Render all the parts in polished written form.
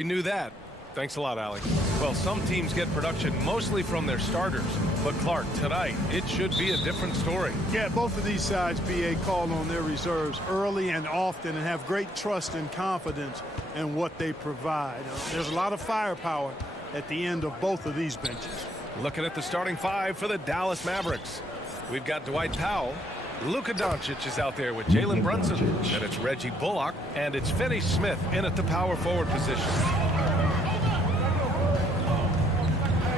You knew that. Thanks a lot, Allie. Well, some teams get production mostly from their starters. But, Clark, tonight, it should be a different story. Yeah, both of these sides, BA, call on their reserves early and often and have great trust and confidence in what they provide. There's a lot of firepower at the end of both of these benches. Looking at the starting five for the Dallas Mavericks. We've got Dwight Powell. Luka Doncic is out there with Jalen Brunson. And it's Reggie Bullock. And it's Finney Smith in at the power forward position.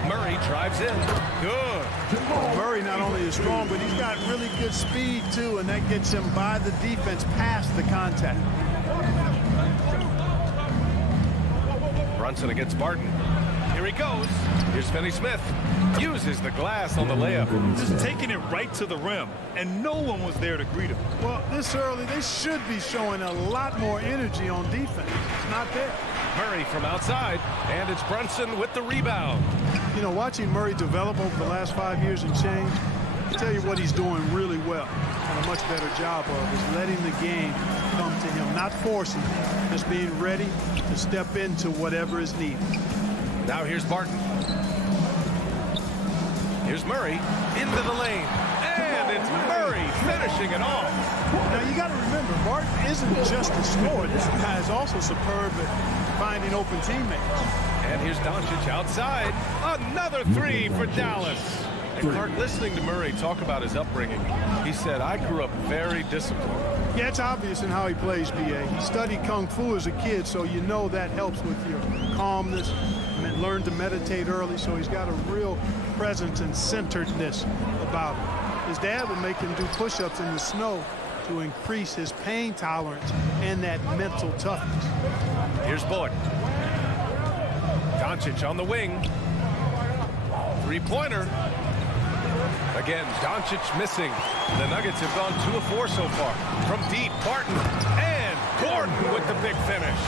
Murray drives in. Good. Murray not only is strong, but he's got really good speed, too, and that gets him by the defense past the contact. Brunson against Barton. Here he goes. Here's Finney Smith. Uses the glass on the layup. Just taking it right to the rim, and no one was there to greet him. Well, this early, they should be showing a lot more energy on defense. It's not there. Murray from outside, and it's Brunson with the rebound. You know, watching Murray develop over the last 5 years and change, I'll tell you what he's doing really well and a much better job of is letting the game come to him, not forcing it, just being ready to step into whatever is needed. Now here's Barton. Here's Murray into the lane. And it's Murray finishing it off. Now you got to remember, Barton isn't just a scorer. This guy is also superb at finding open teammates. And here's Doncic outside. Another three for Dallas. And Clark, listening to Murray talk about his upbringing, he said, I grew up very disciplined. Yeah, it's obvious in how he plays, BA. He studied Kung Fu as a kid, so you know that helps with your calmness. And learned to meditate early, so he's got a real presence and centeredness about him. His dad would make him do push-ups in the snow to increase his pain tolerance and that mental toughness. Here's Bullock. Doncic on the wing. Three-pointer. Again, Doncic missing. The Nuggets have gone 2 of 4 so far. From deep, Barton and Gordon with the big finish.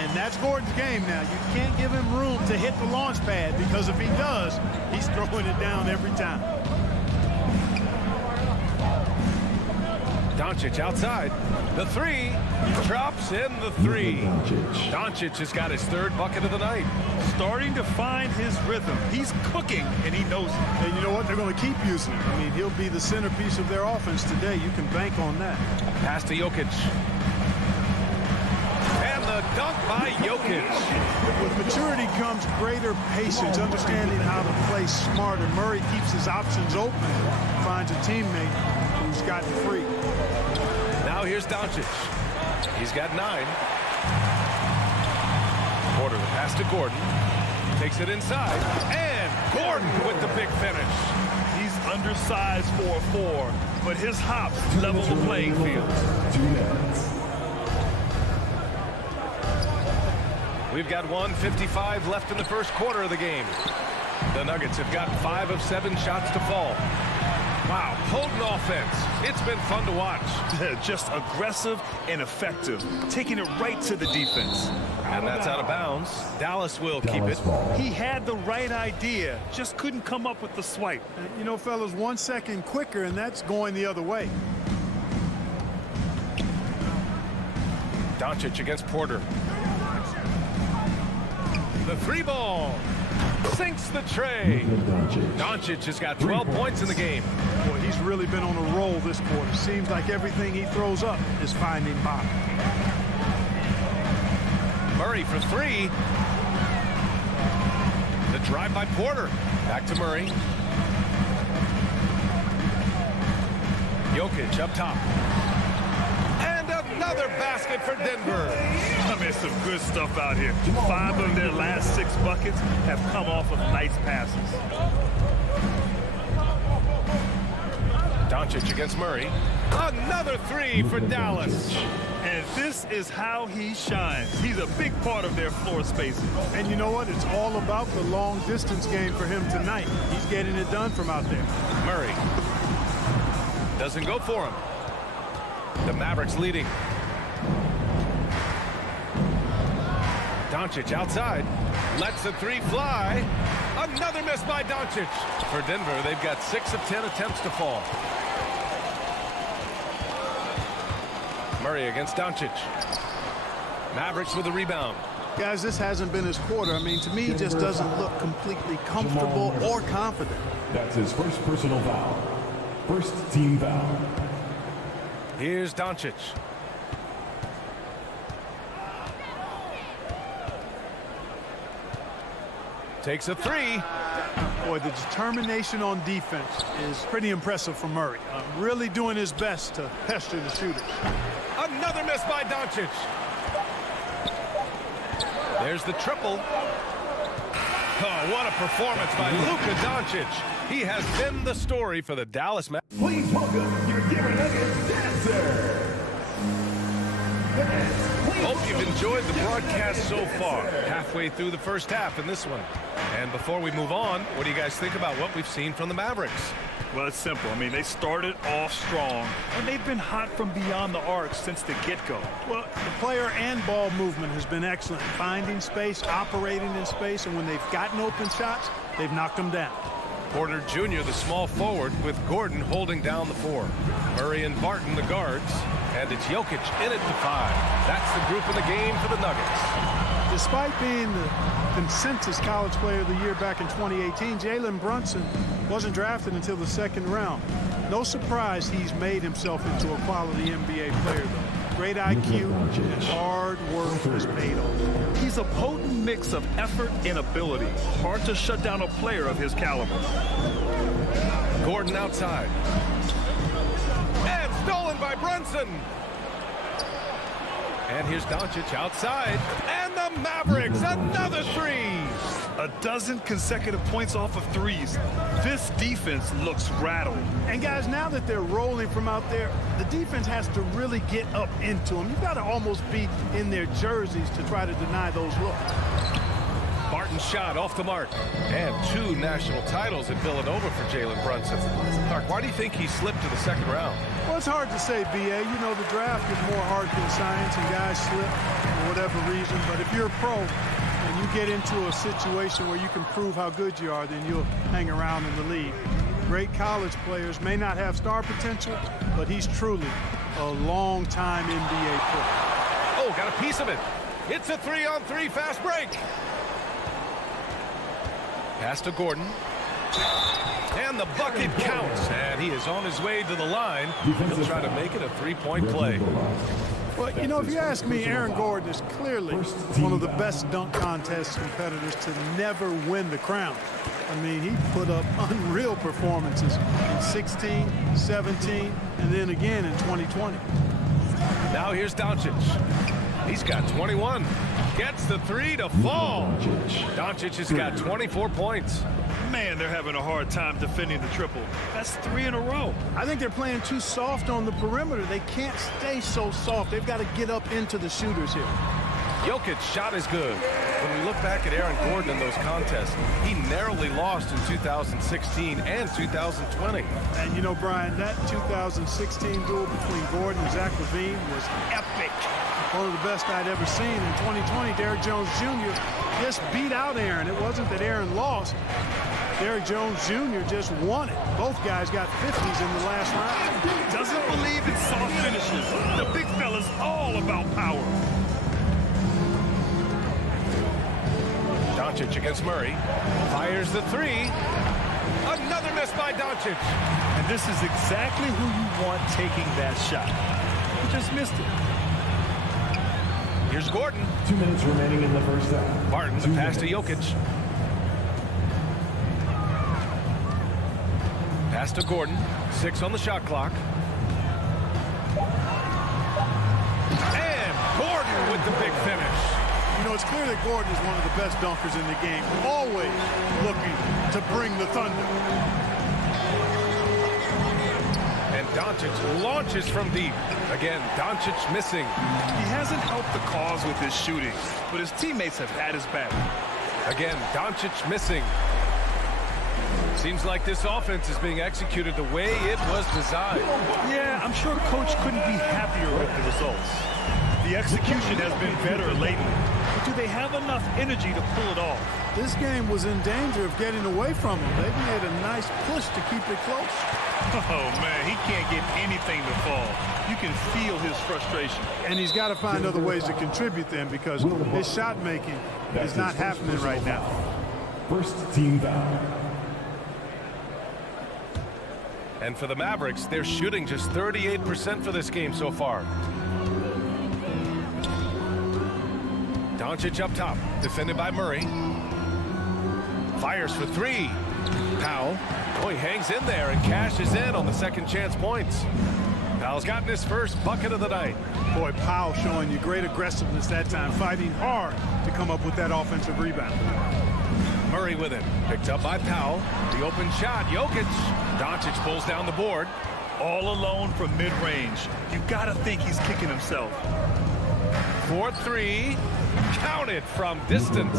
And that's Gordon's game now. You can't give him room to hit the launch pad because if he does, he's throwing it down every time. Doncic outside. The three. Drops in the three. Doncic has got his 3rd bucket of the night. Starting to find his rhythm. He's cooking, and he knows it. And you know what? They're going to keep using him. I mean, he'll be the centerpiece of their offense today. You can bank on that. Pass to Jokic. And the dunk by Jokic. With maturity comes greater patience, understanding how to play smarter. Murray keeps his options open, finds a teammate who's gotten free. Now here's Doncic. He's got 9. Porter the pass to Gordon. Takes it inside. And Gordon with the big finish. He's undersized for a 4, but his hops level the playing field. We've got 1:55 left in the first quarter of the game. The Nuggets have got 5 of 7 shots to fall. Wow, potent offense. It's been fun to watch. Just aggressive and effective, taking it right to the defense. And that's out of bounds. Dallas will keep it. He had the right idea, just couldn't come up with the swipe. You know, fellas, 1 second quicker, and that's going the other way. Doncic against Porter. The 3 ball. Sinks the tray. Doncic has got 12 points in the game. Boy, he's really been on a roll this quarter. Seems like everything he throws up is finding bottom. Murray for 3. The drive by Porter. Back to Murray. Jokic up top. And another basket for Denver. I mean, some good stuff out here. 5 of their last 6 buckets have come off of nice passes. Doncic against Murray. Another 3 for Dallas. And this is how he shines. He's a big part of their floor spacing. And you know what? It's all about the long distance game for him tonight. He's getting it done from out there. Murray doesn't go for him. The Mavericks leading. Doncic outside. Lets the 3 fly. Another miss by Doncic. For Denver, they've got 6 of 10 attempts to fall. Murray against Doncic. Mavericks with the rebound. Guys, this hasn't been his quarter. I mean, to me, he just doesn't look completely comfortable or confident. That's his first personal foul. First team foul. Here's Doncic. Takes a three. Boy, the determination on defense is pretty impressive from Murray. Really doing his best to pester the shooters. Another miss by Doncic. There's the triple. Oh, what a performance by Luka Doncic. He has been the story for the Dallas Mavericks. Please welcome your Denver Nuggets dancer. Hope you've enjoyed the broadcast so far. Halfway through the first half in this one. And before we move on, what do you guys think about what we've seen from the Mavericks? Well, it's simple. I mean, they started off strong, and they've been hot from beyond the arc since the get-go. Well, the player and ball movement has been excellent. Finding space, operating in space, and when they've gotten open shots, they've knocked them down. Porter Jr., the small forward, with Gordon holding down the four. Murray and Barton, the guards. And it's Jokic in at the 5. That's the group in the game for the Nuggets. Despite being the consensus college player of the year back in 2018, Jalen Brunson wasn't drafted until the second round. No surprise he's made himself into a quality NBA player, though. Great IQ and hard work has paid off. He's a potent mix of effort and ability. Hard to shut down a player of his caliber. Gordon outside. And stolen by Brunson. And here's Doncic outside. And the Mavericks, another three. A dozen consecutive points off of threes. This defense looks rattled. And guys, now that they're rolling from out there, the defense has to really get up into them. You've got to almost be in their jerseys to try to deny those looks. Barton's shot off the mark. And 2 national titles at Villanova for Jalen Brunson. Mark, why do you think he slipped to the second round? Well, it's hard to say, B.A. You know, the draft is more art than science, and guys slip for whatever reason. But if you're a pro and you get into a situation where you can prove how good you are, then you'll hang around in the league. Great college players may not have star potential, but he's truly a long-time NBA player. Oh, got a piece of it. It's a 3-on-3 fast break. Pass to Gordon. And the bucket counts. And he is on his way to the line. He'll try to make it a 3-point play. Well, you know, if you ask me, Aaron Gordon is clearly one of the best dunk contest competitors to never win the crown. I mean, he put up unreal performances in 16, 17, and then again in 2020. Now here's Doncic. He's got 21. Gets the 3 to fall. Doncic has got 24 points. Man, they're having a hard time defending the triple. That's 3 in a row. I think they're playing too soft on the perimeter. They can't stay so soft. They've got to get up into the shooters here. Jokic's shot is good. When we look back at Aaron Gordon in those contests, he narrowly lost in 2016 and 2020. And you know, Brian, that 2016 duel between Gordon and Zach LaVine was epic. One of the best I'd ever seen. In 2020, Derrick Jones Jr. just beat out Aaron. It wasn't that Aaron lost. Derrick Jones Jr. just won it. Both guys got 50s in the last round. Doesn't believe in soft finishes. The big fella's all about power. Doncic against Murray. Fires the 3. Another miss by Doncic. And this is exactly who you want taking that shot. He just missed it. Here's Gordon. 2 minutes remaining in the first half. Barton, the pass to Jokic. Pass to Gordon. 6 on the shot clock. And Gordon with the big finish. You know, it's clear that Gordon is one of the best dunkers in the game. Always looking to bring the thunder. And Doncic launches from deep. Again, Doncic missing. He hasn't helped the cause with his shooting, but his teammates have had his back. Again, Doncic missing. Seems like this offense is being executed the way it was designed. Yeah, I'm sure Coach couldn't be happier with the results. The execution has been better lately. but do they have enough energy to pull it off? This game was in danger of getting away from him. They've made a nice push to keep it close. Oh, man, he can't get anything to fall. You can feel his frustration. And he's got to find other ways to contribute then because his shot making is not happening right now. First team foul. And for the Mavericks, they're shooting just 38% for this game so far. Doncic up top, defended by Murray. Fires for three. Powell. Oh, he hangs in there and cashes in on the second chance points. Powell's gotten his first bucket of the night. Boy, Powell showing you great aggressiveness that time, fighting hard to come up with that offensive rebound. Murray with it. Picked up by Powell. The open shot. Jokic. Doncic pulls down the board. All alone from mid-range. You got to think he's kicking himself. 4-3. Counted from distance.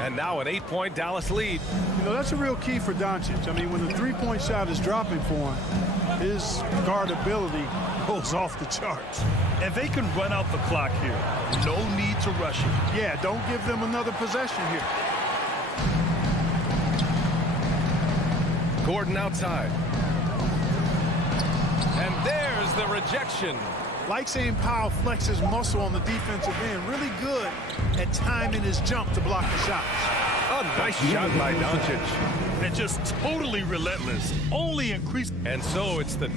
And now an 8-point Dallas lead. You know, that's a real key for Doncic. I mean, when the three-point shot is dropping for him, his guardability goes off the charts. And they can run out the clock here. No need to rush it. Yeah, don't give them another possession here. Gordon outside. And there's the rejection. Like seeing Powell flex his muscle on the defensive end. Really good at timing his jump to block the shots. A nice shot by Doncic. And just totally relentless. Only increase. And so it's the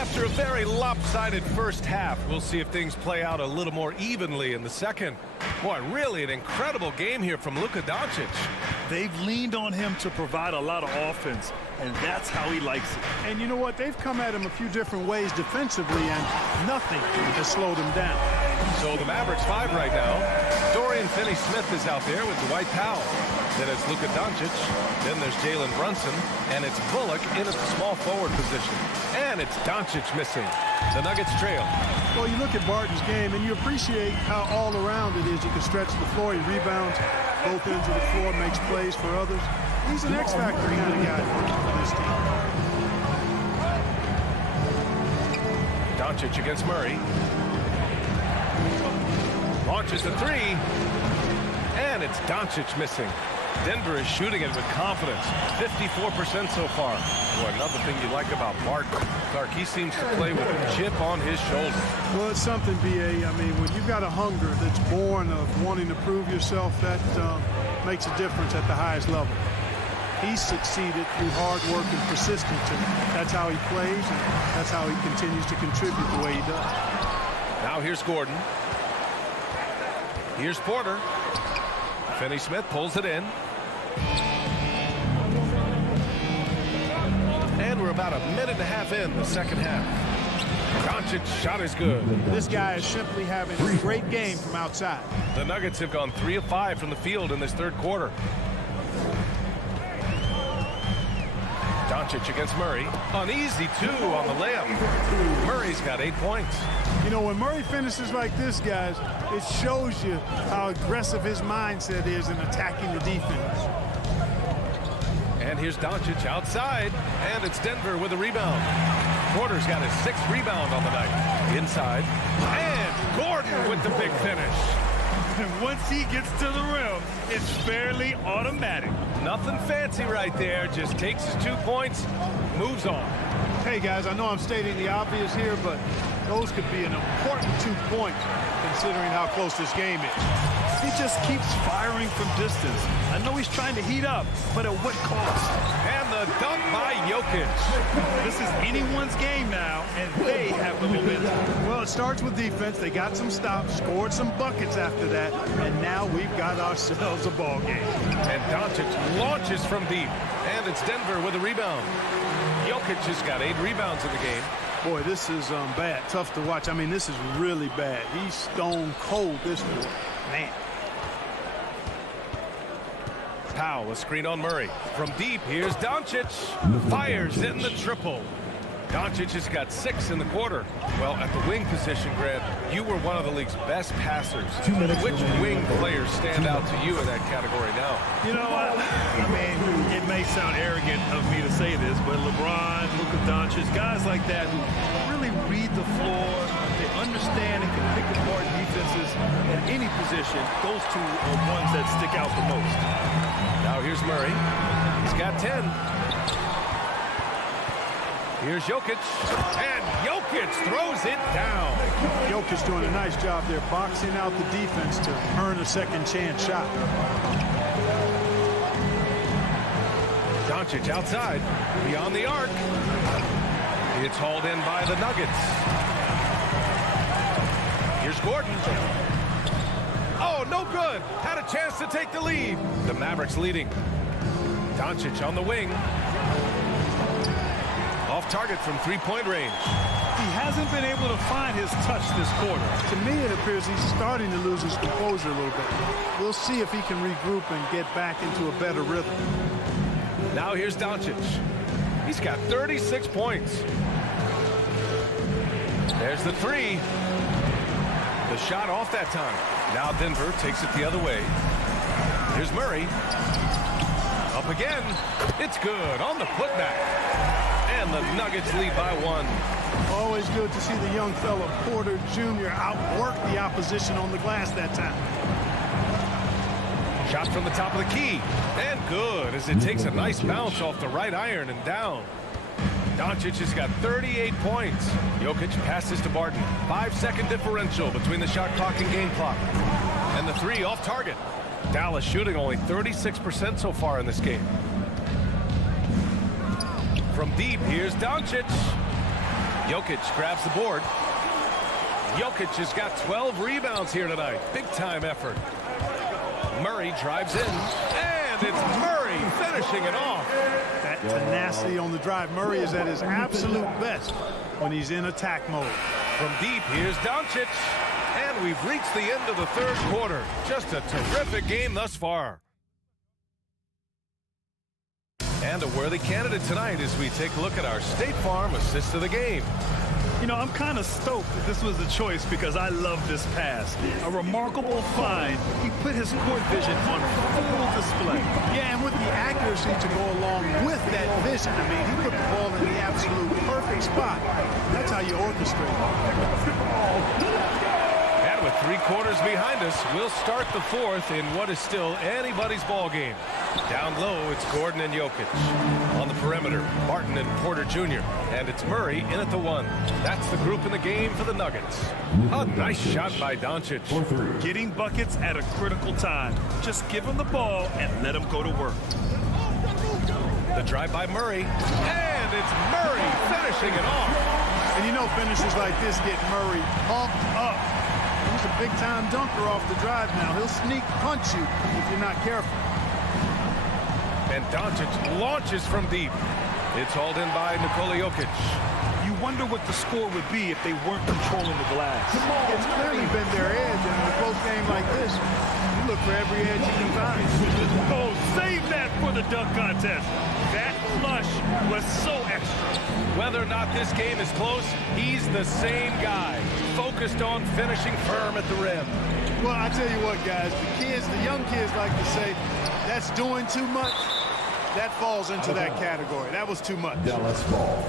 After a very lopsided first half, we'll see if things play out a little more evenly in the second. Boy, really an incredible game here from Luka Doncic. They've leaned on him to provide a lot of offense, and that's how he likes it. And you know what? They've come at him a few different ways defensively, and nothing has slowed him down. So the Mavericks 5 right now. Dorian Finney-Smith is out there with Dwight Powell. Then it's Luka Doncic. Then there's Jalen Brunson. And it's Bullock in at the small forward position. And it's Doncic missing. The Nuggets trail. Well, you look at Barton's game, and you appreciate how all around it is. He can stretch the floor. He rebounds both ends of the floor, makes plays for others. He's an X-factor kind of guy for this team. Doncic against Murray. Launches the three. And it's Doncic missing. Denver is shooting it with confidence. 54% so far. Boy, another thing you like about Barton, Clark, he seems to play with a chip on his shoulder. Well, it's something, B.A. I mean, when you've got a hunger that's born of wanting to prove yourself, that makes a difference at the highest level. He's succeeded through hard work and persistence, and that's how he plays, and that's how he continues to contribute the way he does. Now here's Gordon. Here's Porter. Finney-Smith pulls it in. And we're about a minute and a half in the second half. Doncic's shot is good. This guy is simply having a great game from outside. The Nuggets have gone 3 of 5 from the field in this third quarter. Doncic against Murray. An easy 2 on the layup. Murray's got 8 points. You know, when Murray finishes like this, guys, it shows you how aggressive his mindset is in attacking the defense. And here's Doncic outside, and it's Denver with a rebound. Porter's got his 6th rebound on the night. Inside, and Gordon with the big finish. And once he gets to the rim, it's fairly automatic. Nothing fancy right there, just takes his 2 points, moves on. Hey, guys, I know I'm stating the obvious here, but those could be an important 2 points considering how close this game is. He just keeps firing from distance. I know he's trying to heat up, but at what cost? And the dunk by Jokic. This is anyone's game now, and they have the momentum. Well, it starts with defense. They got some stops, scored some buckets after that, and now we've got ourselves a ball game. And Doncic launches from deep, and it's Denver with a rebound. Jokic has got 8 rebounds in the game. Boy, this is bad. Tough to watch. I mean, this is really bad. He's stone cold this one. Man. Powell, a screen on Murray. From deep, here's Doncic. Fires in the triple. Doncic has got 6 in the quarter. Well, at the wing position, Grant, you were one of the league's best passers. 2 minutes Which remaining. wing players stand out to you in that category now? You know what? I mean, it may sound arrogant of me to say this, but LeBron, Luka Doncic, guys like that who really read the floor, they understand and can pick apart defenses at any position, those two are ones that stick out the most. Now here's Murray. He's got 10. Here's Jokic. And Jokic throws it down. Jokic doing a nice job there, boxing out the defense to earn a second chance shot. Doncic outside, beyond the arc. It's hauled in by the Nuggets. Here's Gordon. Oh, no good. Had a chance to take the lead. The Mavericks leading. Doncic on the wing. Off target from three-point range. He hasn't been able to find his touch this quarter. To me, it appears he's starting to lose his composure a little bit. We'll see if he can regroup and get back into a better rhythm. Now here's Doncic. He's got 36 points. There's the three. The shot off that time. Now Denver takes it the other way. Here's Murray. Up again. It's good on the putback. And the Nuggets lead by 1. Always good to see the young fella Porter Jr. outwork the opposition on the glass that time. Shot from the top of the key. And good as it takes a nice bounce off the right iron and down. Doncic has got 38 points. Jokic passes to Barton. 5-second differential between the shot clock and game clock. And the three off target. Dallas shooting only 36% so far in this game. From deep, here's Doncic. Jokic grabs the board. Jokic has got 12 rebounds here tonight. Big-time effort. Murray drives in, and it's Murray finishing it off. That tenacity on the drive. Murray is at his absolute best when he's in attack mode. From deep, here's Doncic. And we've reached the end of the third quarter. Just a terrific game thus far. And a worthy candidate tonight as we take a look at our State Farm assist of the game. You know, I'm kind of stoked that this was a choice because I love this pass. A remarkable find. He put his court vision on full display. Yeah, and with the accuracy to go along with that vision. I mean, he put the ball in the absolute perfect spot. That's how you orchestrate. And with 3 quarters behind us, we'll start the fourth in what is still anybody's ball game. Down low, it's Gordon and Jokic. On the perimeter, Barton and Porter Jr. And it's Murray in at the 1. That's the group in the game for the Nuggets. A nice shot by Doncic. Getting buckets at a critical time. Just give him the ball and let him go to work. The drive by Murray. And it's Murray finishing it off. And you know finishes like this get Murray pumped up. He's a big-time dunker off the drive now. He'll sneak punch you if you're not careful. And Doncic launches from deep. It's hauled in by Nikola Jokic. You wonder what the score would be if they weren't controlling the glass. It's clearly been their edge, and in a close game like this, you look for every edge you can find. Oh, save that for the dunk contest. That flush was so extra. Whether or not this game is close, he's the same guy, focused on finishing firm at the rim. Well, I tell you what, guys, the young kids like to say, that's doing too much. That falls into that category. That was too much. Dallas ball.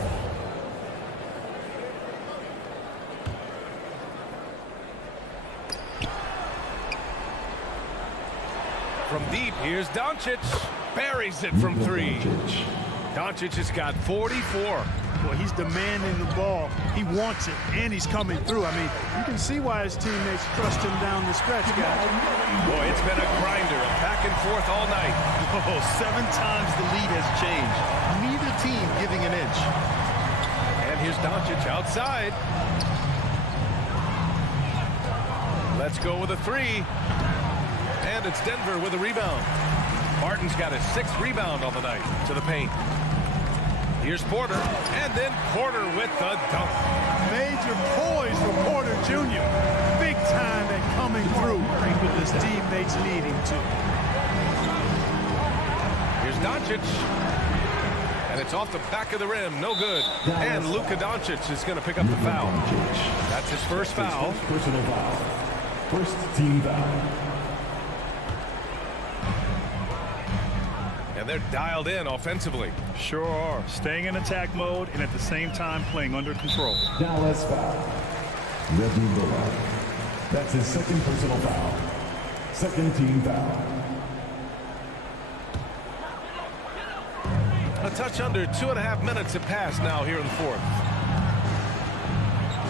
From deep, here's Doncic. Buries it from 3. Doncic has got 44. Well, he's demanding the ball. He wants it, and he's coming through. I mean, you can see why his teammates trust him down the stretch, guys. Boy, it's been a grinder, a back and forth all night. Oh, 7 times the lead has changed. Neither team giving an inch. And here's Doncic outside. Let's go with a 3. And it's Denver with a rebound. Barton's got his 6th rebound on the night to the paint. Here's Porter, and then Porter with the dunk. Major poise for Porter Jr. Big time at coming through with his teammates leading to. Here's Doncic. And it's off the back of the rim. No good. And Luka Doncic is going to pick up the foul. That's his first foul. Personal foul. First team foul. And they're dialed in offensively. Sure are. Staying in attack mode and at the same time playing under control. Dallas foul. Reggie Bullock. That's his second personal foul. Second team foul. A touch under 2.5 minutes have passed now here in the fourth.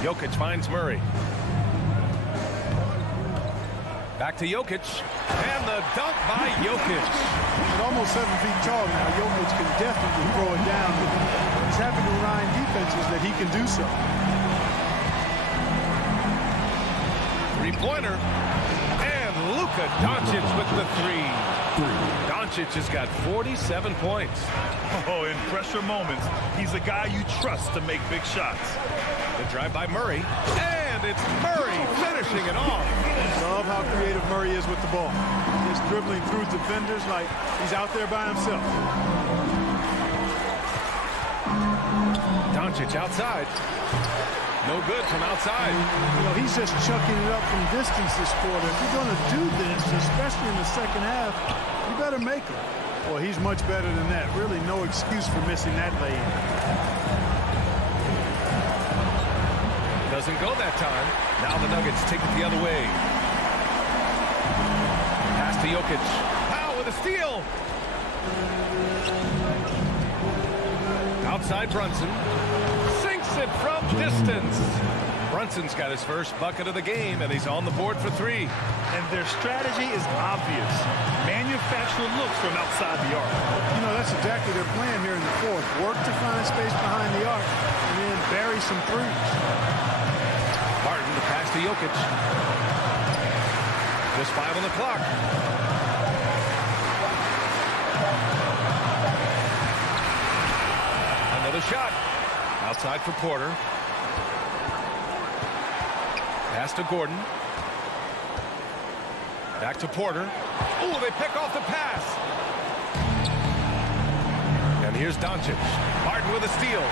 Jokic finds Murray. Back to Jokic. And the dunk by Jokic. At almost 7 feet tall now, Jokic can definitely throw it down. He's having to remind defenses that he can do so. Three-pointer. And Luka Doncic with the three. Doncic has got 47 points. Oh, in pressure moments, he's a guy you trust to make big shots. The drive by Murray. And it's Murray finishing it off. Love how creative Murray is with the ball. Just dribbling through defenders like he's out there by himself. Doncic outside. No good from outside. You know, he's just chucking it up from distance this quarter. If you're going to do this, especially in the second half, you better make it. Well, he's much better than that. Really no excuse for missing that lay-in. Doesn't go that time. Now the Nuggets take it the other way. Pass to Jokic. Powell with a steal. Outside Brunson. Sinks it from distance. Brunson's got his first bucket of the game, and he's on the board for three. And their strategy is obvious. Manufacture looks from outside the arc. You know, that's exactly their plan here in the fourth. Work to find space behind the arc and then bury some threes. Martin to pass to Jokic. Just 5 on the clock. Another shot. Outside for Porter. Pass to Gordon. Back to Porter. Oh, they pick off the pass. And here's Doncic. Martin with a steal.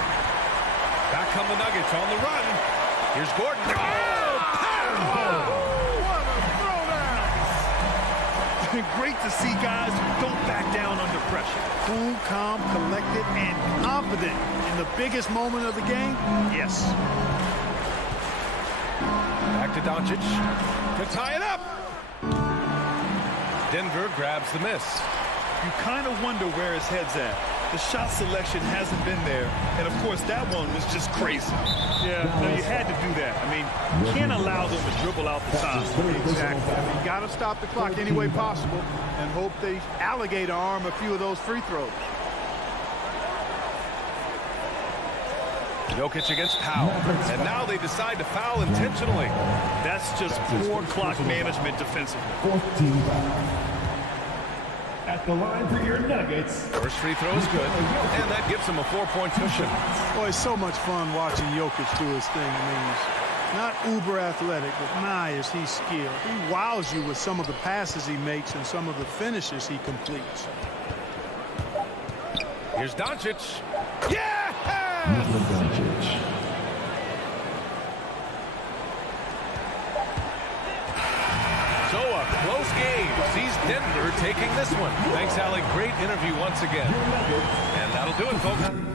Back come the Nuggets on the run. Here's Gordon. Oh, power! What a throwdown! Great to see guys who don't back down under pressure. Cool, calm, collected, and confident in the biggest moment of the game. Yes. Back to Doncic to tie it up. Denver grabs the miss. You kind of wonder where his head's at. The shot selection hasn't been there. And, of course, that one was just crazy. Yeah, no, you had to do that. I mean, you can't allow them to dribble out the top. Exactly. I mean, you got to stop the clock any way possible and hope they alligator arm a few of those free throws. Jokic against Powell. And now they decide to foul intentionally. That's just poor clock management defensively. Fourth team foul. At the line for your Nuggets. First free throw is good. And that gives him a 4-point cushion. Boy, it's so much fun watching Jokic do his thing. I mean, he's not uber athletic, but my, is he skilled. He wows you with some of the passes he makes and some of the finishes he completes. Here's Doncic. Yeah! Luka Doncic. So a close game sees Denver taking this one. Thanks, Allie. Great interview once again. And that'll do it, folks.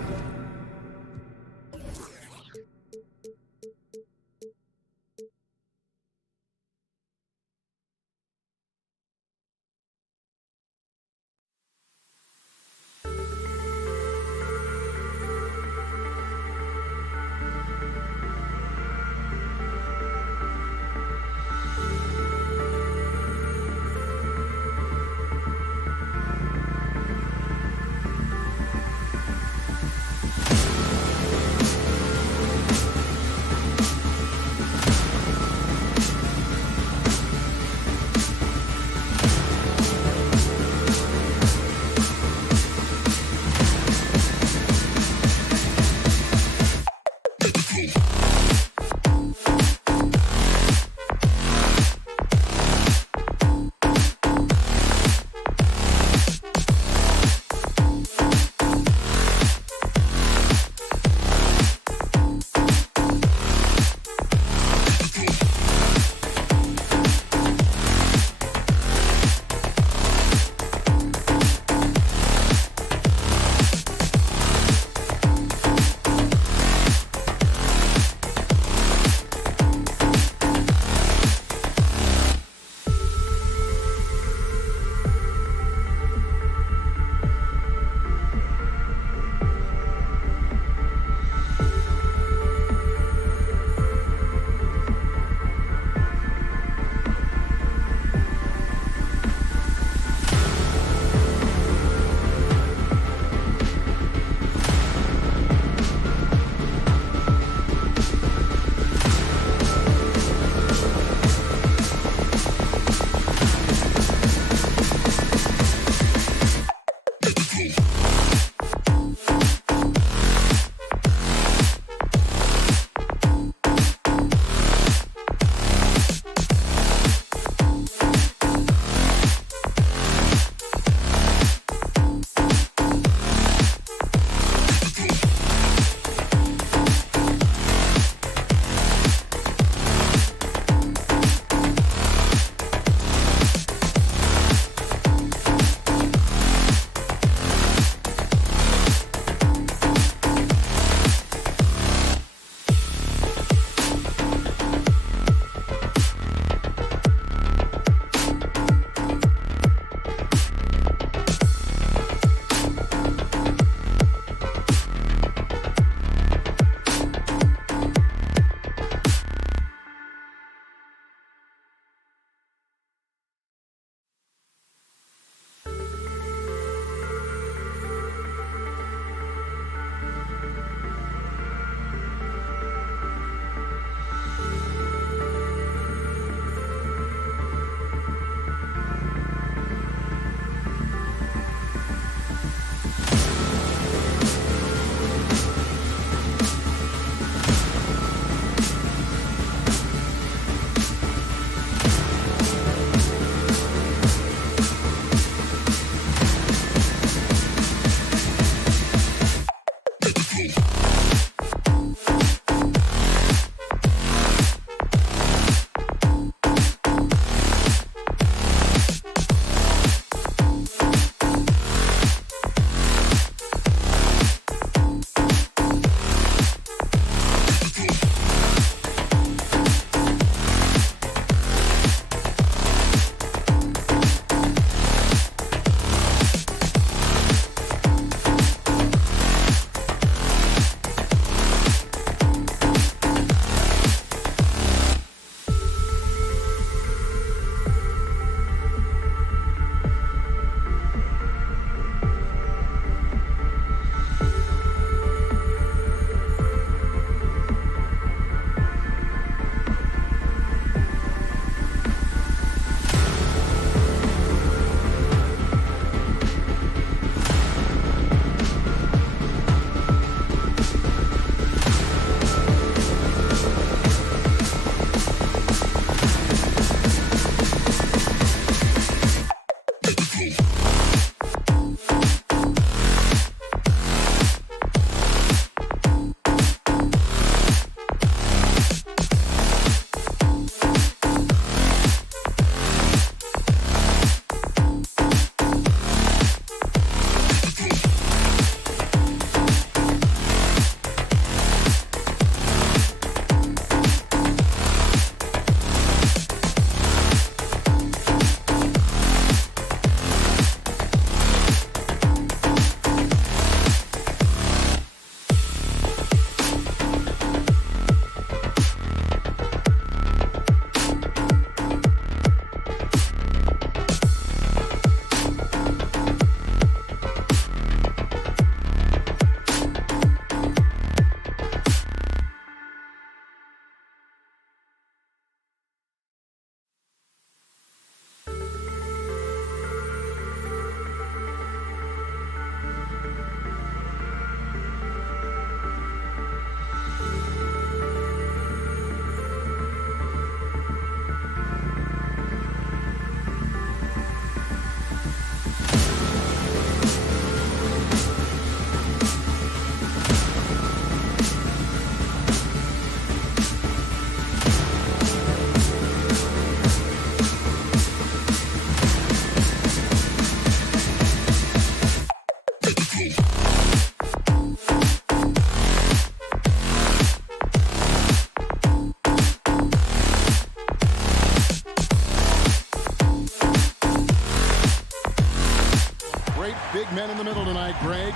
Greg.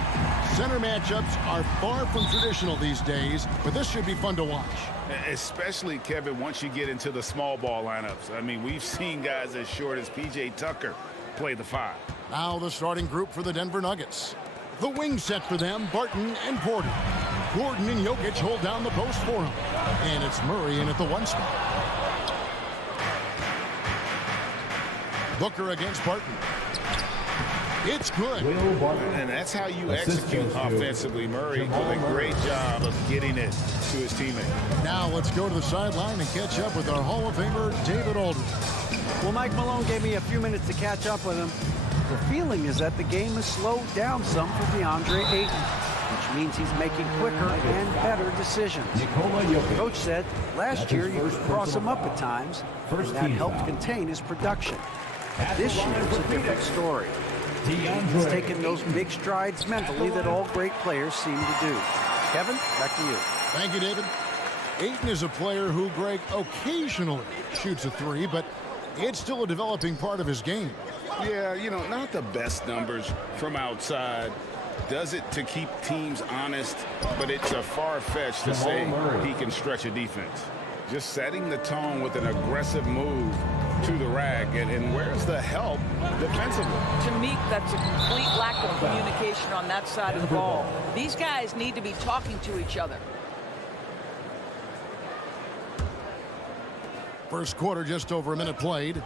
Center matchups are far from traditional these days, but this should be fun to watch. Especially, Kevin, once you get into the small ball lineups. I mean, we've seen guys as short as P.J. Tucker play the 5. Now the starting group for the Denver Nuggets. The wing set for them, Barton and Porter. Gordon and Jokic hold down the post for him. And it's Murray in at the 1 spot. Booker against Barton. It's good. And that's how you execute offensively. Murray doing a great job of getting it to his teammate. Now let's go to the sideline and catch up with our Hall of Famer, David Aldridge. Well, Mike Malone gave me a few minutes to catch up with him. The feeling is that the game has slowed down some for DeAndre Ayton, which means he's making quicker and better decisions. Coach said last year you could cross him up at times, and that helped contain his production. This year it's a different story. He's taken those big strides mentally that all great players seem to do. Kevin, back to you. Thank you, David. Ayton is a player who, Greg, occasionally shoots a 3, but it's still a developing part of his game. Yeah, you know, not the best numbers from outside. Does it to keep teams honest, but it's a far-fetched to say he can stretch a defense. Just setting the tone with an aggressive move to the rack, and where's the help defensively? To me, that's a complete lack of communication on that side of the ball. These guys need to be talking to each other. First quarter, just over a minute played.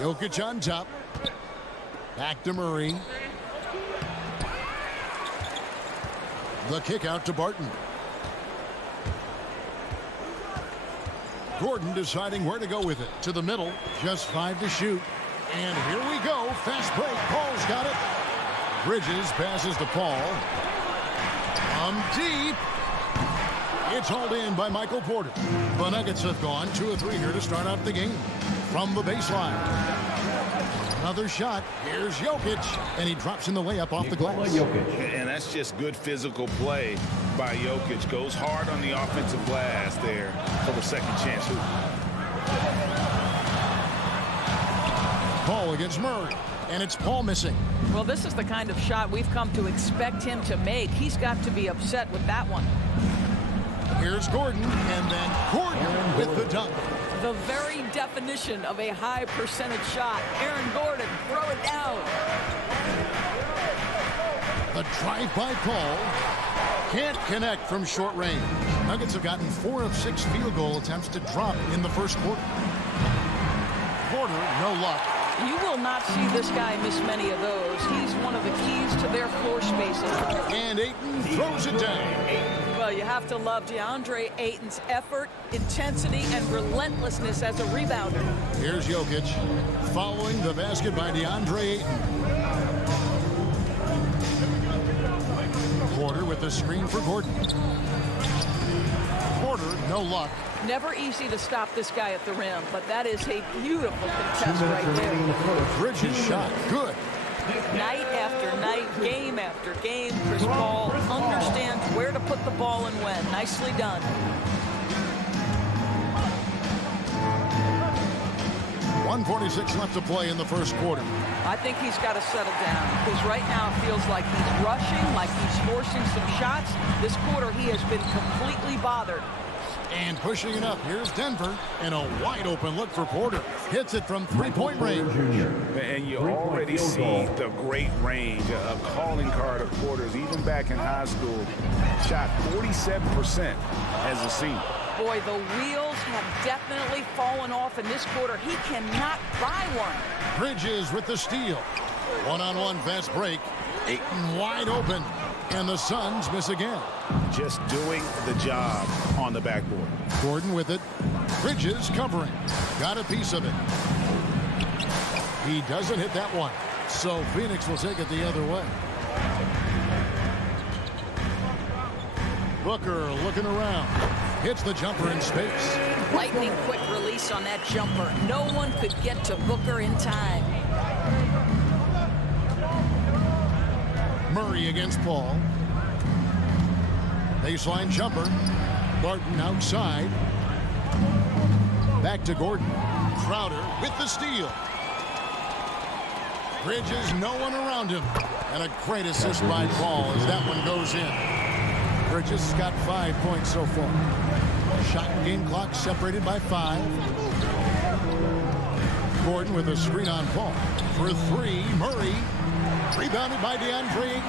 Jokic on top. Back to Murray. The kick out to Barton. Gordon deciding where to go with it. To the middle. Just 5 to shoot. And here we go. Fast break. Paul's got it. Bridges passes to Paul. Deep. It's hauled in by Michael Porter. The Nuggets have gone 2 of 3 here to start out the game. From the baseline. Another shot. Here's Jokic. And he drops in the layup off the glass. And that's just good physical play by Jokic. Goes hard on the offensive glass there for the second chance. Paul against Murray. And it's Paul missing. Well, this is the kind of shot we've come to expect him to make. He's got to be upset with that one. Here's Gordon. And then Gordon with the dunk. The very definition of a high percentage shot. Aaron Gordon, throw it down. The drive by Paul. Can't connect from short range. Nuggets have gotten 4 of 6 field goal attempts to drop in the first quarter. Porter, no luck. You will not see this guy miss many of those. He's one of the keys to their floor spacing. And Ayton throws it down. Well, you have to love DeAndre Ayton's effort, intensity, and relentlessness as a rebounder. Here's Jokic following the basket by DeAndre Ayton. Porter with the screen for Gordon. Porter, no luck. Never easy to stop this guy at the rim, but that is a beautiful contest right there. Bridges shot, good. Night after night, game after game, Chris Paul understands where to put the ball and when. Nicely done. .146 left to play in the first quarter. I think he's got to settle down because right now it feels like he's rushing, like he's forcing some shots. This quarter he has been completely bothered. And pushing it up, here's Denver, and a wide open look for Porter. Hits it from three-point range. And you already see the great range, a calling card of Porter's, even back in high school. Shot 47% as a senior. Boy, the wheels have definitely fallen off in this quarter. He cannot buy one. Bridges with the steal. One-on-one fast break. Ayton wide open. And the Suns miss again. Just doing the job on the backboard. Gordon with it. Bridges covering. Got a piece of it. He doesn't hit that one. So Phoenix will take it the other way. Booker looking around. Hits the jumper in space. Lightning quick release on that jumper. No one could get to Booker in time. Murray against Paul. Baseline jumper. Barton outside. Back to Gordon. Crowder with the steal. Bridges, no one around him. And a great assist by Paul as that one goes in. Bridges has got 5 points so far. Shot and game clock separated by 5. Gordon with a screen on Paul. For 3, Murray. Rebounded by DeAndre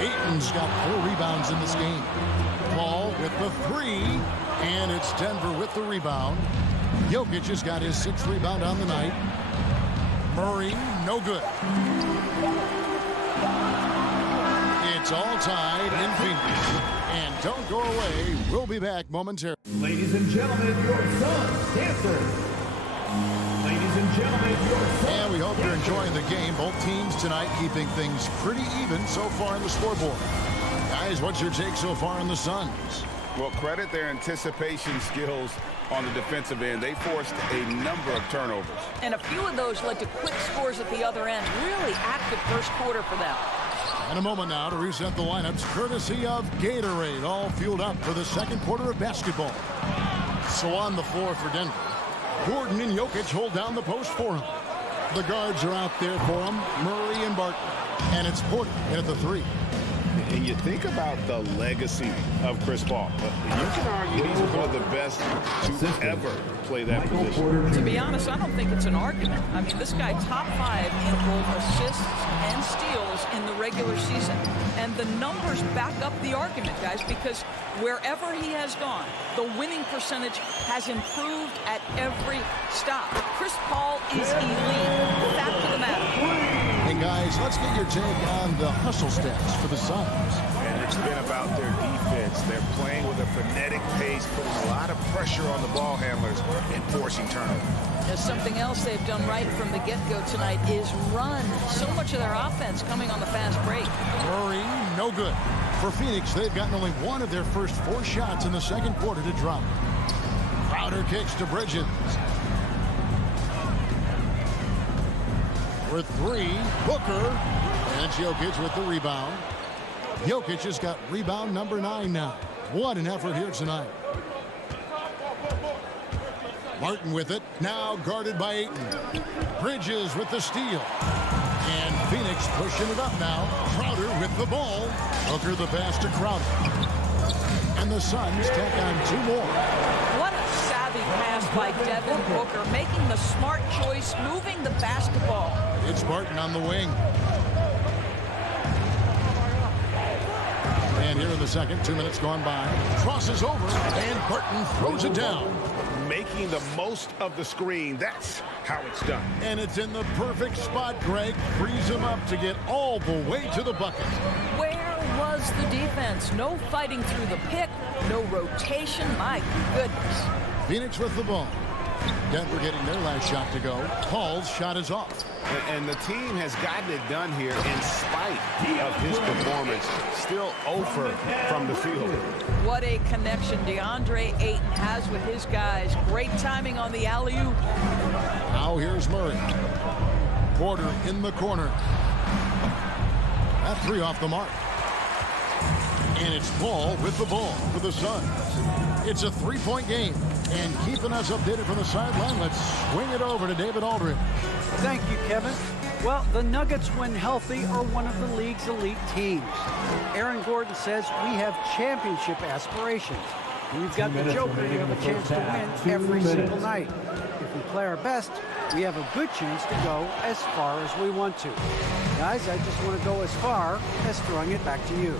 Ayton. Ayton's got 4 rebounds in this game. Paul with the 3. And it's Denver with the rebound. Jokic has got his 6th rebound on the night. Murray, no good. It's all tied in Phoenix. And don't go away. We'll be back momentarily. Ladies and gentlemen, your Suns dancer. Ladies and gentlemen, your Suns. And we hope you're enjoying the game. Both teams tonight keeping things pretty even so far on the scoreboard. Guys, what's your take so far on the Suns? Well, credit their anticipation skills on the defensive end. They forced a number of turnovers. And a few of those led to quick scores at the other end. Really active first quarter for them. And a moment now to reset the lineups courtesy of Gatorade, all fueled up for the second quarter of basketball. So on the floor for Denver, Gordon and Jokic hold down the post for him. The guards are out there for him, Murray and Barton. And it's Porter in at the 3. And you think about the legacy of Chris Paul. You can argue he's one of the best to ever play that position. To be honest, I don't think it's an argument. I mean, this guy top 5 in both assists and steals in the regular season. And the numbers back up the argument, guys, because wherever he has gone, the winning percentage has improved at every stop. Chris Paul is elite. Fact of the matter. Hey, guys, let's get your take on the hustle stats for the Suns. And it's been about their defense. They're playing with a frenetic pace, putting a lot of pressure on the ball handlers and forcing turnovers. There's something else they've done right from the get-go tonight is run. So much of their offense coming on the fast break. Murray, no good. For Phoenix, they've gotten only 1 of their first 4 shots in the second quarter to drop. Crowder kicks to Bridges. For 3, Booker. And Jokic with the rebound. Jokic has got rebound number 9 now. What an effort here tonight. Martin with it. Now guarded by Ayton. Bridges with the steal. And Phoenix pushing it up now. Crowder with the ball. Booker the pass to Crowder. And the Suns take on 2 more. What a savvy pass by Devin Booker, making the smart choice, moving the basketball. It's Barton on the wing. And here in the second, 2 minutes gone by. Crosses over, and Barton throws it down. Making the most of the screen. That's how it's done. And it's in the perfect spot, Greg. Frees him up to get all the way to the bucket. Where was the defense? No fighting through the pick, no rotation. My goodness. Phoenix with the ball. Denver getting their last shot to go. Paul's shot is off. And the team has gotten it done here in spite of his performance. Still 0 from the field. What a connection DeAndre Ayton has with his guys. Great timing on the alley-oop. Now here's Murray. Porter in the corner. That 3 off the mark. And it's Paul with the ball for the Suns. It's a 3-point game. And keeping us updated from the sideline, let's swing it over to David Aldridge. Thank you, Kevin. Well, the Nuggets, when healthy, are one of the league's elite teams. Aaron Gordon says we have championship aspirations. We've got the Joker, we have a chance to win every single night. If we play our best, we have a good chance to go as far as we want to. Guys, I just want to go as far as throwing it back to you.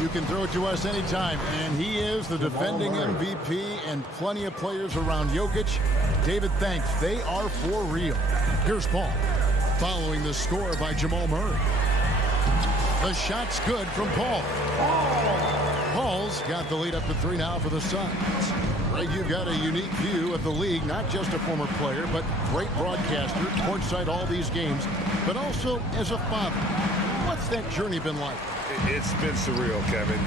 You can throw it to us anytime, and he is the defending MVP and plenty of players around Jokic. David, thanks. They are for real. Here's Paul, following the score by Jamal Murray. The shot's good from Paul. Paul's got the lead up to 3 now for the Suns. Greg, you've got a unique view of the league, not just a former player, but great broadcaster, courtside all these games, but also as a father. What's that journey been like? It's been surreal, Kevin.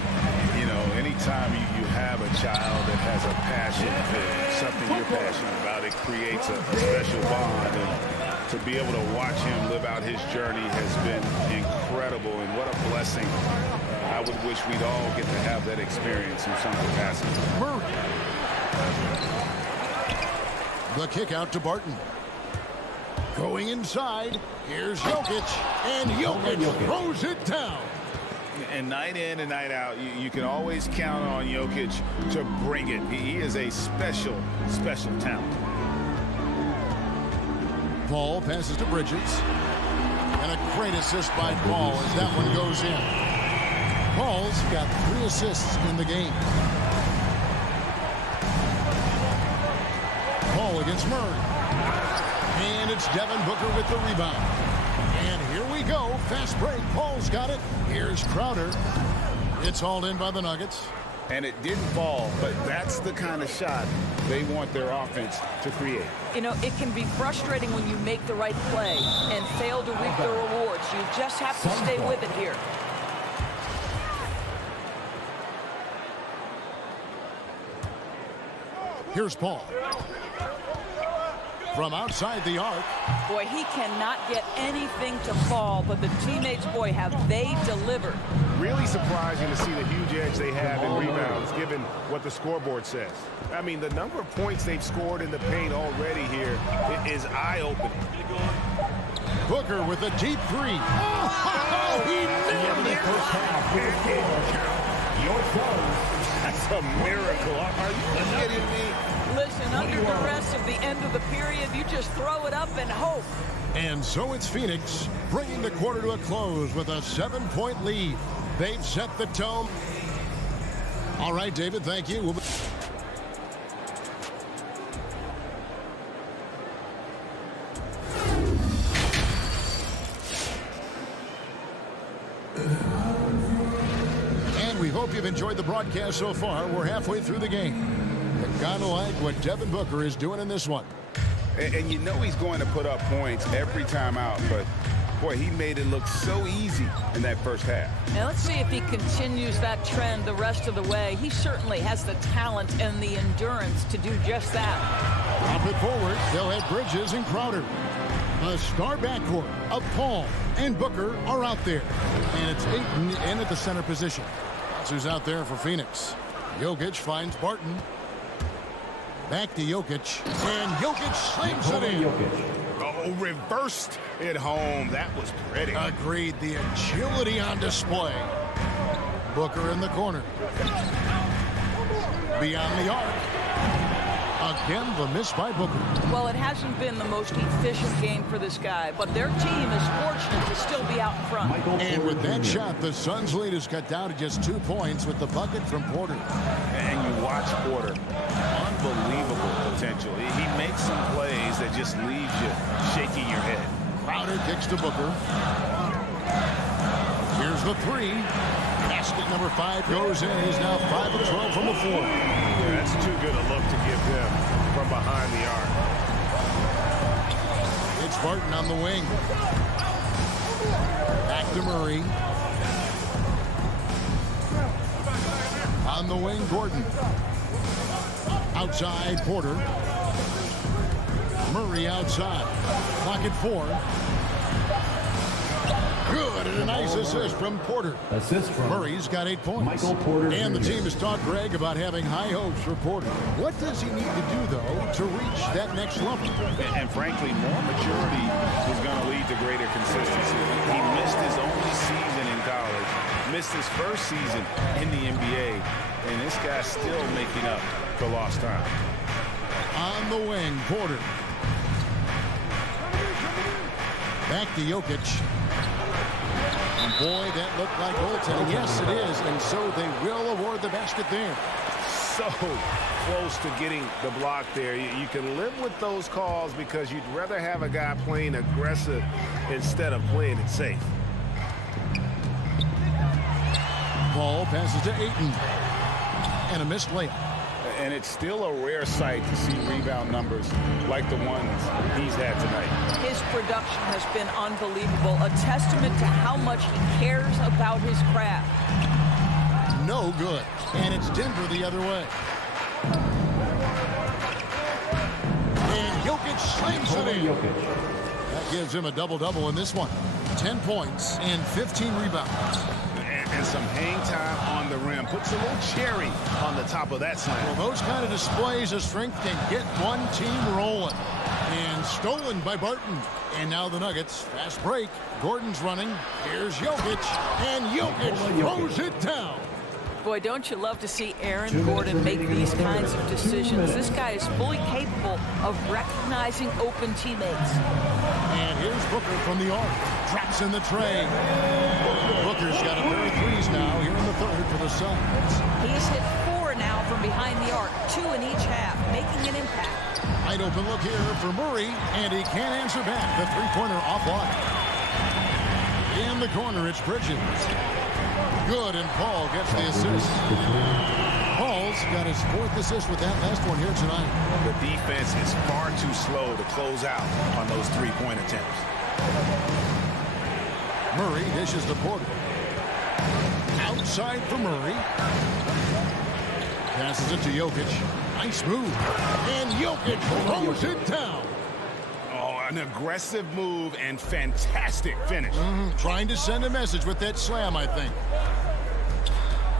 You know, anytime you have a child that has a passion for something you're passionate about, it creates a special bond. And to be able to watch him live out his journey has been incredible. And what a blessing. I would wish we'd all get to have that experience in some capacity. Murray. The kick out to Barton. Going inside, here's Jokic, and Jokic throws it down. And night in and night out, you can always count on Jokic to bring it. He is a special, special talent. Paul passes to Bridges. And a great assist by Paul as that one goes in. Paul's got 3 assists in the game. Paul against Murray. And it's Devin Booker with the rebound. And here we go. Fast break. Paul's got it. Here's Crowder. It's hauled in by the Nuggets. And it didn't fall, but that's the kind of shot they want their offense to create. You know, it can be frustrating when you make the right play and fail to reap the rewards. You just have to stay with it here. Here's Paul. From outside the arc. Boy, he cannot get anything to fall, but the teammates, boy, have they delivered. Really surprising to see the huge edge they have in rebounds, given what the scoreboard says. I mean, the number of points they've scored in the paint already here is eye-opening. Booker with a deep 3. Oh, he nailed it. That's a miracle. Are you kidding me? Listen, under duress of the end of the period, you just throw it up and hope. And so it's Phoenix bringing the quarter to a close with a 7-point lead. They've set the tone. All right, David, thank you. And we hope you've enjoyed the broadcast so far. We're halfway through the game. You've got to like what Devin Booker is doing in this one. And you know he's going to put up points every time out, but boy, he made it look so easy in that first half. Now let's see if he continues that trend the rest of the way. He certainly has the talent and the endurance to do just that. Pop it forward. They'll have Bridges and Crowder. A star backcourt of Paul and Booker are out there. And it's Ayton in at the center position. That's who's out there for Phoenix. Jokic finds Barton. Back to Jokic. And Jokic slams it in. Oh, reversed it home. That was pretty. Agreed. The agility on display. Booker in the corner. Beyond the arc. Again, the miss by Booker. Well, it hasn't been the most efficient game for this guy, but their team is fortunate to still be out in front. And with that shot, the Suns' lead is cut down to just 2 points with the bucket from Porter. And you watch Porter. Unbelievable potential. He makes some plays that just leaves you shaking your head. Crowder kicks to Booker. Here's the 3. Basket number 5 goes in. He's now 5 of 12 from the floor. Yeah, that's too good a look to give him from behind the arc. It's Barton on the wing. Back to Murray. On the wing, Gordon. Outside, Porter. Murray outside. Clock at 4. Good, and a nice assist from Porter. Assist from Murray's got 8 points. Michael Porter And the Jr. team has talked Greg about having high hopes for Porter. What does he need to do, though, to reach that next level? And frankly, more maturity is going to lead to greater consistency. He missed his only season in college, missed his first season in the NBA, and this guy's still making up for lost time. On the wing, Porter. Back to Jokic. And boy, that looked like goaltending. Yes, it is. And so they will award the basket there. So close to getting the block there. You can live with those calls because you'd rather have a guy playing aggressive instead of playing it safe. Paul passes to Ayton. And a missed layup. And it's still a rare sight to see rebound numbers like the ones he's had tonight. His production has been unbelievable, a testament to how much he cares about his craft. No good. And it's Denver the other way. And Jokic slams it in. That gives him a double-double in this one. 10 points and 15 rebounds. and some hang time on the rim. Puts a little cherry on the top of that slam. Well, those kind of displays of strength can get one team rolling. And stolen by Barton. And now the Nuggets. Fast break. Gordon's running. Here's Jokic. And Jokic throws it down. Boy, don't you love to see Aaron Gordon make these kinds of decisions. This guy is fully capable of recognizing open teammates. And here's Booker from the arc. Traps in the tray. Booker's got a pair of threes now here in the third for the Suns. He's hit 4 now from behind the arc, 2 in each half, making an impact. Wide open look here for Murray, and he can't answer back. The three-pointer offline. In the corner, it's Bridges. Good, and Paul gets the assist. Paul's got his 4th assist with that last one here tonight. The defense is far too slow to close out on those three-point attempts. Murray dishes to Porter. Outside for Murray. Passes it to Jokic. Nice move. And Jokic throws it down. Oh, an aggressive move and fantastic finish. Trying to send a message with that slam, I think.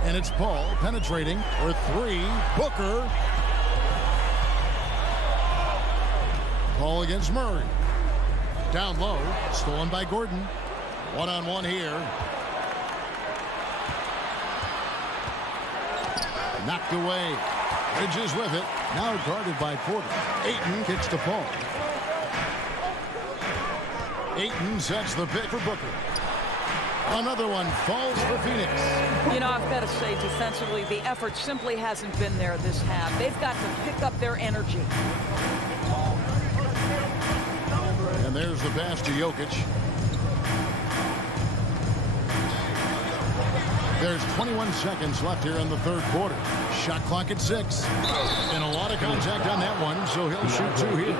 And it's Paul penetrating for 3. Booker. Paul against Murray. Down low. Stolen by Gordon. One-on-one here. Knocked away. Bridges with it. Now guarded by Porter. Ayton kicks to Paul. Ayton sets the pick for Booker. Another one falls for Phoenix. You know, I've got to say, defensively, the effort simply hasn't been there this half. They've got to pick up their energy. And there's the pass to Jokic. There's 21 seconds left here in the third quarter. Shot clock at 6. And a lot of contact on that one, so he'll shoot 2 here.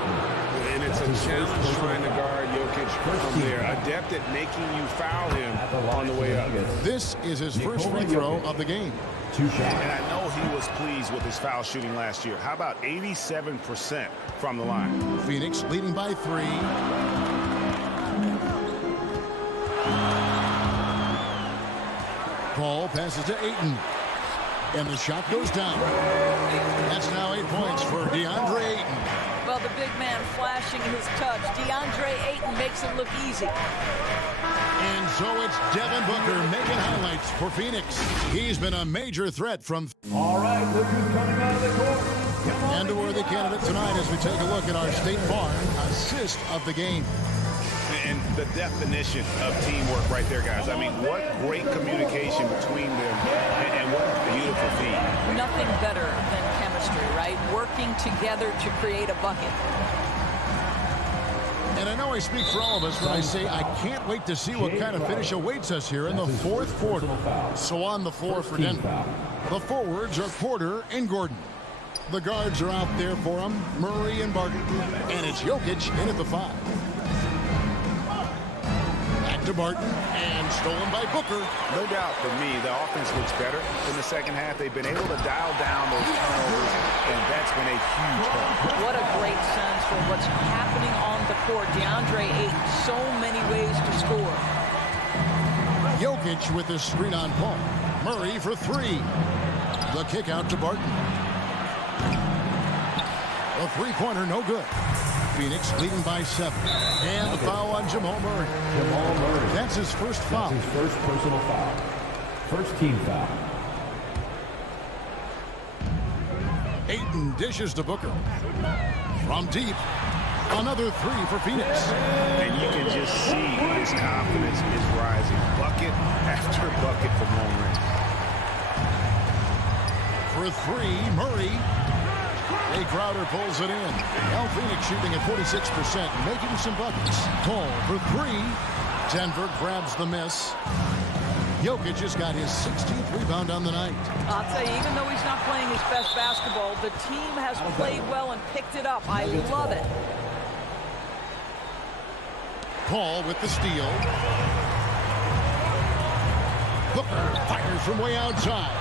And it's a challenge trying to guard Jokic from there. Adept at making you foul him on the way up. This is his first free throw of the game. And I know he was pleased with his foul shooting last year. How about 87% from the line? Phoenix leading by 3. Paul passes to Ayton. And the shot goes down. That's now 8 points for DeAndre Ayton. Well, the big man flashing his touch. DeAndre Ayton makes it look easy. And so it's Devin Booker making highlights for Phoenix. He's been a major threat from... All right, look who's coming out of the court. And a worthy candidate tonight as we take a look at our State Farm assist of the game. And the definition of teamwork right there, guys. I mean, what great communication between them, and what a beautiful feat. Nothing better than chemistry, right? Working together to create a bucket. And I know I speak for all of us when I say I can't wait to see what kind of finish awaits us here in the fourth quarter. So on the floor for Denver, the forwards are Porter and Gordon. The guards are out there for them, Murray and Barton. And it's Jokic in at the 5. To Barton, and stolen by Booker. No doubt for me, the offense looks better in the second half. They've been able to dial down those turnovers, and that's been a huge help. What a great sense for what's happening on the court. DeAndre Ayton, so many ways to score. Jokic with the screen on Paul. Murray for 3. The kick out to Barton. A three-pointer, no good. Phoenix leading by 7. And the foul on Jamal Murray. Jamal Murray. That's his first foul. That's his first personal foul. First team foul. Ayton dishes to Booker. From deep. Another 3 for Phoenix. And you can just see his confidence is rising. Bucket after bucket from long range. For 3, Murray. Jay Crowder pulls it in. Now Phoenix shooting at 46%, making some buckets. Paul for 3. Denver grabs the miss. Jokic has got his 16th rebound on the night. I'll tell you, even though he's not playing his best basketball, the team has played well and picked it up. I love it. Paul with the steal. Booker fires from way outside.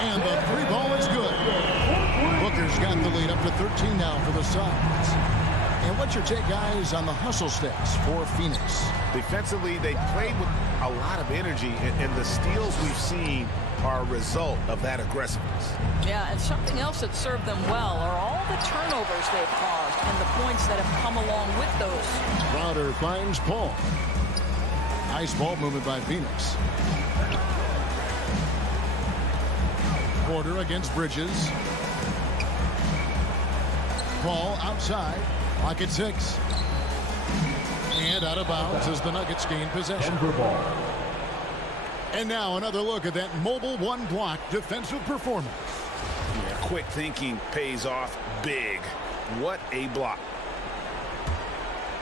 And the 3 ball is good. Booker's got the lead up to 13 now for the Suns. And what's your take, guys, on the hustle stats for Phoenix? Defensively, they played with a lot of energy, and the steals we've seen are a result of that aggressiveness. Yeah, and something else that served them well are all the turnovers they've caused and the points that have come along with those. Crowder finds Paul. Nice ball movement by Phoenix. Porter against Bridges. Paul outside. Clock at 6. And out of bounds as the Nuggets gain possession. Denver ball. And now another look at that mobile one-block defensive performance. Yeah, quick thinking pays off big. What a block.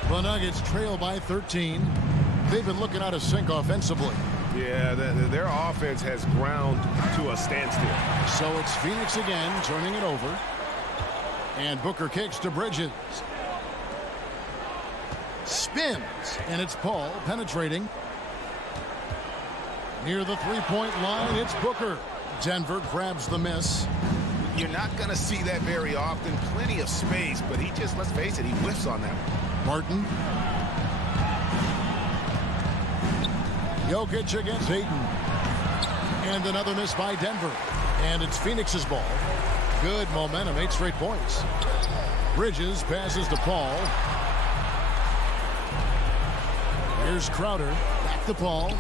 The Nuggets trail by 13. They've been looking out of sync offensively. Yeah, their offense has ground to a standstill. So it's Phoenix again, turning it over. And Booker kicks to Bridges. Spins, and it's Paul penetrating. Near the three-point line, it's Booker. Denver grabs the miss. You're not going to see that very often. Plenty of space, but he just, let's face it, he whiffs on that one. Martin. Jokic against Ayton. And another miss by Denver. And it's Phoenix's ball. Good momentum, 8 straight points. Bridges passes to Paul. Here's Crowder. Back to Paul.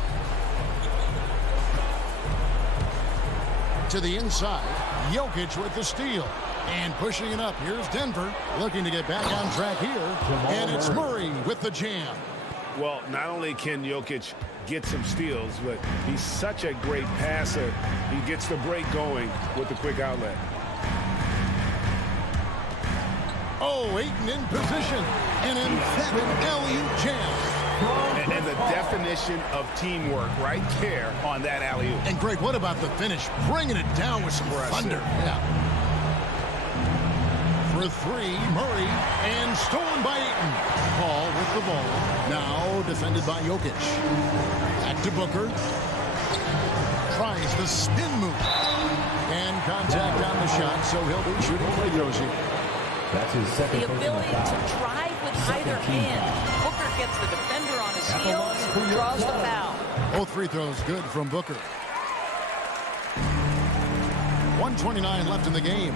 To the inside. Jokic with the steal. And pushing it up. Here's Denver. Looking to get back on track here. And it's Murray with the jam. Well, not only can Jokic get some steals, but he's such a great passer. He gets the break going with the quick outlet. Oh, Ayton in position. An emphatic alley-oop jam. And the definition of teamwork right there on that alley-oop. And Greg, what about the finish? Bringing it down with some thunder. Yeah. For 3, Murray, and stolen by Ayton. Paul with the ball. Now defended by Jokic. Back to Booker. Tries the spin move. And contact on the shot, so he'll be shooting free throws here. That's his second The personal ability foul. to drive with either hand. Booker gets the defender on his heels, draws the foul. Both free throws good from Booker. 1:29 left in the game.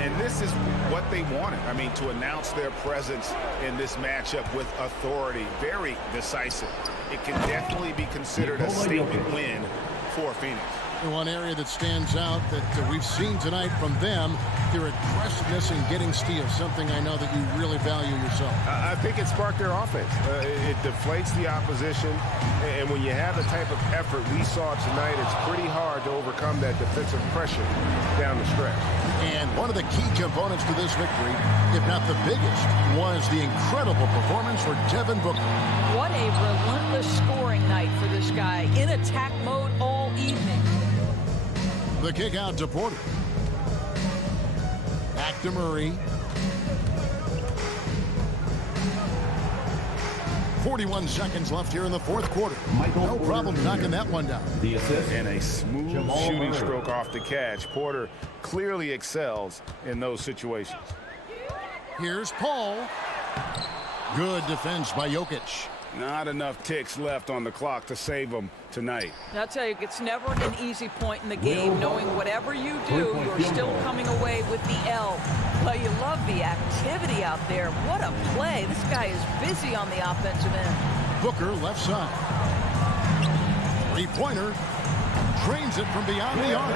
And this is what they wanted. I mean, to announce their presence in this matchup with authority. Very decisive. It can definitely be considered a statement win for Phoenix. One area that stands out that we've seen tonight from them, their aggressiveness in getting steals, something I know that you really value yourself. I think it sparked their offense. It deflates the opposition, and when you have the type of effort we saw tonight, it's pretty hard to overcome that defensive pressure down the stretch. And one of the key components to this victory, if not the biggest, was the incredible performance for Devin Booker. What a relentless scoring night for this guy, in attack mode all evening. The kick out to Porter. Back to Murray. 41 seconds left here in the fourth quarter. No problem knocking that one down. The assist. And a smooth Jamal shooting Murray. stroke off the catch. Porter clearly excels in those situations. Here's Paul. Good defense by Jokic. Not enough ticks left on the clock to save them tonight. I'll tell you, it's never an easy point in the game, knowing whatever you do, you're still coming away with the L. But you love the activity out there. What a play. This guy is busy on the offensive end. Booker left side. Three-pointer. Drains it from beyond the arc.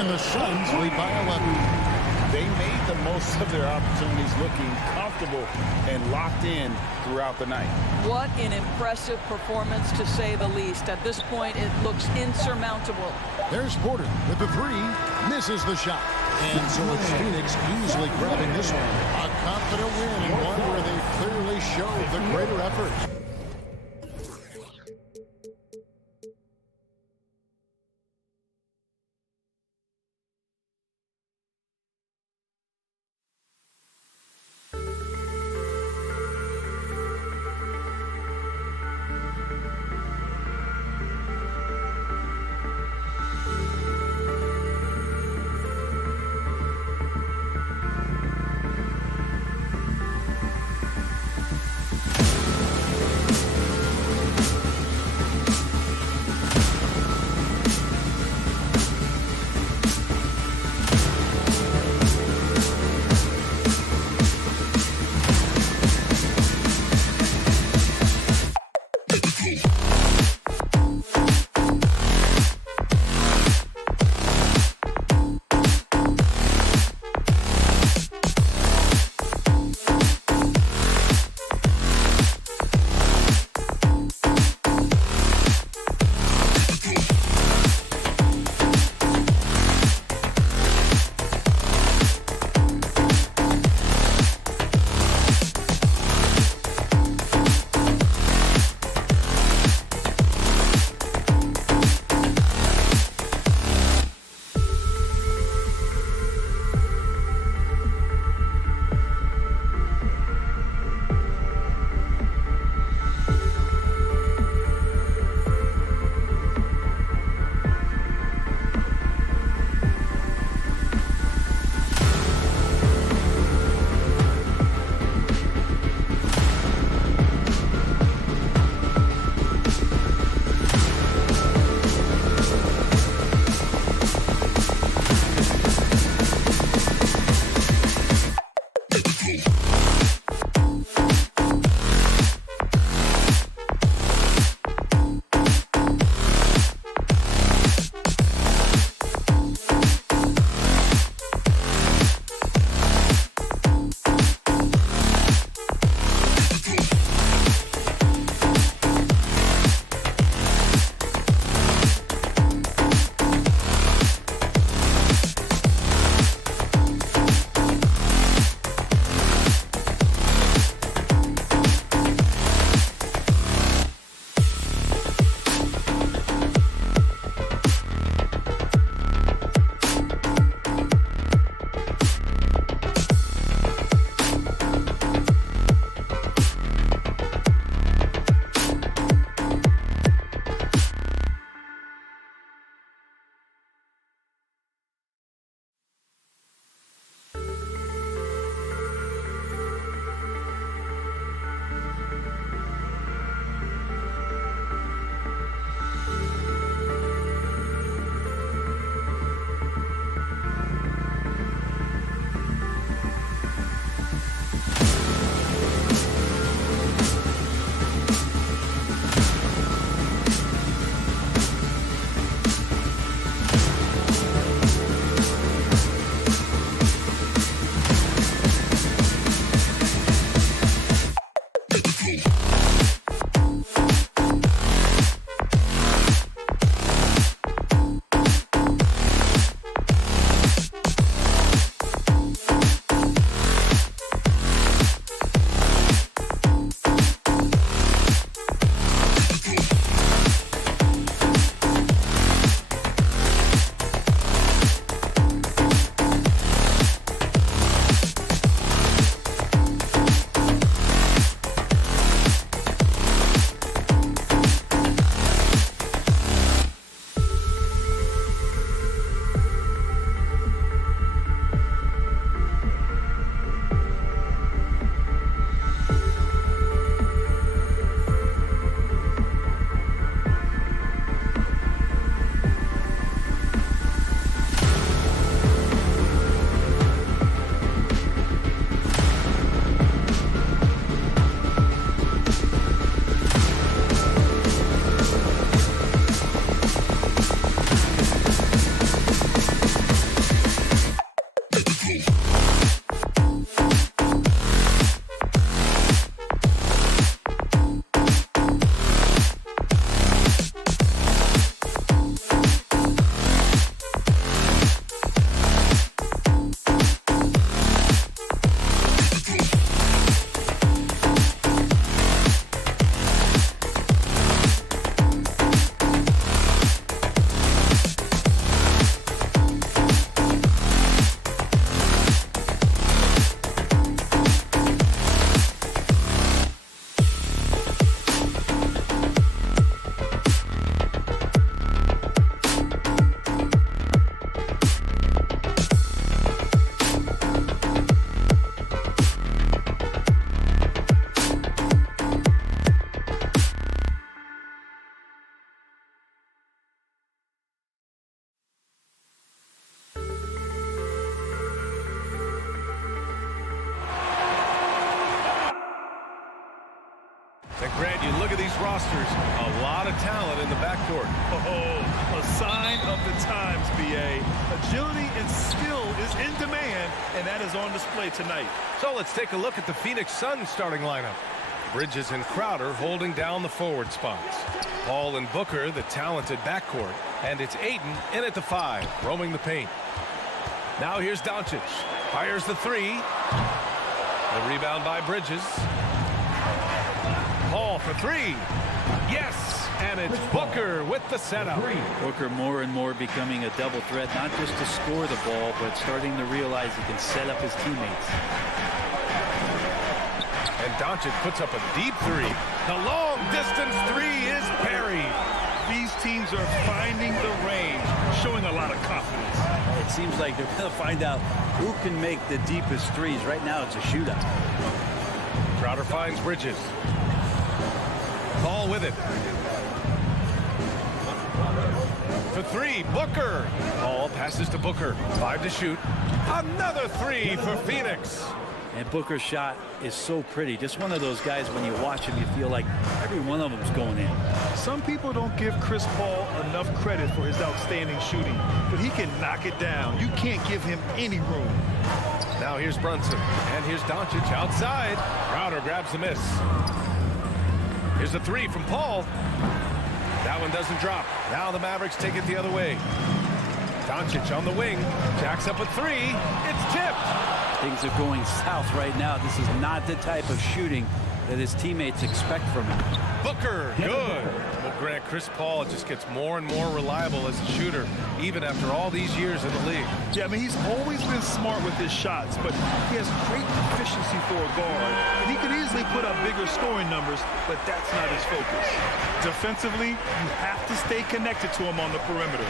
And the Suns lead by 11. They made the most of their opportunities, looking comfortable and locked in throughout the night. What an impressive performance, to say the least. At this point, it looks insurmountable. There's Porter with the 3. Misses the shot. And so it's Phoenix easily grabbing this one. A confident win, and one where they clearly showed the greater effort. And Grant, you look at these rosters, a lot of talent in the backcourt. Oh, a sign of the times, B.A. Agility and skill is in demand, and that is on display tonight. So let's take a look at the Phoenix Suns starting lineup. Bridges and Crowder holding down the forward spots. Paul and Booker, the talented backcourt. And it's Ayton in at the 5, roaming the paint. Now here's Doncic. Fires the 3. The rebound by Bridges. Paul for 3. Yes, and it's Booker with the setup. Booker more and more becoming a double threat, not just to score the ball, but starting to realize he can set up his teammates. And Doncic puts up a deep 3. The long distance 3 is buried. These teams are finding the range, showing a lot of confidence. It seems like they're going to find out who can make the deepest threes. Right now, it's a shootout. Crowder finds Bridges. Paul with it. For 3, Booker. Paul passes to Booker. 5 to shoot. Another 3 for Phoenix. And Booker's shot is so pretty. Just one of those guys, when you watch him, you feel like every one of them is going in. Some people don't give Chris Paul enough credit for his outstanding shooting, but he can knock it down. You can't give him any room. Now here's Brunson, and here's Doncic outside. Crowder grabs the miss. Here's a 3 from Paul. That one doesn't drop. Now the Mavericks take it the other way. Doncic on the wing, jacks up a 3. It's tipped. Things are going south right now. This is not the type of shooting that his teammates expect from him. Booker, good. Well, Grant, Chris Paul just gets more and more reliable as a shooter, even after all these years in the league. Yeah, I mean, he's always been smart with his shots, but he has great efficiency for a guard. And he could easily put up bigger scoring numbers, but that's not his focus. Defensively, you have to stay connected to him on the perimeter.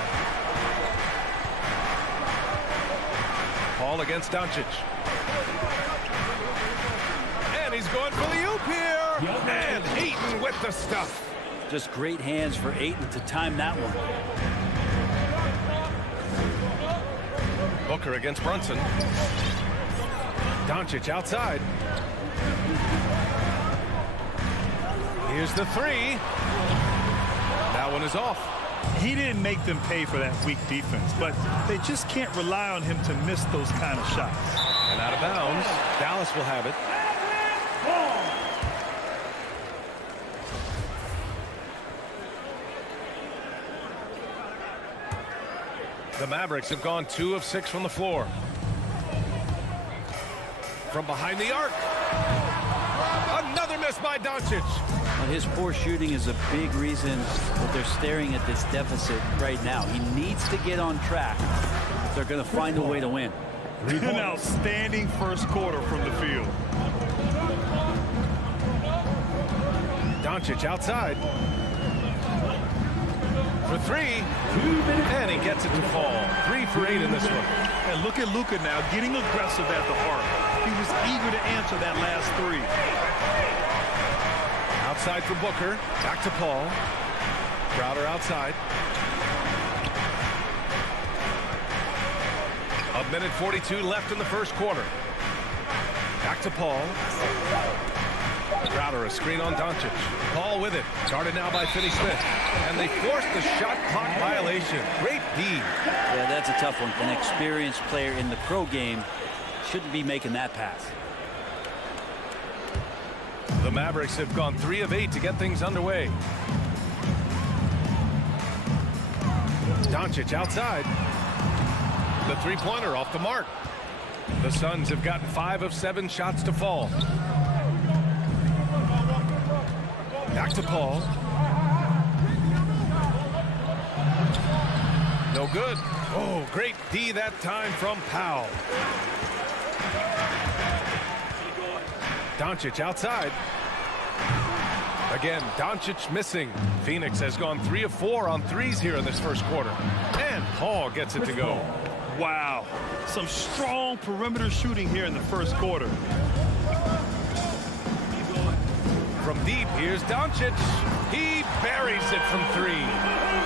Paul against Doncic. And he's going for the oop here. And Ayton with the stuff. Just great hands for Ayton to time that one. Booker against Brunson. Doncic outside. Here's the 3. That one is off. He didn't make them pay for that weak defense, but they just can't rely on him to miss those kind of shots. And out of bounds, Dallas will have it. The Mavericks have gone 2 of 6 from the floor. From behind the arc. Another miss by Doncic. Well, his poor shooting is a big reason that they're staring at this deficit right now. He needs to get on track if they're going to find a way to win. An outstanding first quarter from the field. Doncic outside. For 3. And he gets it to fall. 3 for 8 in this one. And look at Luka now getting aggressive at the arc. He was eager to answer that last 3. Outside for Booker. Back to Paul. Crowder outside. A minute 42 left in the first quarter. Back to Paul. Crowder, a screen on Doncic. Paul with it. Guarded now by Finney-Smith. And they forced the shot clock violation. Great D. Yeah, that's a tough one. An experienced player in the pro game shouldn't be making that pass. The Mavericks have gone 3 of 8 to get things underway. Doncic outside. The 3-pointer off the mark. The Suns have gotten 5 of 7 shots to fall. Back to Paul. No good. Oh, great D that time from Powell. Doncic outside. Again, Doncic missing. Phoenix has gone 3 of 4 on threes here in this first quarter. And Paul gets it to go. Wow. Some strong perimeter shooting here in the first quarter. From deep, here's Doncic. He buries it from 3.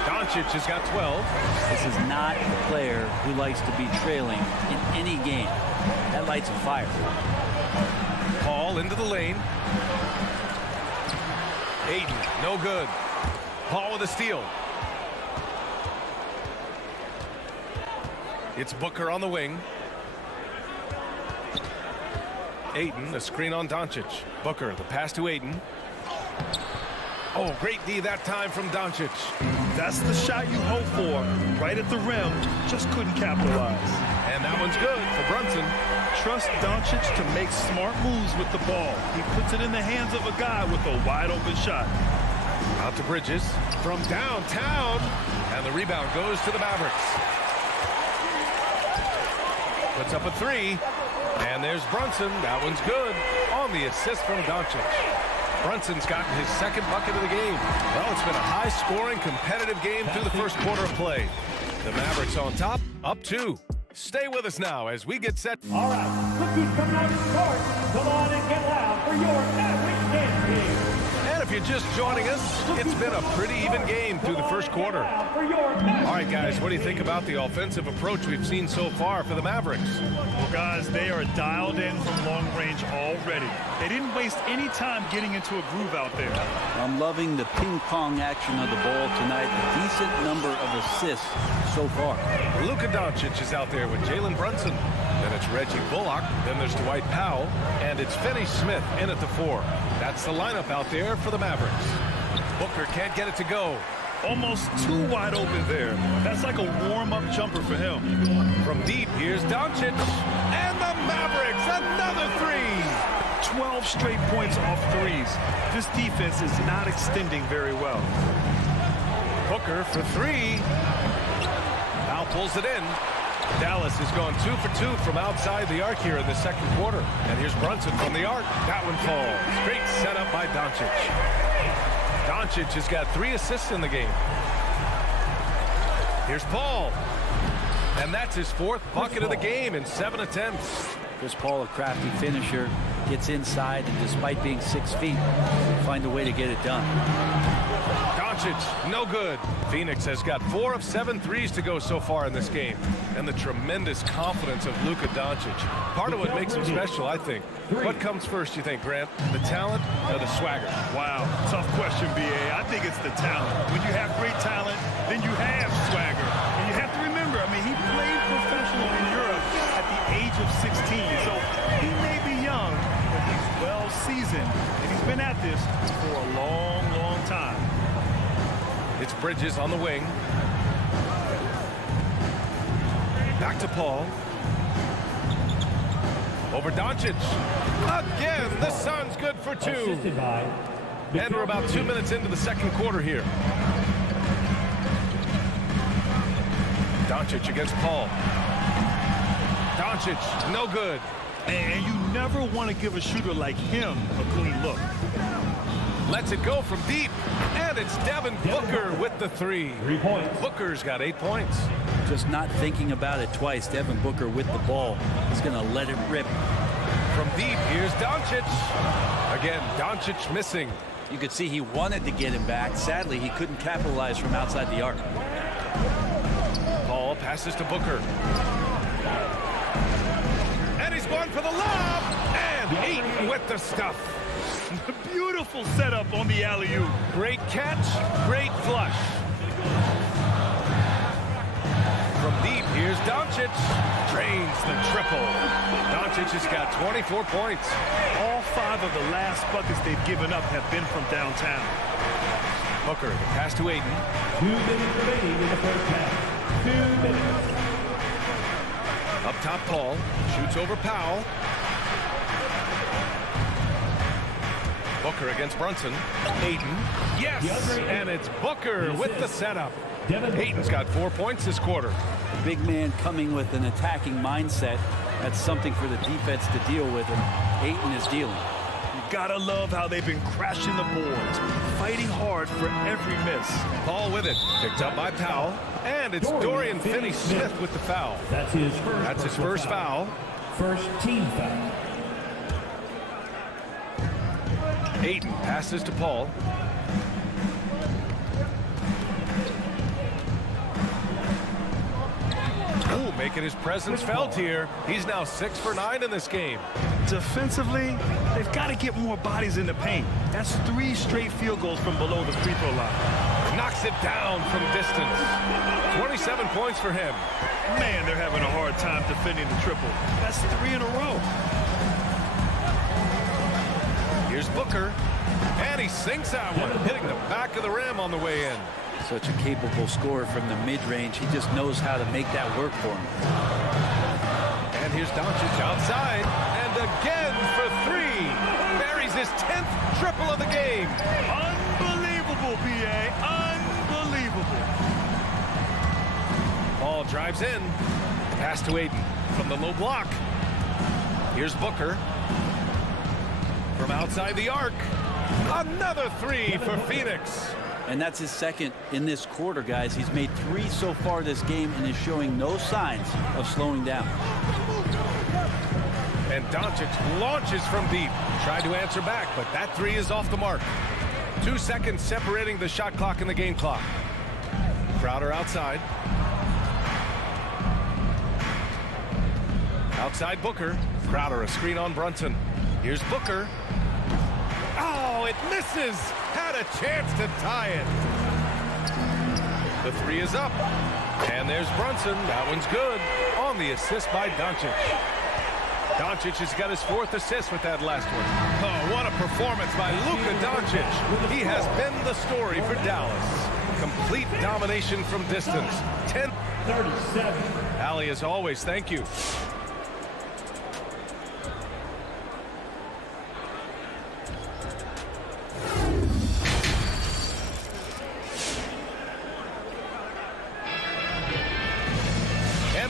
Doncic has got 12. This is not a player who likes to be trailing in any game. That lights a fire. Paul into the lane. Ayton, no good. Paul with a steal. It's Booker on the wing. Ayton, the screen on Doncic. Booker, the pass to Ayton. Oh, great D that time from Doncic. That's the shot you hope for. Right at the rim, just couldn't capitalize. And that one's good for Brunson. Trust Doncic to make smart moves with the ball. He puts it in the hands of a guy with a wide open shot. Out to Bridges from downtown. And the rebound goes to the Mavericks. Puts up a three. And there's Brunson. That one's good on the assist from Doncic. Brunson's gotten his second bucket of the game. Well, it's been a high-scoring, competitive game through the first quarter of play. The Mavericks on top, up 2. Stay with us now as we get set. All right, look who's coming out of the court. Come on and get loud for your Mavericks game team. And if you're just joining us, it's been a pretty even game through the first quarter. All right, guys, what do you think about the offensive approach we've seen so far for the Mavericks? Well, guys, they are dialed in from long range already. They didn't waste any time getting into a groove out there. I'm loving the ping-pong action of the ball tonight. A decent number of assists so far. Luka Doncic is out there with Jalen Brunson. Then it's Reggie Bullock. Then there's Dwight Powell. And it's Finney Smith in at the 4. That's the lineup out there for the Mavericks. Booker can't get it to go. Almost too wide open there. That's like a warm-up jumper for him. From deep, here's Doncic. And the Mavericks, another 3. 12 straight points off threes. This defense is not extending very well. Booker for 3. Now pulls it in. Dallas has gone 2 for 2 from outside the arc here in the second quarter. And here's Brunson from the arc. That one falls. Great setup by Doncic. Doncic has got 3 assists in the game. Here's Paul. And that's his 4th bucket of the game in 7 attempts. Chris Paul, a crafty finisher, gets inside, and despite being 6 feet, find a way to get it done. Doncic, no good. Phoenix has got 4 of 7 threes to go so far in this game. And the tremendous confidence of Luka Doncic. Part of what makes him special, I think. What comes first, you think, Grant? The talent or the swagger? Wow, tough question, B.A. I think it's the talent. When you have great talent, then you have swagger. And you have to remember, I mean, he played professional in Europe at the age of 16. So he may be young, but he's well seasoned. And he's been at this for a long, long time. It's Bridges on the wing. Back to Paul. Over Doncic. Again, the Suns good for 2. And we're about 2 minutes into the second quarter here. Doncic against Paul. Doncic, no good. And you never want to give a shooter like him a clean look. Lets it go from deep. And it's Devin Booker with the 3. 3 points. Booker's got 8 points. Just not thinking about it twice. Devin Booker with the ball. He's going to let it rip. From deep, here's Doncic. Again, Doncic missing. You could see he wanted to get him back. Sadly, he couldn't capitalize from outside the arc. Paul passes to Booker. And he's going for the lob. And Ayton with the stuff. Beautiful setup on the alley-oop. Great catch, great flush. From deep, here's Doncic. Drains the triple. Doncic has got 24 points. All 5 of the last buckets they've given up have been from downtown. Booker, the pass to Ayton. 2 minutes remaining in the first half. 2 minutes. Up top, Paul. Shoots over Powell. Booker against Brunson. Ayton. Yes! And it's Booker with the setup. Ayton's got 4 points this quarter. Big man coming with an attacking mindset. That's something for the defense to deal with, and Ayton is dealing. You gotta love how they've been crashing the boards, fighting hard for every miss. Paul with it. Picked up by Powell. And it's Dorian Finney-Smith with the foul. That's his first foul. First team foul. Ayton passes to Paul. Ooh, making his presence felt here. He's now 6 for 9 in this game. Defensively, they've got to get more bodies in the paint. That's 3 straight field goals from below the free throw line. Knocks it down from distance. 27 points for him. Man, they're having a hard time defending the triple. That's 3 in a row. Here's Booker, and he sinks that one, hitting the back of the rim on the way in. Such a capable scorer from the mid-range. He just knows how to make that work for him. And here's Doncic outside, and again for 3. Buries his 10th triple of the game. Unbelievable, PA. Unbelievable. Ball drives in. Pass to Ayton from the low block. Here's Booker. From outside the arc. Another 3 for Phoenix. And that's his second in this quarter, guys. He's made 3 so far this game and is showing no signs of slowing down. And Doncic launches from deep. Tried to answer back, but that 3 is off the mark. 2 seconds separating the shot clock and the game clock. Crowder outside. Outside Booker. Crowder a screen on Brunson. Here's Booker. Oh, it misses. Had a chance to tie it. The 3 is up. And there's Brunson. That one's good. On the assist by Doncic. Doncic has got his 4th assist with that last one. Oh, what a performance by Luka Doncic. He has been the story for Dallas. Complete domination from distance. 10-37. Allie, as always, thank you.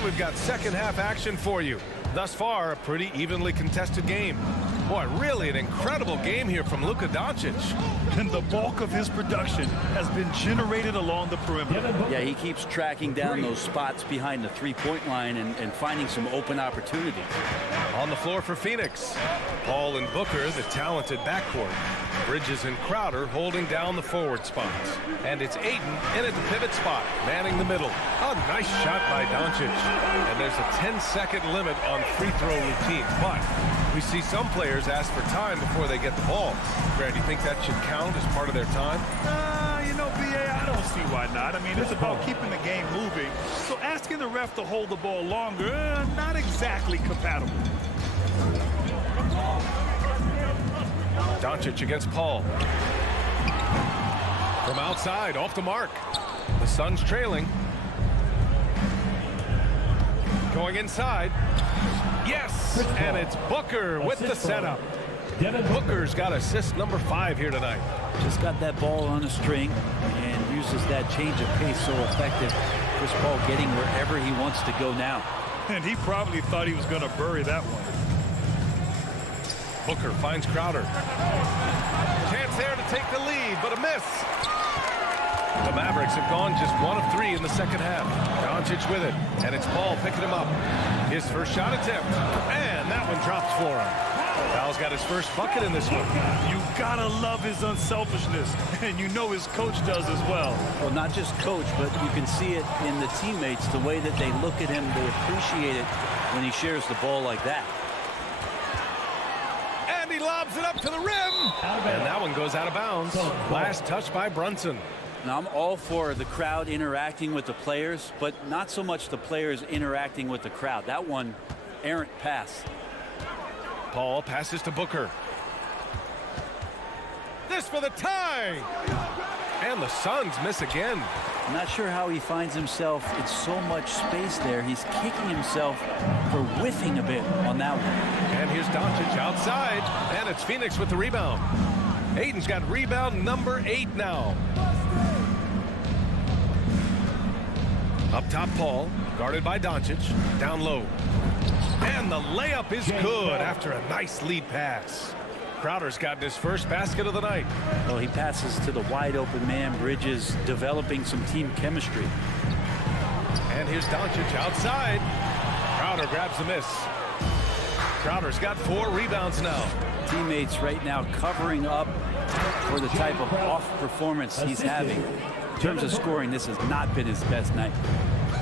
We've got second half action for you. Thus far, a pretty evenly contested game. Boy, really an incredible game here from Luka Doncic. And the bulk of his production has been generated along the perimeter. Yeah, he keeps tracking down those spots behind the three-point line and finding some open opportunities. On the floor for Phoenix, Paul and Booker, the talented backcourt. Bridges and Crowder holding down the forward spots. And it's Ayton in at the pivot spot, manning the middle. A nice shot by Doncic. And there's a 10-second limit on free throw routine. But we see some players ask for time before they get the ball. Brad, do you think that should count as part of their time? You know, BA, I don't see why not. I mean, it's about keeping the game moving. So asking the ref to hold the ball longer, not exactly compatible. Doncic against Paul. From outside, off the mark. The Suns trailing. Going inside. Yes! And it's Booker with the setup. Booker's got assist number 5 here tonight. Just got that ball on a string and uses that change of pace so effective. Chris Paul getting wherever he wants to go now. And he probably thought he was going to bury that one. Booker finds Crowder. Chance there to take the lead, but a miss. The Mavericks have gone just 1 of 3 in the second half. Doncic with it, and it's Paul picking him up. His first shot attempt, and that one drops for him. Powell's got his first bucket in this one. You gotta love his unselfishness, and you know his coach does as well. Well, not just coach, but you can see it in the teammates, the way that they look at him, they appreciate it when he shares the ball like that. And he lobs it up to the rim, and that one goes out of bounds. Last touch by Brunson. Now, I'm all for the crowd interacting with the players, but not so much the players interacting with the crowd. That one, errant pass. Paul passes to Booker. This for the tie. And the Suns miss again. I'm not sure how he finds himself in so much space there. He's kicking himself for whiffing a bit on that one. And here's Doncic outside, and it's Phoenix with the rebound. Ayton's got rebound number 8 now. Up top, Paul, guarded by Doncic, down low. And the layup is good after a nice lead pass. Crowder's gotten his first basket of the night. Well, he passes to the wide open man. Bridges developing some team chemistry. And here's Doncic outside. Crowder grabs the miss. Crowder's got 4 rebounds now. Teammates right now covering up for the type of off performance he's having. In terms of scoring, this has not been his best night.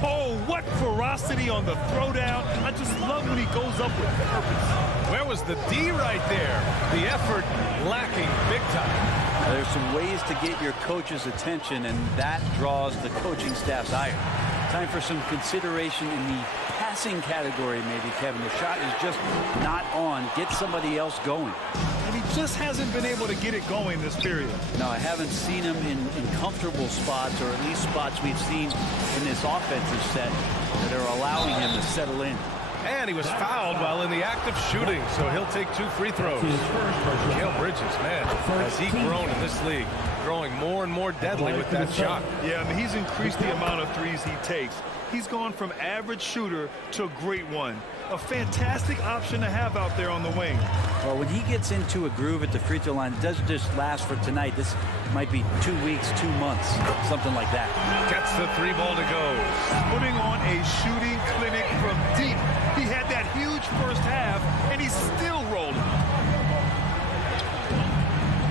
Oh, what ferocity on the throwdown. I just love when he goes up with purpose. Where was the D right there? The effort lacking big time. There's some ways to get your coach's attention, and that draws the coaching staff's ire. Time for some consideration in the passing category, maybe, Kevin. The shot is just not on. Get somebody else going. And he just hasn't been able to get it going this period. No, I haven't seen him in comfortable spots, or at least spots we've seen in this offensive set that are allowing him to settle in. And he was fouled while in the act of shooting, so he'll take 2 free throws. Mikal Bridges, man, has he grown in this league, growing more and more deadly with that shot. Yeah, I mean, he's increased the amount of threes he takes. He's gone from average shooter to a great one. A fantastic option to have out there on the wing. Well, when he gets into a groove at the free throw line, it doesn't just last for tonight. This might be 2 weeks, 2 months, something like that. Gets the 3 ball to go. Putting on a shooting clinic from deep. He had that huge first half, and he's still rolling.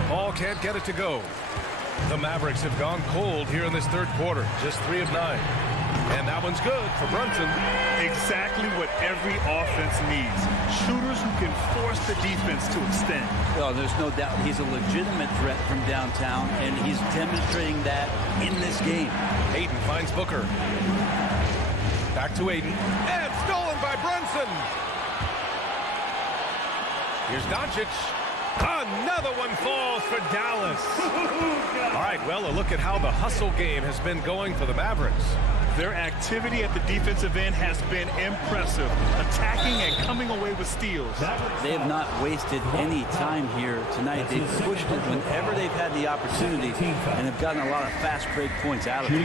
Ball can't get it to go. The Mavericks have gone cold here in this third quarter. Just 3 of 9. And that one's good for Brunson. Exactly what every offense needs. Shooters who can force the defense to extend. Well, there's no doubt he's a legitimate threat from downtown, and he's demonstrating that in this game. Ayton finds Booker. Back to Ayton. And stolen by Brunson. Here's Doncic. Another one falls for Dallas. All right, well, a look at how the hustle game has been going for the Mavericks. Their activity at the defensive end has been impressive, attacking and coming away with steals. They have not wasted any time here tonight. They've pushed it whenever they've had the opportunity and have gotten a lot of fast break points out of it.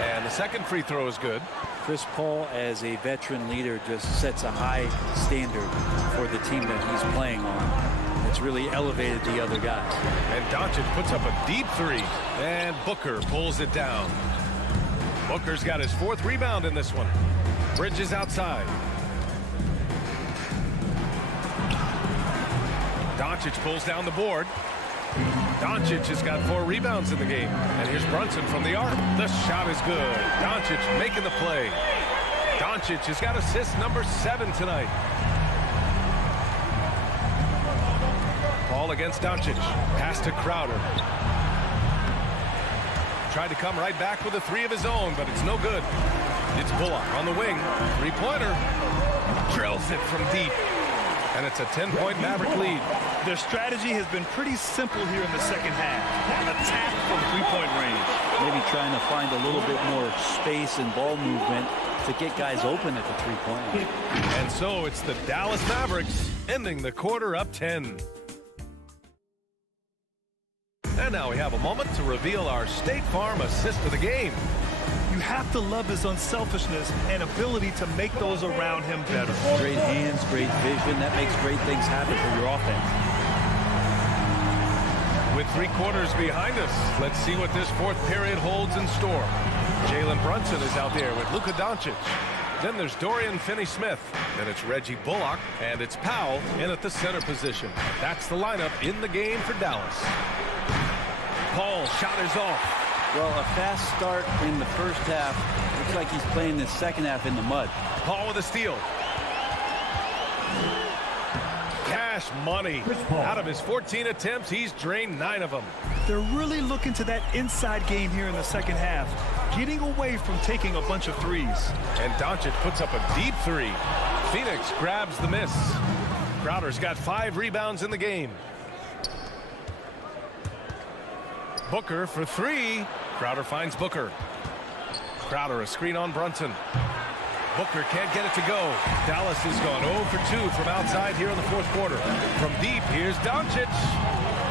And the second free throw is good. Chris Paul, as a veteran leader, just sets a high standard for the team that he's playing on. It's really elevated the other guys. And Doncic puts up a deep 3. And Booker pulls it down. Booker's got his 4th rebound in this one. Bridges outside. Doncic pulls down the board. Doncic has got 4 rebounds in the game. And here's Brunson from the arc. The shot is good. Doncic making the play. Doncic has got assist number 7 tonight. Paul against Doncic. Pass to Crowder. Tried to come right back with a 3 of his own, but it's no good. It's Bullock on the wing. 3-pointer. Drills it from deep. And it's a 10-point Maverick lead. Their strategy has been pretty simple here in the second half. Attack from 3-point range. Maybe trying to find a little bit more space and ball movement to get guys open at the 3-point line. And so it's the Dallas Mavericks ending the quarter up 10. And now we have a moment to reveal our State Farm assist of the game. You have to love his unselfishness and ability to make those around him better. Great hands, great vision. That makes great things happen for your offense. With 3 quarters behind us, let's see what this 4th period holds in store. Jalen Brunson is out there with Luka Doncic. Then there's Dorian Finney-Smith. Then it's Reggie Bullock. And it's Powell in at the center position. That's the lineup in the game for Dallas. Paul, shot is off. Well, a fast start in the first half. Looks like he's playing the second half in the mud. Paul with a steal. Cash money. Out of his 14 attempts, he's drained 9 of them. They're really looking to that inside game here in the second half, getting away from taking a bunch of threes. And Doncic puts up a deep 3. Phoenix grabs the miss. Crowder's got 5 rebounds in the game. Booker for 3. Crowder finds Booker. Crowder a screen on Brunson. Booker can't get it to go. Dallas has gone 0 for 2 from outside here in the 4th quarter. From deep, here's Doncic.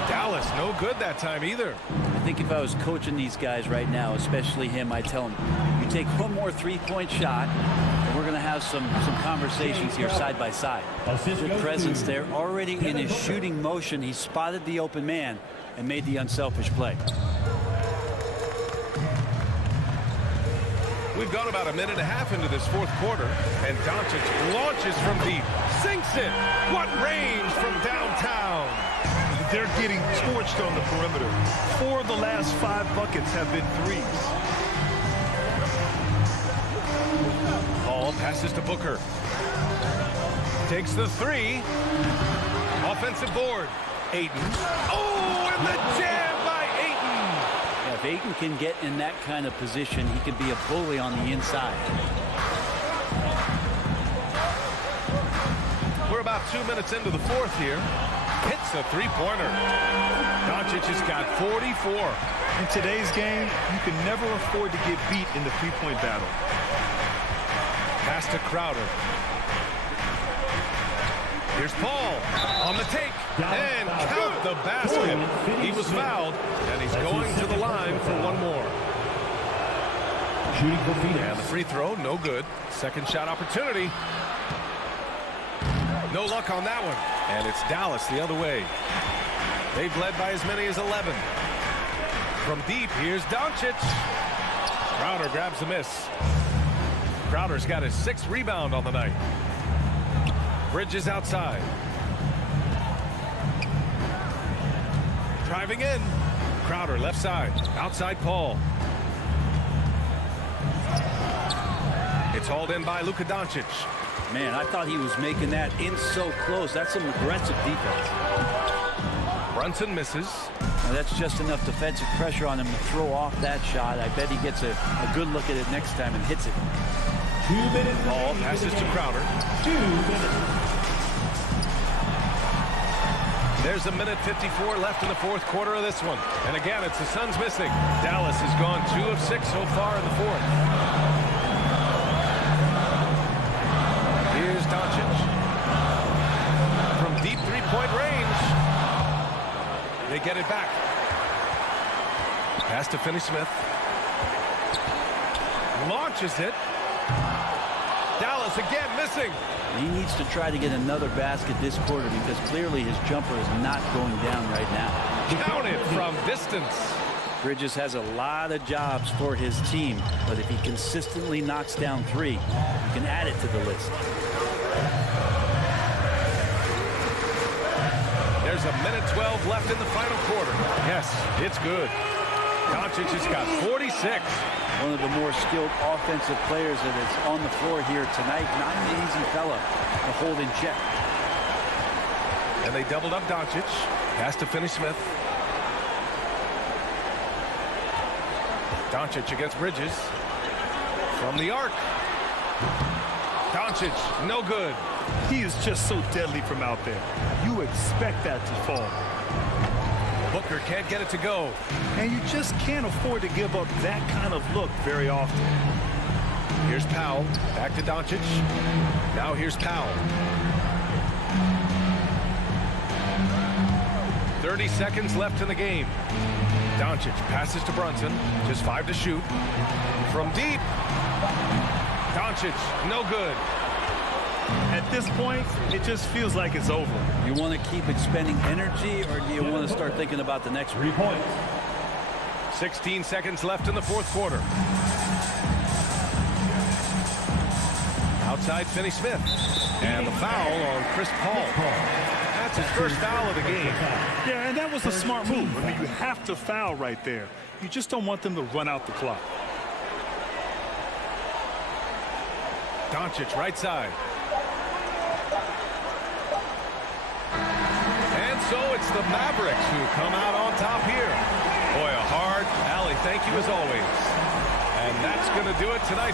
Dallas no good that time either. I think if I was coaching these guys right now, especially him, I'd tell him, you take one more 3-point shot, and we're going to have some conversations here side by side. Good presence there. Already in his shooting motion, he spotted the open man and made the unselfish play. We've gone about a minute and a half into this 4th quarter, and Doncic launches from deep, sinks it. What range from downtown! They're getting torched on the perimeter. 4 of the last 5 buckets have been threes. Passes to Booker. Takes the three. Offensive board. Ayton. Oh, and the jam by Ayton. Yeah, if Ayton can get in that kind of position, he can be a bully on the inside. We're about 2 minutes into the fourth here. Hits a three-pointer. Doncic has got 44. In today's game, you can never afford to get beat in the three-point battle. Pass to Crowder. Here's Paul on the take. And count the basket. He was fouled, and he's going to the line for one more. And the free throw, no good. Second shot opportunity. No luck on that one. And it's Dallas the other way. They've led by as many as 11. From deep, here's Doncic. Crowder grabs the miss. Crowder's got his 6th rebound on the night. Bridges outside. Driving in. Crowder left side. Outside Paul. It's hauled in by Luka Doncic. Man, I thought he was making that in so close. That's some aggressive defense. Brunson misses. Now that's just enough defensive pressure on him to throw off that shot. I bet he gets a good look at it next time and hits it. 2 minutes. Ball passes to Crowder. 2 minutes. There's 1:54 left in the fourth quarter of this one. And again, it's the Suns missing. Dallas has gone 2 of 6 so far in the fourth. Here's Doncic. From deep three-point range. They get it back. Pass to Finney-Smith. Launches it. Dallas again missing. He needs to try to get another basket this quarter because clearly his jumper is not going down right now. Count it from distance. Bridges has a lot of jobs for his team, but if he consistently knocks down 3, you can add it to the list. There's 1:12 left in the final quarter. Yes, it's good. Doncic has got 46. One of the more skilled offensive players that is on the floor here tonight. Not an easy fella to hold in check. And they doubled up Doncic. Pass to Finney-Smith. Doncic against Bridges. From the arc. Doncic, no good. He is just so deadly from out there. You expect that to fall. Booker can't get it to go. And you just can't afford to give up that kind of look very often. Here's Powell. Back to Doncic. Now here's Powell. 30 seconds left in the game. Doncic passes to Brunson. Just 5 to shoot. From deep. Doncic, no good. At this point, it just feels like it's over. You want to keep expending energy, or do you want to start thinking about the next 3 points. 16 seconds left in the fourth quarter. Outside Finney-Smith. And the foul on Chris Paul. That's his first foul of the game. Yeah, and that was a smart move. I mean, you have to foul right there. You just don't want them to run out the clock. Doncic right side. And so it's the Mavericks who come out on top here. Boy, a hard alley. Thank you as always. And that's going to do it tonight.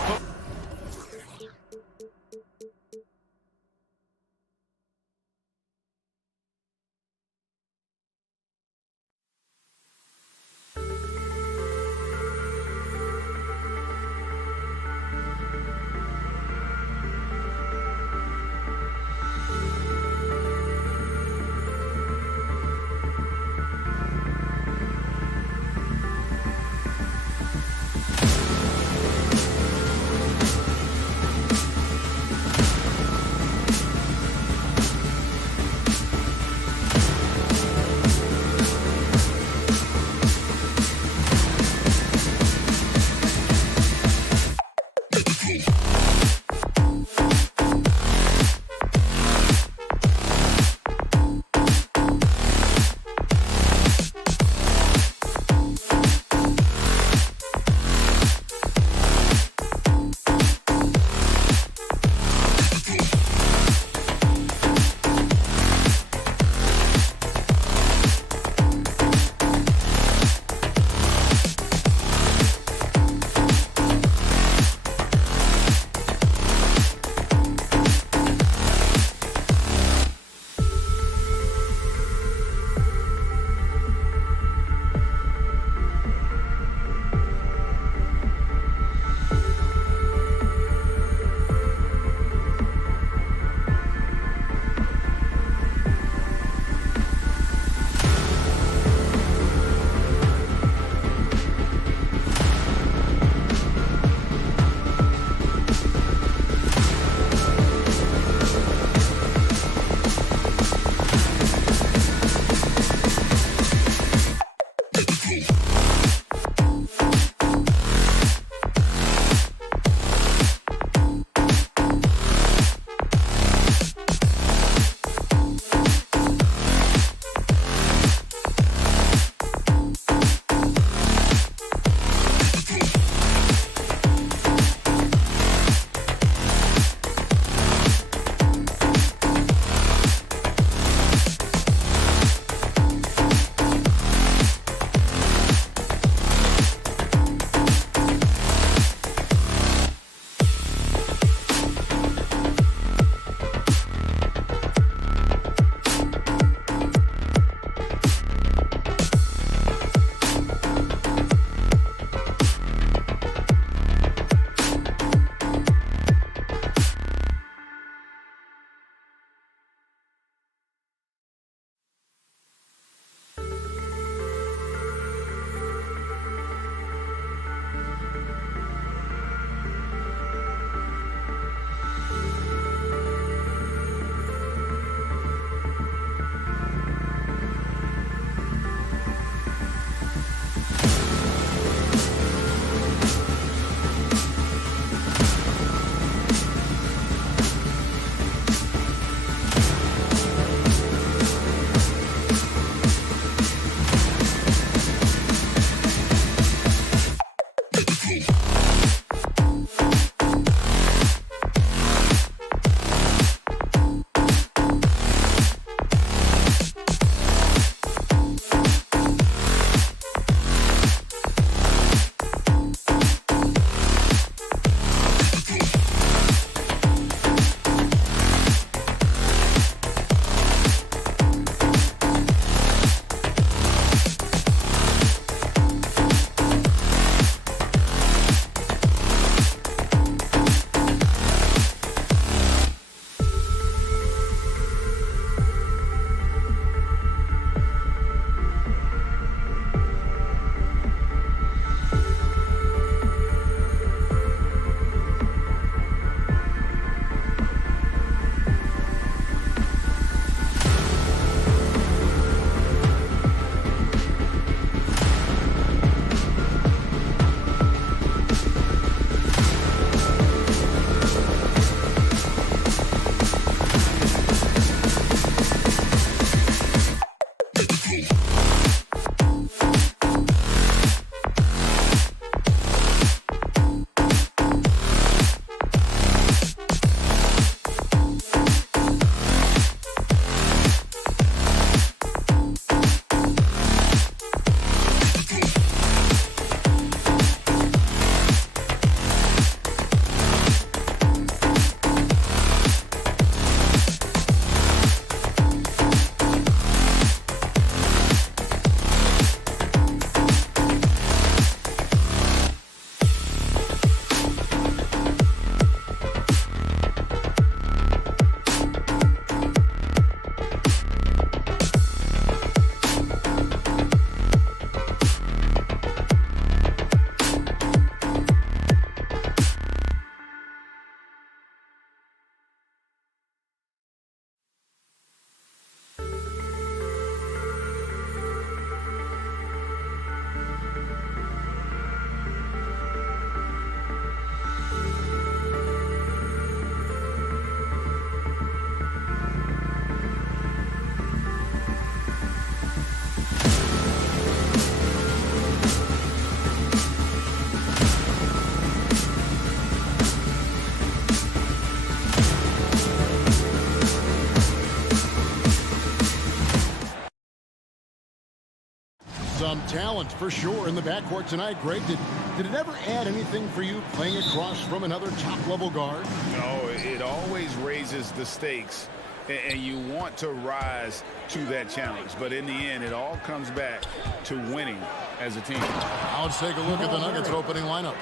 Some talent for sure in the backcourt tonight, Greg. Did it ever add anything for you playing across from another top-level guard? No, it always raises the stakes, and you want to rise to that challenge. But in the end, it all comes back to winning as a team. Now let's take a look at the Nuggets opening lineup.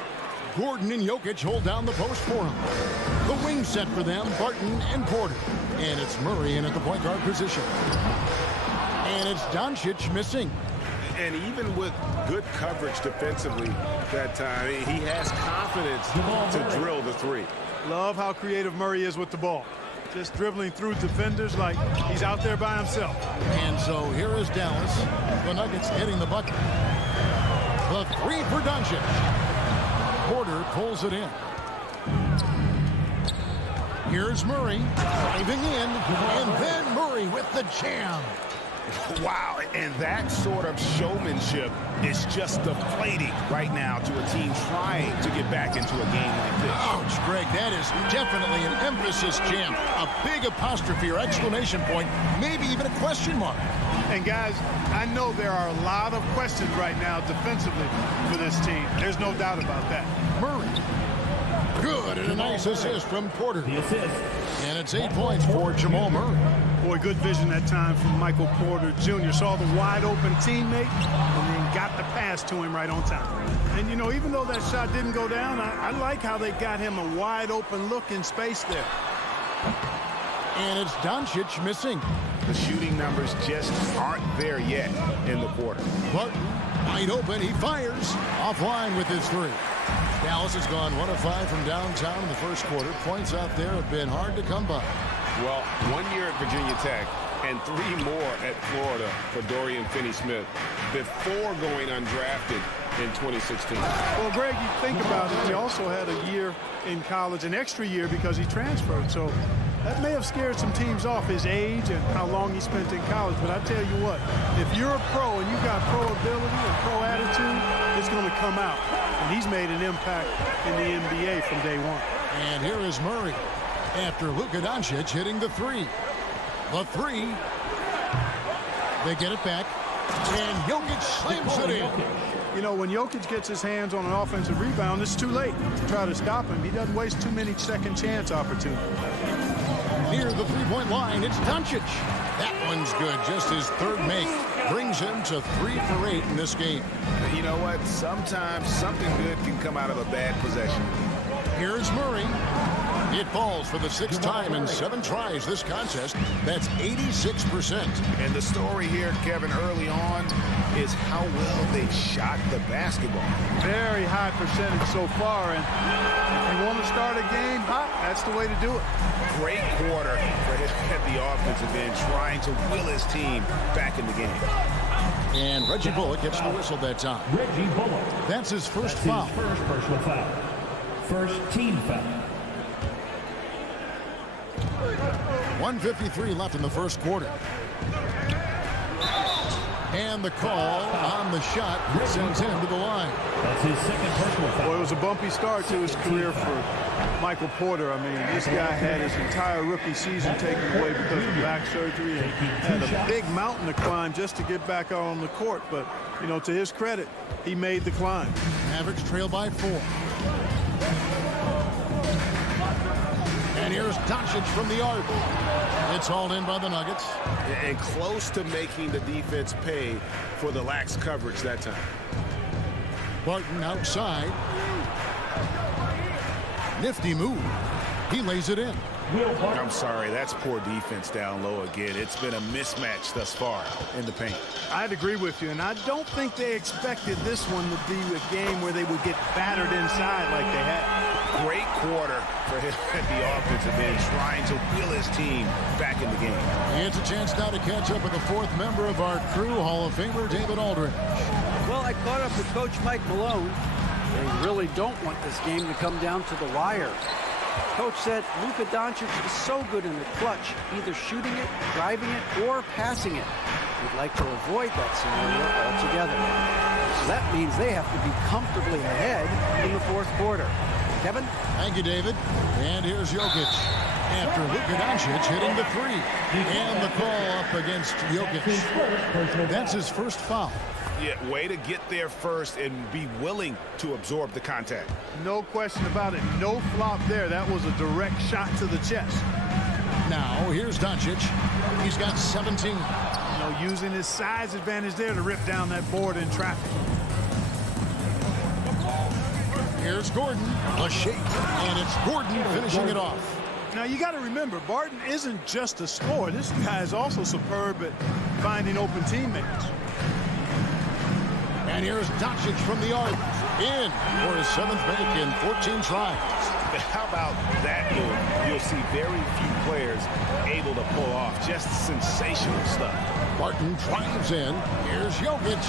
Gordon and Jokic hold down the post for him. The wing set for them, Barton and Porter. And it's Murray in at the point guard position. And it's Doncic missing. And even with good coverage defensively that time, he has confidence to drill the three. Love how creative Murray is with the ball. Just dribbling through defenders like he's out there by himself. And so here is Dallas. The Nuggets hitting the bucket. The three for Doncic. Porter pulls it in. Here's Murray driving in, and then Murray with the jam. Wow, and that sort of showmanship is just deflating right now to a team trying to get back into a game like this. Ouch, Greg, that is definitely an emphasis jam. A big apostrophe or exclamation point, maybe even a question mark. And guys, I know there are a lot of questions right now defensively for this team. There's no doubt about that. Murray. Good, and a nice assist from Porter. The assist. And it's 8 points for Jamal Murray. Boy, good vision that time from Michael Porter Jr. Saw the wide open teammate and then got the pass to him right on time. And, you know, even though that shot didn't go down, I like how they got him a wide open look in space there. And it's Doncic missing. The shooting numbers just aren't there yet in the quarter. Barton wide open. He fires offline with his three. Dallas has gone 1 of 5 from downtown in the first quarter. Points out there have been hard to come by. Well, 1 year at Virginia Tech and 3 more at Florida for Dorian Finney-Smith before going undrafted in 2016. Well, Greg, you think about it, he also had a year in college, an extra year because he transferred. So that may have scared some teams off, his age and how long he spent in college. But I tell you what, if you're a pro and you got pro ability and pro attitude, it's going to come out. And he's made an impact in the NBA from day one. And here is Murray after Luka Doncic hitting the three. The three. They get it back. And Jokic slams it in. You know, when Jokic gets his hands on an offensive rebound, it's too late to try to stop him. He doesn't waste too many second chance opportunities. Near the three-point line, it's Doncic. That one's good. Just his third make brings him to 3 for 8 in this game. You know what? Sometimes something good can come out of a bad possession. Here's Murray. It falls for the 6th time in 7 tries this contest. That's 86%. And the story here, Kevin, early on is how well they shot the basketball. Very high percentage so far. And if you want to start a game hot, that's the way to do it. Great quarter for him at the offensive end, trying to will his team back in the game. And Reggie Bullock gets the whistle that time. Reggie Bullock. That's his first That's foul. His first personal foul. First team foul. 1:53 left in the first quarter. And the call on the shot sends him to the line. That's his second personal foul. Boy, it was a bumpy start to his career for Michael Porter. I mean, this guy had his entire rookie season taken away because of back surgery and had a big mountain to climb just to get back out on the court. But, you know, to his credit, he made the climb. Mavericks trail by 4. And here's Doncic from the arc. It's hauled in by the Nuggets. And close to making the defense pay for the lax coverage that time. Barton outside. Nifty move. He lays it in. I'm sorry, that's poor defense down low again. It's been a mismatch thus far in the paint. I'd agree with you, and I don't think they expected this one to be a game where they would get battered inside like they had. Great quarter for him at the offensive end, trying to will his team back in the game. It's a chance now to catch up with the 4th member of our crew, Hall of Famer David Aldridge. Well, I caught up with Coach Mike Malone. They really don't want this game to come down to the wire. Coach said Luka Doncic is so good in the clutch, either shooting it, driving it, or passing it. We'd like to avoid that scenario altogether. So that means they have to be comfortably ahead in the 4th quarter. Kevin? Thank you, David. And here's Jokic. After Luka Doncic hitting the three. And the call up against Jokic. That's his first foul. Yeah, way to get there first and be willing to absorb the contact. No question about it. No flop there. That was a direct shot to the chest. Now, here's Doncic. He's got 17. Using his size advantage there to rip down that board in traffic. Here's Gordon. A shake. And it's Gordon finishing it off. Now, you got to remember, Barton isn't just a scorer. This guy is also superb at finding open teammates. And here's Doncic from the arc. In for his 7th make in 14 tries. How about that move? You'll see very few players able to pull off just sensational stuff. Barton drives in. Here's Jokic.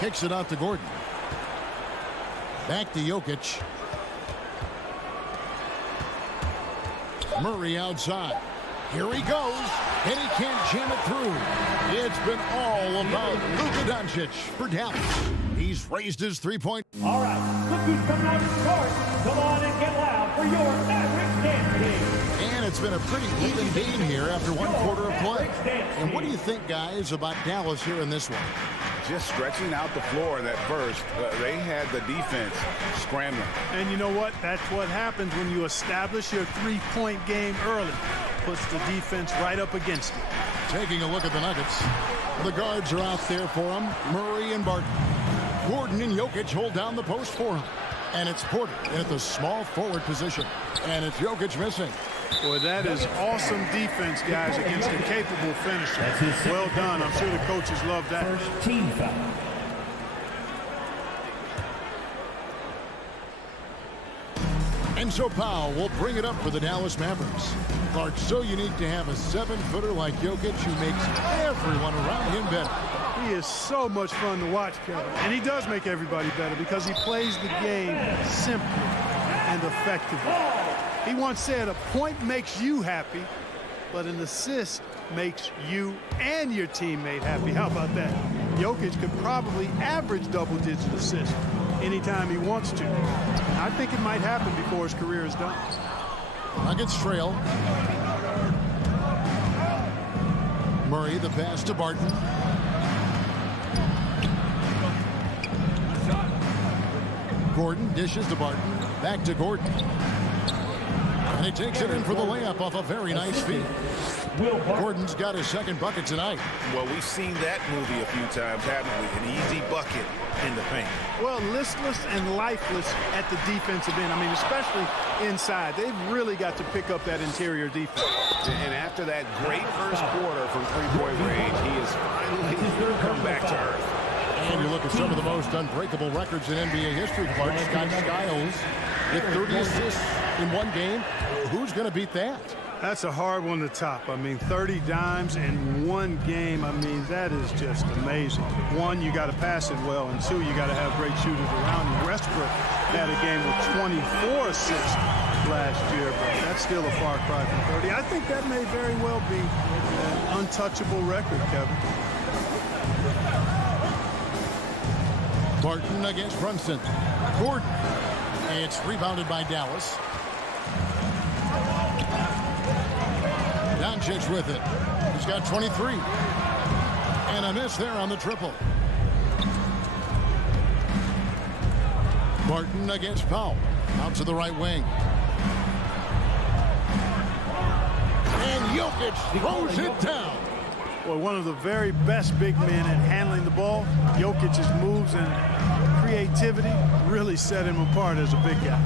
Kicks it out to Gordon. Back to Jokic. Murray outside. Here he goes, and he can't jam it through. It's been all about Luka Doncic for Dallas. He's raised his three-point. All right, look who's coming out of court. Come on and get loud for your Mavericks dance team. And it's been a pretty even game here after one quarter of play. And what do you think, guys, about Dallas here in this one? Just stretching out the floor in that first. They had the defense scrambling. And you know what? That's what happens when you establish your three-point game early. Puts the defense right up against it. Taking a look at the Nuggets. The guards are out there for him. Murray and Barton. Gordon and Jokic hold down the post for him. And it's Porter at the small forward position. And it's Jokic missing. Boy, that is awesome defense, guys, against a capable finisher. Well done. I'm sure the coaches love that. First team foul. And so Powell will bring it up for the Dallas Mavericks. Clark, so unique to have a 7-footer like Jokic who makes everyone around him better. He is so much fun to watch, Kevin. And he does make everybody better because he plays the game simply and effectively. He once said a point makes you happy, but an assist makes you and your teammate happy. How about that? Jokic could probably average double-digit assists anytime he wants to. I think it might happen before his career is done. Nuggets trail. Murray, the pass to Barton. Gordon dishes to Barton. Back to Gordon. And he takes it in for the layup off a very nice feed. Gordon's got his second bucket tonight. Well, we've seen that movie a few times, haven't we? An easy bucket in the paint. Well, listless and lifeless at the defensive end. I mean, especially inside. They've really got to pick up that interior defense. And after that great first quarter from three-point range, he has finally come back to earth. And you look at some of the most unbreakable records in NBA history, Clark. Scott Skiles with 30 assists in one game. Who's going to beat that? That's a hard one to top. I mean, 30 dimes in one game. I mean, that is just amazing. One, you got to pass it well, and two, you got to have great shooters around you. Westbrook had a game with 24 assists last year, but that's still a far cry from 30. I think that may very well be an untouchable record, Kevin. Barton against Brunson. Gordon. It's rebounded by Dallas. Doncic with it. He's got 23. And a miss there on the triple. Barton against Powell. Out to the right wing. And Jokic throws it down. Well, one of the very best big men at handling the ball. Jokic's moves and creativity really set him apart as a big guy.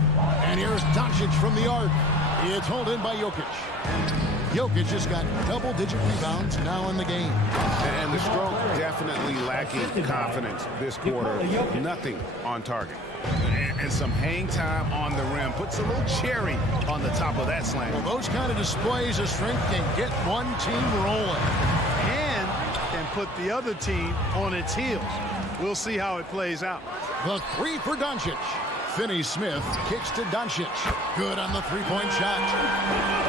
And here's Doncic from the arc. It's hauled in by Jokic. Jokic just got double-digit rebounds now in the game. And the stroke definitely lacking confidence this quarter. Nothing on target. And some hang time on the rim. Puts a little cherry on the top of that slam. Well, those kind of displays of strength can get one team rolling. And can put the other team on its heels. We'll see how it plays out. The three for Doncic. Finney-Smith kicks to Doncic. Good on the three-point shot.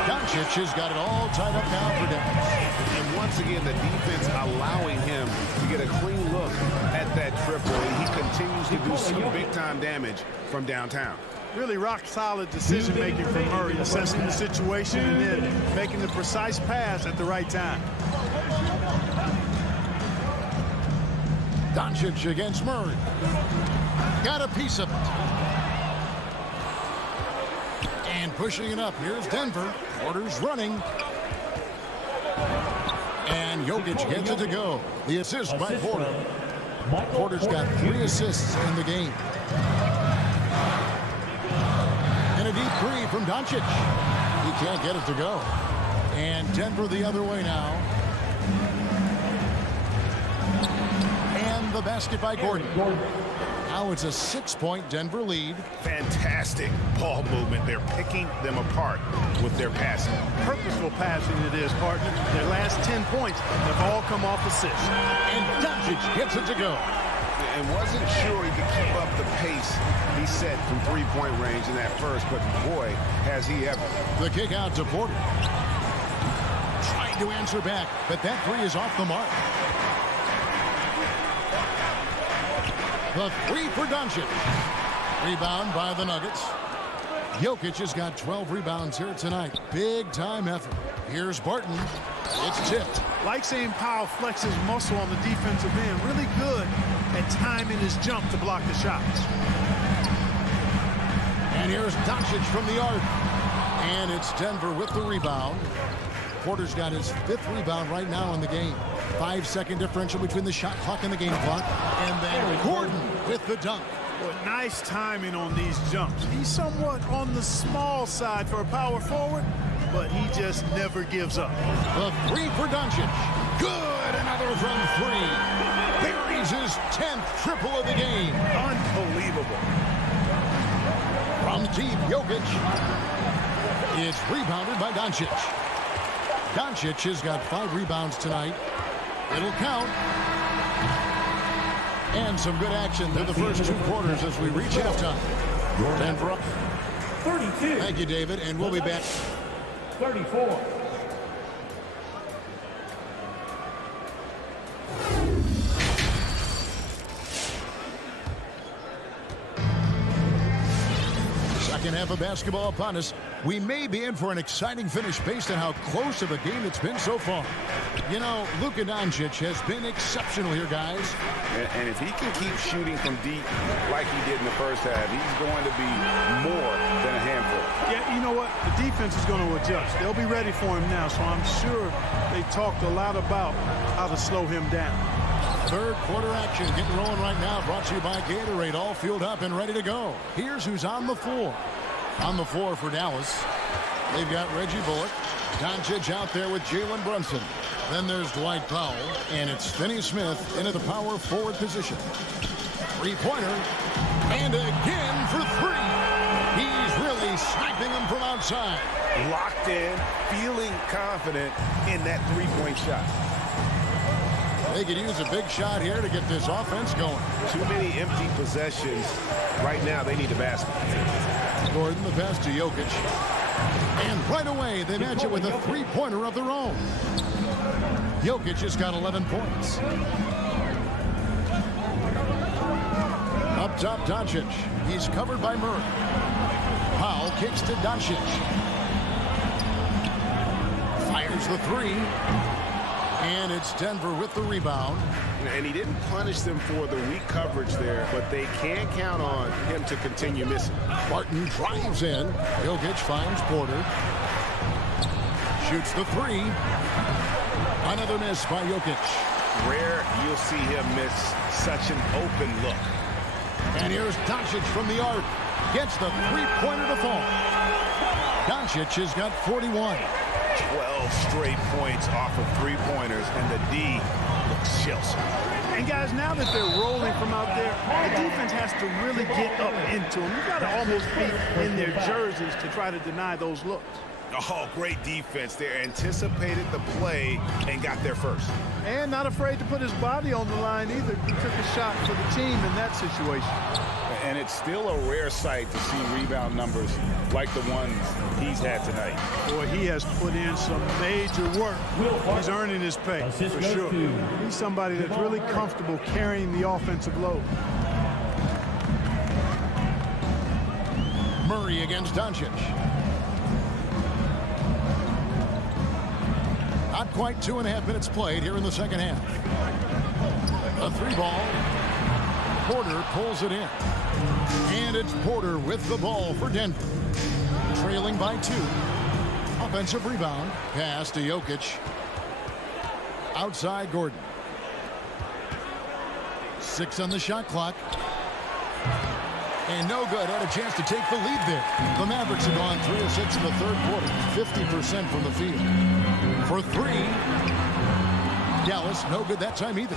Doncic has got it all tied up now for Dallas. And once again, the defense allowing him to get a clean look at that triple. He continues to do some big-time damage from downtown. Really rock-solid decision-making from Murray, assessing the situation and then making the precise pass at the right time. Doncic against Murray. Got a piece of it. And pushing it up. Here's Denver. Porter's running. And Jokic gets it to go. The assist by Porter. Porter's got 3 assists in the game. And a deep three from Doncic. He can't get it to go. And Denver the other way now. And the basket by Gordon. Now it's a 6-point Denver lead. Fantastic ball movement. They're picking them apart with their passing. Purposeful passing it is, partner. Their last 10 points have all come off assists. And Doncic gets it to go. And wasn't sure he could keep up the pace he set from three-point range in that first, but boy, has he ever. The kick out to Porter. Trying to answer back, but that three is off the mark. The three for Doncic. Rebound by the Nuggets. Jokic has got 12 rebounds here tonight. Big time effort. Here's Barton. It's tipped. Like seeing Powell flex his muscle on the defensive end. Really good at timing his jump to block the shots. And here's Doncic from the arc. And it's Denver with the rebound. Porter's got his 5th rebound right now in the game. 5-second differential between the shot clock and the game clock. And then Gordon with the dunk. Well, nice timing on these jumps. He's somewhat on the small side for a power forward, but he just never gives up. The three for Doncic. Good. Another from 3. Buries his 10th triple of the game. Unbelievable. From deep, Jokic. It's rebounded by Doncic. Doncic has got 5 rebounds tonight. It'll count. And some good action through the first 2 quarters as we reach halftime. Denver up 32. Thank you, David, and we'll be back. 34. Second half of basketball upon us. We may be in for an exciting finish based on how close of a game it's been so far. You know, Luka Doncic has been exceptional here, guys. And if he can keep shooting from deep like he did in the first half, he's going to be more than a handful. Yeah, you know what? The defense is going to adjust. They'll be ready for him now, so I'm sure they talked a lot about how to slow him down. Third quarter action getting rolling right now. Brought to you by Gatorade. All fueled up and ready to go. Here's who's on the floor. On the floor for Dallas, they've got Reggie Bullock. Doncic out there with Jalen Brunson. Then there's Dwight Powell. And it's Finney Smith into the power forward position. Three-pointer. And again for 3. He's really sniping them from outside. Locked in, feeling confident in that three-point shot. They could use a big shot here to get this offense going. Too many empty possessions. Right now, they need a basket. Gordon, the pass to Jokic. And right away, they match it with a three-pointer of their own. Jokic has got 11 points. Up top, Doncic. He's covered by Murray. Powell kicks to Doncic. Fires the 3. And it's Denver with the rebound. And he didn't punish them for the weak coverage there, but they can't count on him to continue missing. Barton drives in. Jokic finds Porter. Shoots the 3. Another miss by Jokic. Rare you'll see him miss such an open look. And here's Doncic from the arc. Gets the three-pointer to fall. Doncic has got 41. 12 straight points off of three-pointers, and the D looks Chelsea. And guys, now that they're rolling from out there, the defense has to really get up into them. You've got to almost be in their jerseys to try to deny those looks. Oh, great defense. They anticipated the play and got there first. And not afraid to put his body on the line either. He took a shot for the team in that situation. And it's still a rare sight to see rebound numbers like the ones he's had tonight. Boy, he has put in some major work. He's earning his pay, for sure. He's somebody that's really comfortable carrying the offensive load. Murray against Doncic. Not quite 2.5 minutes played here in the second half. A 3 ball. Porter pulls it in. And it's Porter with the ball for Denver. Trailing by 2. Offensive rebound. Pass to Jokic. Outside Gordon. 6 on the shot clock. And no good. Had a chance to take the lead there. The Mavericks have gone 3 of 6 in the third quarter. 50% from the field. For 3. Dallas, no good that time either.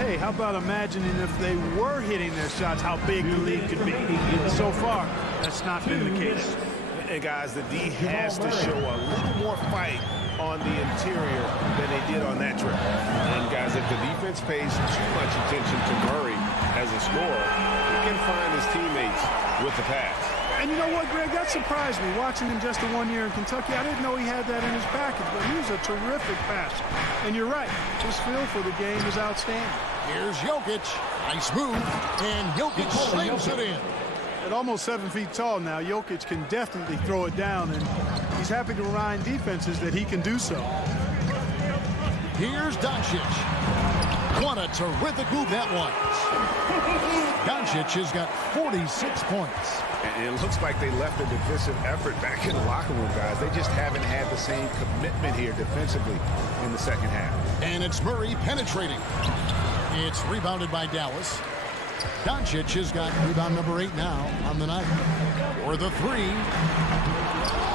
Hey, how about imagining if they were hitting their shots, how big the lead could be? So far, that's not been the case. And guys, the D has to show a little more fight on the interior than they did on that trip. And guys, if the defense pays too much attention to Murray as a scorer, he can find his teammates with the pass. And you know what, Greg? That surprised me. Watching him just the 1 year in Kentucky, I didn't know he had that in his package, but he was a terrific passer. And you're right, his feel for the game is outstanding. Here's Jokic. Nice move. And Jokic slings it in. At almost 7 feet tall now, Jokic can definitely throw it down, and he's happy to remind defenses that he can do so. Here's Doncic. What a terrific move that was. Doncic has got 46 points. And it looks like they left the defensive effort back in the locker room, guys. They just haven't had the same commitment here defensively in the second half. And it's Murray penetrating. It's rebounded by Dallas. Doncic has got rebound number 8 now on the night. For the 3.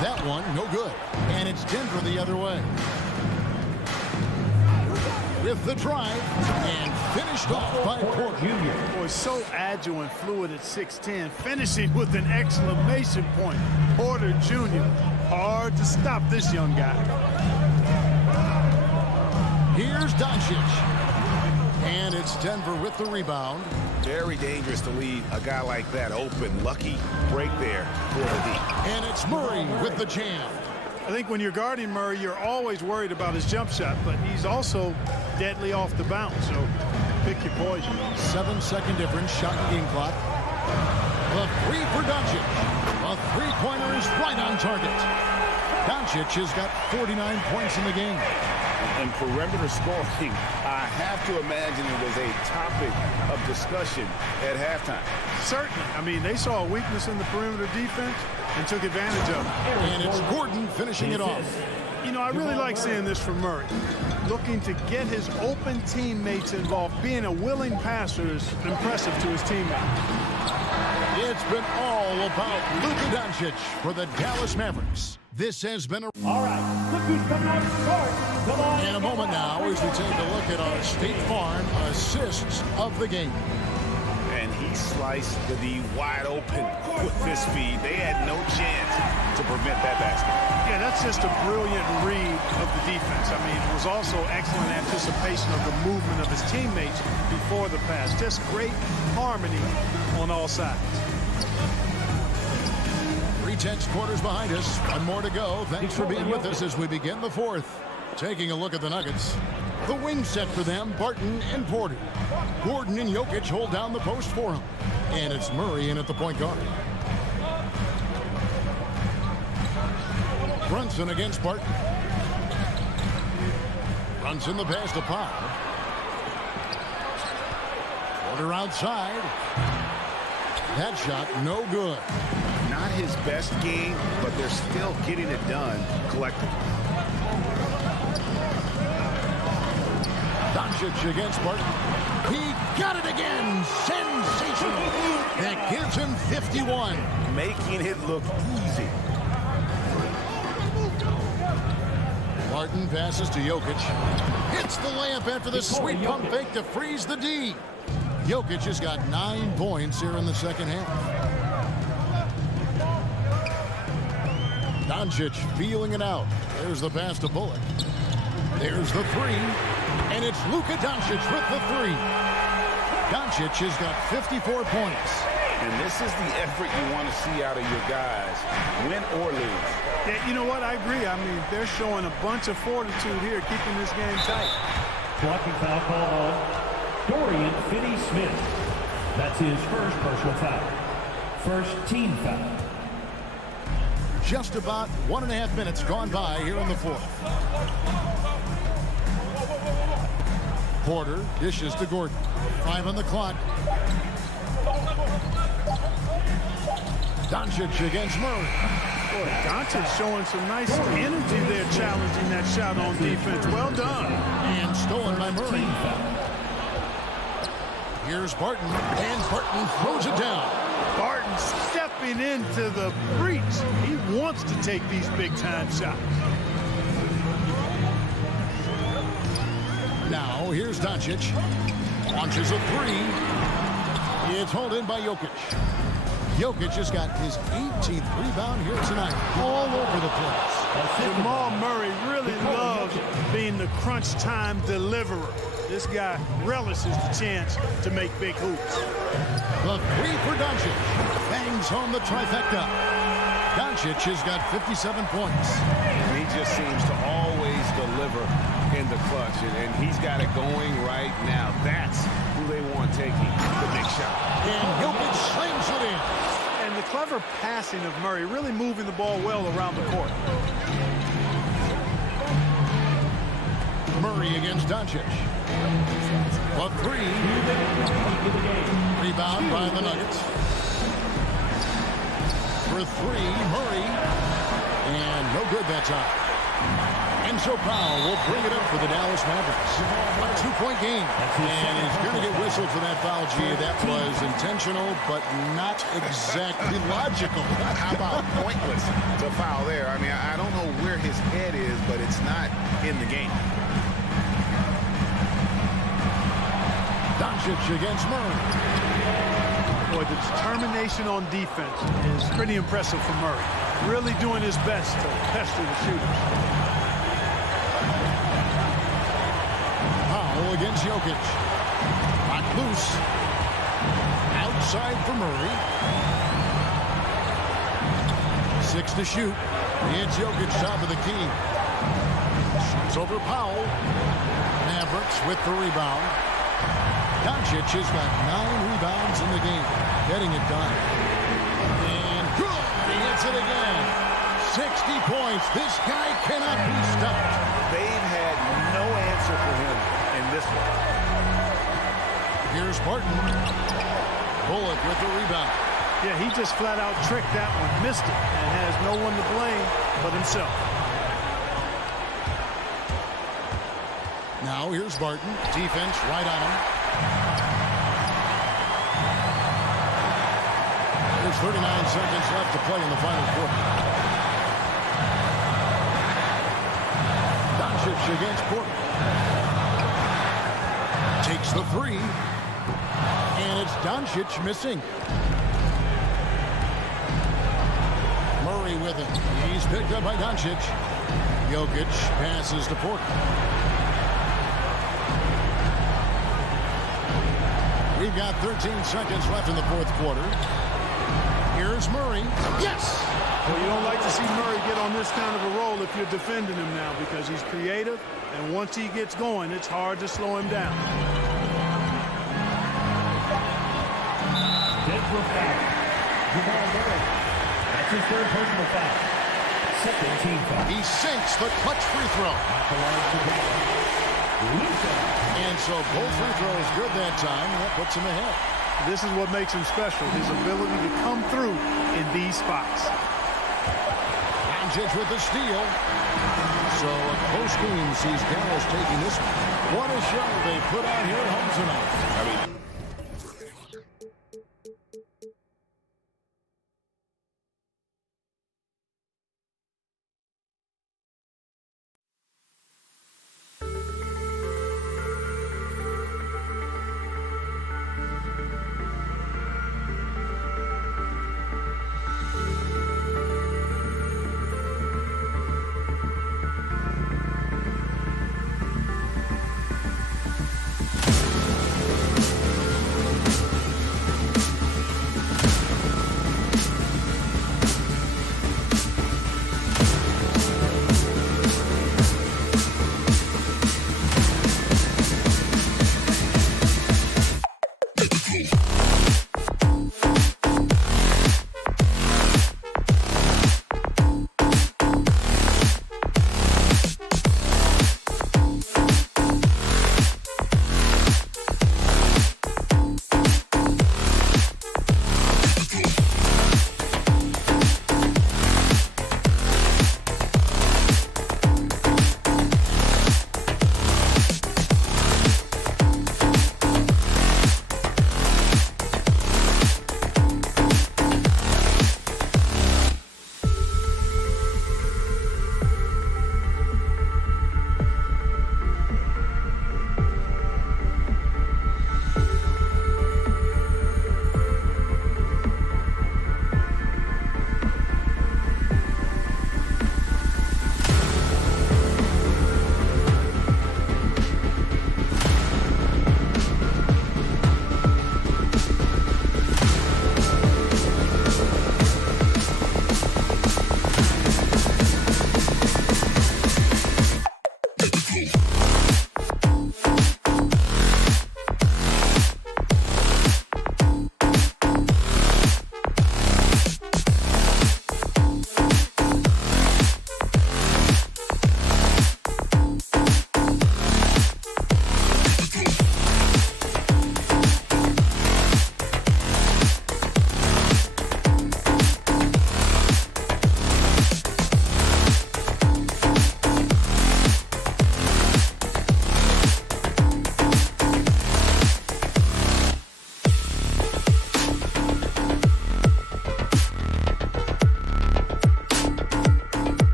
That one, no good. And it's Denver the other way. With the drive, and finished off by Porter. Boy, so agile and fluid at 6'10", finishing with an exclamation point. Porter Jr. Hard to stop this young guy. Here's Doncic. And it's Denver with the rebound. Very dangerous to leave a guy like that open. Lucky break there for the D. And it's Murray with the jam. I think when you're guarding Murray, you're always worried about his jump shot, but he's also deadly off the bounce, so pick your poison. 7-second difference, shot and game clock. The 3 for Doncic. A 3-pointer is right on target. Doncic has got 49 points in the game. And perimeter scoring, I have to imagine it was a topic of discussion at halftime. Certainly. I mean, they saw a weakness in the perimeter defense and took advantage of it. And it's Gordon finishing it off. You know, I really like seeing this from Murray. Looking to get his open teammates involved. Being a willing passer is impressive to his teammates. It's been all about Luka Doncic for the Dallas Mavericks. This has been a... All right, look who's coming out to start. Come on. In a moment now, as we take a look at our State Farm assists of the game. And he sliced the D wide open with this feed. They had no chance to prevent that basket. Yeah, that's just a brilliant read of the defense. I mean, it was also excellent anticipation of the movement of his teammates before the pass. Just great harmony on all sides. 3/10 quarters behind us. One more to go. Thanks for being with us as we begin the fourth. Taking a look at the Nuggets. The wing set for them, Barton and Porter. Gordon and Jokic hold down the post for him. And it's Murray in at the point guard. Brunson against Barton. Brunson the pass to Pop. Porter outside. That shot no good. Not his best game, but they're still getting it done collectively. Doncic against Barton. He got it again. Sensational. That gives him 51. Making it look easy. Barton passes to Jokic. Hits the layup after the sweet pump fake to freeze the D. Jokic has got 9 points here in the second half. Doncic feeling it out. There's the pass to Bullock. There's the 3. And it's Luka Doncic with the 3. Doncic has got 54 points. And this is the effort you want to see out of your guys, win or lose. Yeah, you know what? I agree. I mean, they're showing a bunch of fortitude here, keeping this game tight. Blocking foul call on Dorian Finney-Smith. That's his first personal foul. First team foul. Just about 1.5 minutes gone by here in the fourth. Porter dishes to Gordon. 5 on the clock. Doncic against Murray. Boy, Doncic showing some nice energy there, challenging that shot on defense. Well done. And stolen by Murray. Here's Barton, and Barton throws it down. Barton stepping into the breach. He wants to take these big-time shots. Now, here's Doncic. Launches a three. It's hauled in by Jokic. Jokic has got his 18th rebound here tonight. All over the place. Jamal Murray really loves being the crunch time deliverer. This guy relishes the chance to make big hoops. The three for Doncic. Bangs home the trifecta. Doncic has got 57 points. And he just seems to always deliver in the clutch, and he's got it going right now. That's who they want taking the big shot. And Jokic slams it in. And the clever passing of Murray, really moving the ball well around the court. Murray against Doncic. A three. Rebound by the Nuggets. For three, Murray. And no good that time. Enzo Powell will bring it up for the Dallas Mavericks. A 2-point game. And he's going to get whistled for that foul, G. That was intentional, but not exactly logical. How about pointless to foul there? I mean, I don't know where his head is, but it's not in the game. Doncic against Murray. Boy, the determination on defense is pretty impressive for Murray. Really doing his best to pester the shooters. Powell against Jokic. Knocked loose. Outside for Murray. 6 to shoot. It's Jokic top of the key. Shoots over Powell. Mavericks with the rebound. Doncic has got 9 rebounds in the game, getting it done. And good! He hits it again. 60 points. This guy cannot be stopped. They've had no answer for him in this one. Here's Barton. Bullock with the rebound. Yeah, he just flat out tricked that one, missed it, and has no one to blame but himself. Now here's Barton. Defense right on him. There's 39 seconds left to play in the final quarter. Doncic against Porter. Takes the three. And it's Doncic missing. Murray with it. He's picked up by Doncic. Jokic passes to Porter. We've got 13 seconds left in the fourth quarter. Here's Murray. Yes! Well, you don't like to see Murray get on this kind of a roll if you're defending him now, because he's creative, and once he gets going, it's hard to slow him down. Denver foul. Jamal Murray. That's his third personal foul. Second team foul. He sinks the clutch free throw. And so both free throws good that time, and that puts him ahead. This is what makes him special, his ability to come through in these spots. Doncic with the steal. So a close game sees Dallas taking this one. What a show they put on here at home tonight. I mean,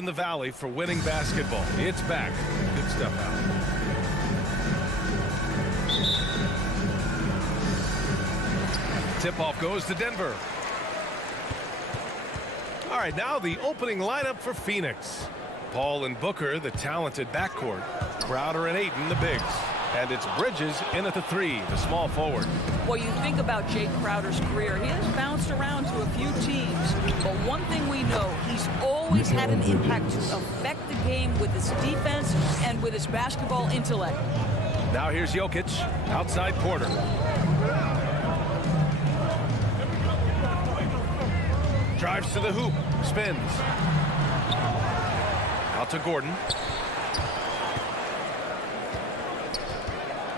in the valley for winning basketball. It's back. Good stuff out. Tip-off goes to Denver. All right, now the opening lineup for Phoenix. Paul and Booker, the talented backcourt. Crowder and Ayton, the bigs. And it's Bridges in at the 3, the small forward. Well, you think about Jay Crowder's career. He has bounced around to a few teams. But one thing we know, he's always had an impact to affect the game with his defense and with his basketball intellect. Now here's Jokic, outside Porter. Drives to the hoop, spins. Out to Gordon.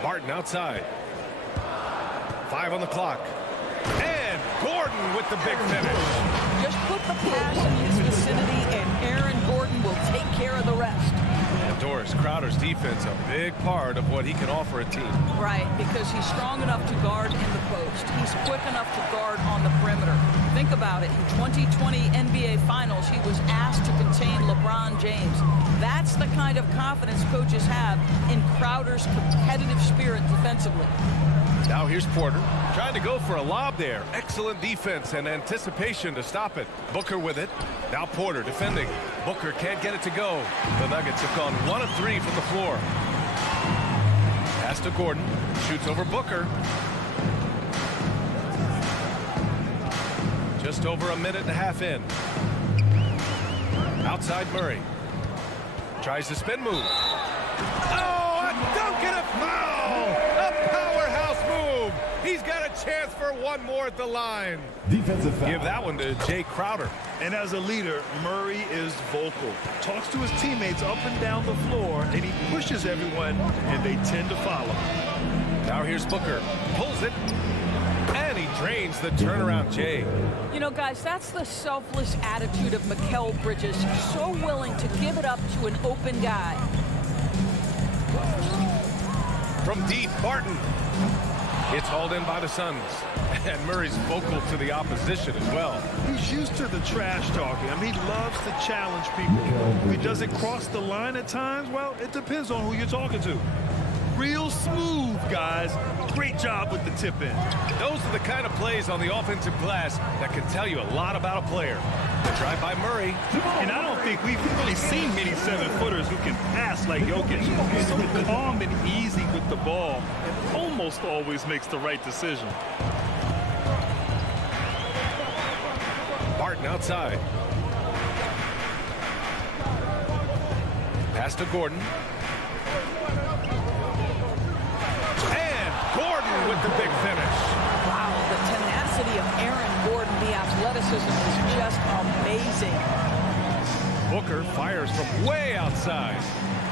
Barton outside. 5 on the clock. And Gordon with the big finish. Just put the pass in his vicinity and Aaron Gordon will take care of the rest. And Doris, Crowder's defense, a big part of what he can offer a team. Right, because he's strong enough to guard in the post. He's quick enough to guard on the perimeter. Think about it. In 2020 NBA Finals, he was asked to contain LeBron James. That's the kind of confidence coaches have in Crowder's competitive spirit defensively. Now here's Porter, trying to go for a lob there. Excellent defense and anticipation to stop it. Booker with it. Now Porter defending. Booker can't get it to go. The Nuggets have gone 1 of 3 from the floor. Pass to Gordon. Shoots over Booker. Just over a minute and a half in. Outside Murray. Tries the spin move. Oh, a dunk and a foul! A powerhouse move! He's got a chance for one more at the line. Defensive foul. Give that one to Jay Crowder. And as a leader, Murray is vocal. Talks to his teammates up and down the floor, and he pushes everyone, and they tend to follow. Now here's Booker. Pulls it. And he drains the turnaround Jay. You know, guys, that's the selfless attitude of Mikal Bridges. So willing to give it up to an open guy. From deep, Barton. It's hauled in by the Suns. And Murray's vocal to the opposition as well. He's used to the trash talking. I mean, he loves to challenge people. If he doesn't cross the line at times, well, it depends on who you're talking to. Real smooth, guys. Great job with the tip in. Those are the kind of plays on the offensive glass that can tell you a lot about a player. The drive by Murray. And I don't think we've really seen many 7-footers who can pass like Jokic. He's so calm and easy with the ball and almost always makes the right decision. Barton outside. Pass to Gordon. With the big finish. Wow, the tenacity of Aaron Gordon, the athleticism is just amazing. Booker fires from way outside.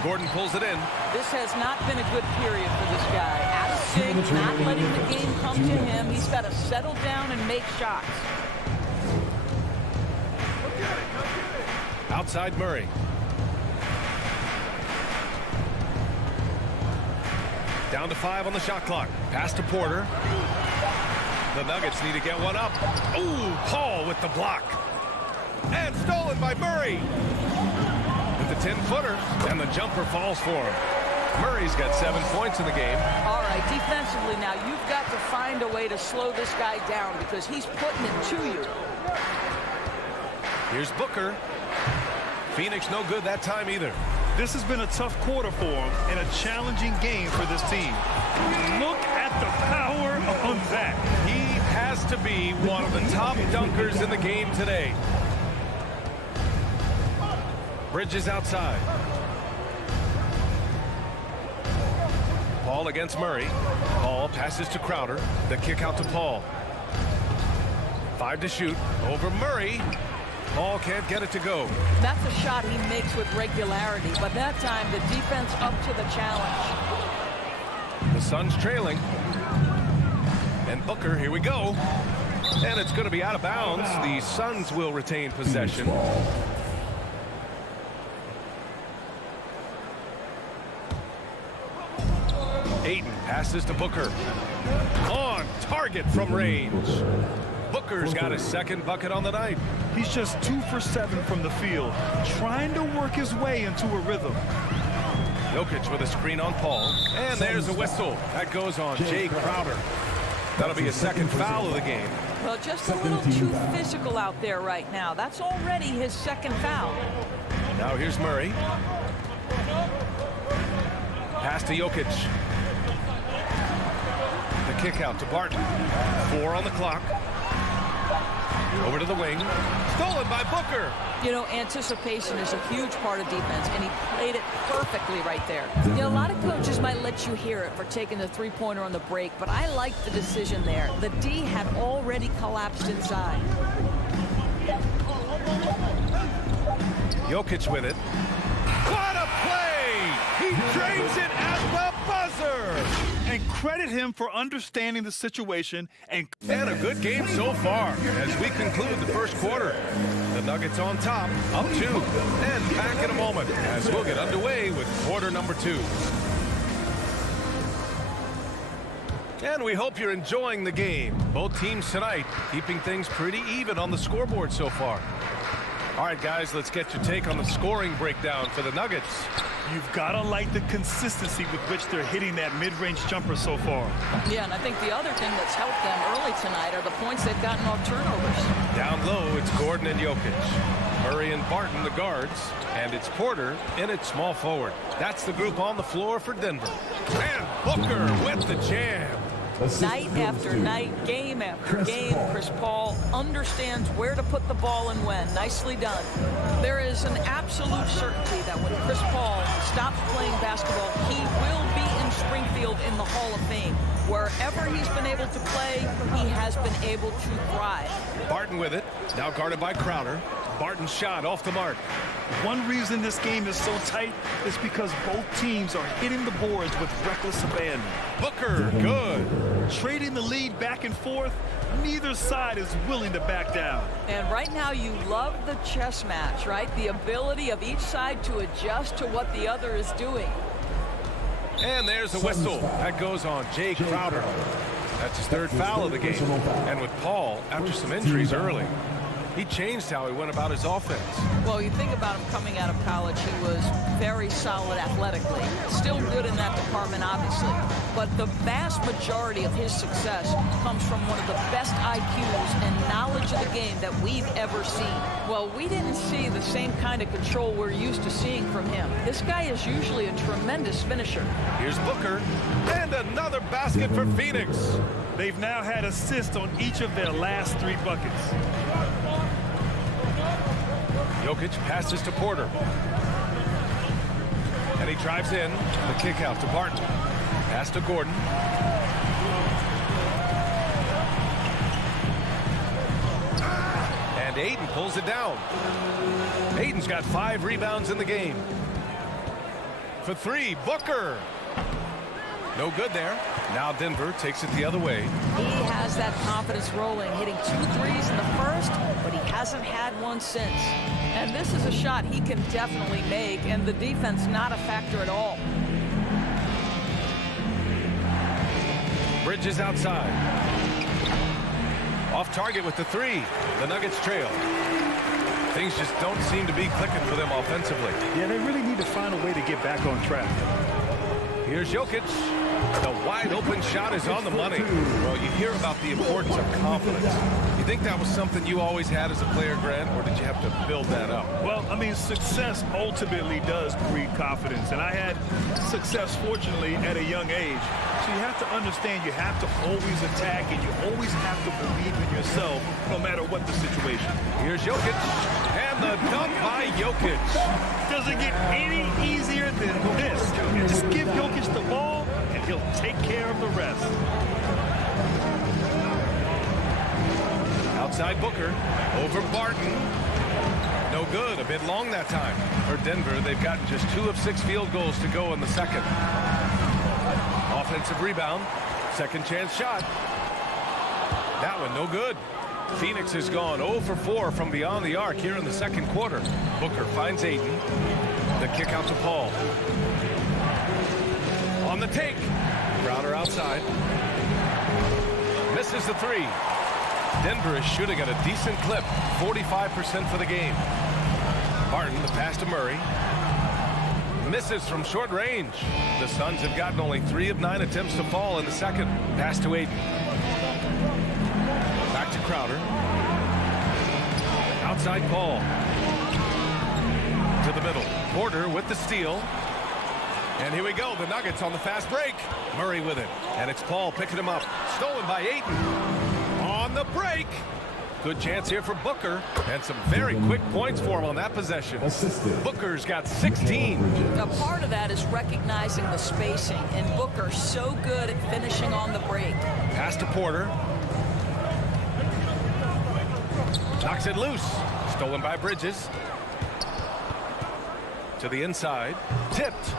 Gordon pulls it in. This has not been a good period for this guy. Out of sync, not letting the game come to him. He's got to settle down and make shots. Outside Murray. Down to 5 on the shot clock. Pass to Porter. The Nuggets need to get one up. Ooh, Paul with the block. And stolen by Murray. With the 10-footer, and the jumper falls for him. Murray's got 7 points in the game. All right, defensively now, you've got to find a way to slow this guy down because he's putting it to you. Here's Booker. Phoenix no good that time either. This has been a tough quarter for him and a challenging game for this team. Look at the power on that. He has to be one of the top dunkers in the game today. Bridges outside. Paul against Murray. Paul passes to Crowder. The kick out to Paul. 5 to shoot. Over Murray. Paul can't get it to go. That's a shot he makes with regularity, but that time the defense up to the challenge. The Suns trailing. And Booker, here we go. And it's going to be out of bounds. The Suns will retain possession. Ayton passes to Booker. On target from range. Booker's got his second bucket on the night. He's just 2 for 7 from the field, trying to work his way into a rhythm. Jokic with a screen on Paul. And there's a whistle. That goes on Jay Crowder. That'll be his second foul of the game. Well, just a little too physical out there right now. That's already his second foul. Now here's Murray. Pass to Jokic. The kick out to Barton. 4 on the clock. Over to the wing. Stolen by Booker. You know, anticipation is a huge part of defense, and he played it perfectly right there. You know, a lot of coaches might let you hear it for taking the three-pointer on the break, but I like the decision there. The D had already collapsed inside. Jokic with it. What a play! He drains it at the buzzer! And credit him for understanding the situation. And a good game so far as we conclude the first quarter. The Nuggets on top, up 2. And back in a moment as we'll get underway with quarter number 2. And we hope you're enjoying the game. Both teams tonight keeping things pretty even on the scoreboard so far. All right, guys, let's get your take on the scoring breakdown for the Nuggets. You've got to like the consistency with which they're hitting that mid-range jumper so far. Yeah, and I think the other thing that's helped them early tonight are the points they've gotten off turnovers. Down low, it's Gordon and Jokic. Murray and Barton, the guards. And it's Porter in at small forward. That's the group on the floor for Denver. And Booker with the jam. Night after night, game after game, Chris Paul understands where to put the ball and when. Nicely done. There is an absolute certainty that when Chris Paul stops playing basketball, he will be in Springfield in the Hall of Fame. Wherever he's been able to play, he has been able to thrive. Barton with it, now guarded by Crowder. Barton's shot off the mark. One reason this game is so tight is because both teams are hitting the boards with reckless abandon. Booker, good. Trading the lead back and forth, neither side is willing to back down. And right now you love the chess match, right? The ability of each side to adjust to what the other is doing. And there's a whistle. That goes on Jay Crowder. That's his third foul of the game. And with Paul, after some injuries early, he changed how he went about his offense. Well, you think about him coming out of college, he was very solid athletically. Still good in that department, obviously. But the vast majority of his success comes from one of the best IQs and knowledge of the game that we've ever seen. Well, we didn't see the same kind of control we're used to seeing from him. This guy is usually a tremendous finisher. Here's Booker. And another basket for Phoenix. They've now had assists on each of their last 3 buckets. Jokic passes to Porter. And he drives in. The kick out to Barton. Pass to Gordon. And Ayton pulls it down. Ayton's got 5 rebounds in the game. For 3, Booker. No good there. Now Denver takes it the other way. He has that confidence rolling, hitting 2 threes in the first, but he hasn't had one since. And this is a shot he can definitely make, and the defense not a factor at all. Bridges outside. Off target with the 3. The Nuggets trail. Things just don't seem to be clicking for them offensively. Yeah, they really need to find a way to get back on track. Here's Jokic. The wide open shot is on the money. Well, you hear about the importance of confidence. You think that was something you always had as a player, Grant, or did you have to build that up? Well, I mean, success ultimately does breed confidence. And I had success, fortunately, at a young age. So you have to understand you have to always attack and you always have to believe in yourself no matter what the situation. Here's Jokic. And the dunk by Jokic. Doesn't get any easier than this. Just give Jokic the ball and he'll take care of the rest. Outside Booker. Over Barton. No good. A bit long that time. For Denver, they've gotten just 2 of 6 field goals to go in the second. Offensive rebound. Second chance shot. That one no good. Phoenix has gone 0 for 4 from beyond the arc here in the second quarter. Booker finds Ayton. The kick out to Paul. On the take. Crowder outside. Misses the 3. Denver is shooting at a decent clip, 45% for the game. Barton, the pass to Murray. Misses from short range. The Suns have gotten only 3 of 9 attempts to fall in the second. Pass to Ayton. Back to Crowder. Outside Paul. To the middle. Porter with the steal. And here we go. The Nuggets on the fast break. Murray with it. And it's Paul picking him up. Stolen by Ayton. On the break. Good chance here for Booker. And some very quick points for him on that possession. Booker's got 16. A part of that is recognizing the spacing. And Booker's so good at finishing on the break. Pass to Porter. Knocks it loose. Stolen by Bridges. To the inside. Tipped.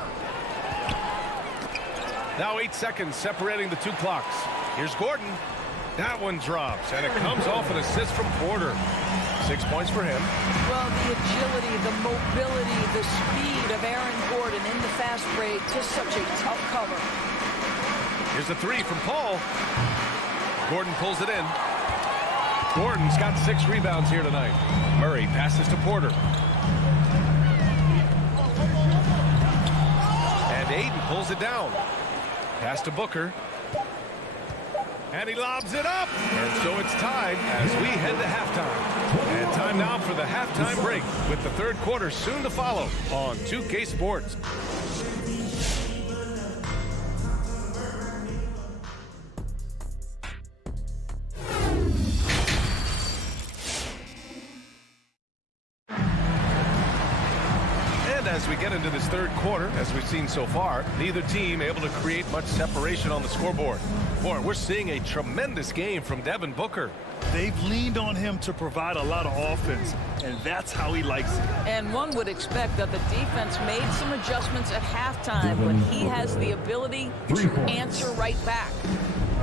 Now 8 seconds separating the 2 clocks. Here's Gordon. That one drops, and it comes off an assist from Porter. 6 points for him. Well, the agility, the mobility, the speed of Aaron Gordon in the fast break, just such a tough cover. Here's a 3 from Paul. Gordon pulls it in. Gordon's got 6 rebounds here tonight. Murray passes to Porter. And Ayton pulls it down. Pass to Booker. And he lobs it up. And so it's tied as we head to halftime. And time now for the halftime break with the third quarter soon to follow on 2K Sports. As we get into this third quarter, as we've seen so far, neither team able to create much separation on the scoreboard. Boy, we're seeing a tremendous game from Devin Booker. They've leaned on him to provide a lot of offense, and that's how he likes it. And one would expect that the defense made some adjustments at halftime, but he has the ability to answer right back.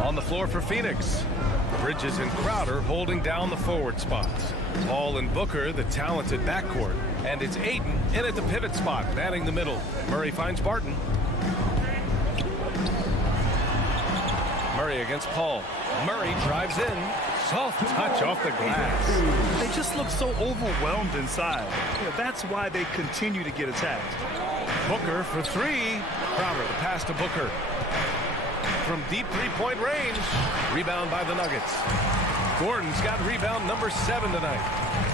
On the floor for Phoenix, Bridges and Crowder holding down the forward spots. Paul and Booker, the talented backcourt. And it's Ayton in at the pivot spot, manning the middle. Murray finds Barton. Murray against Paul. Murray drives in. Soft touch off the glass. They just look so overwhelmed inside. Yeah, that's why they continue to get attacked. Booker for 3. Crowder, the pass to Booker. From deep three-point range. Rebound by the Nuggets. Gordon's got rebound number 7 tonight.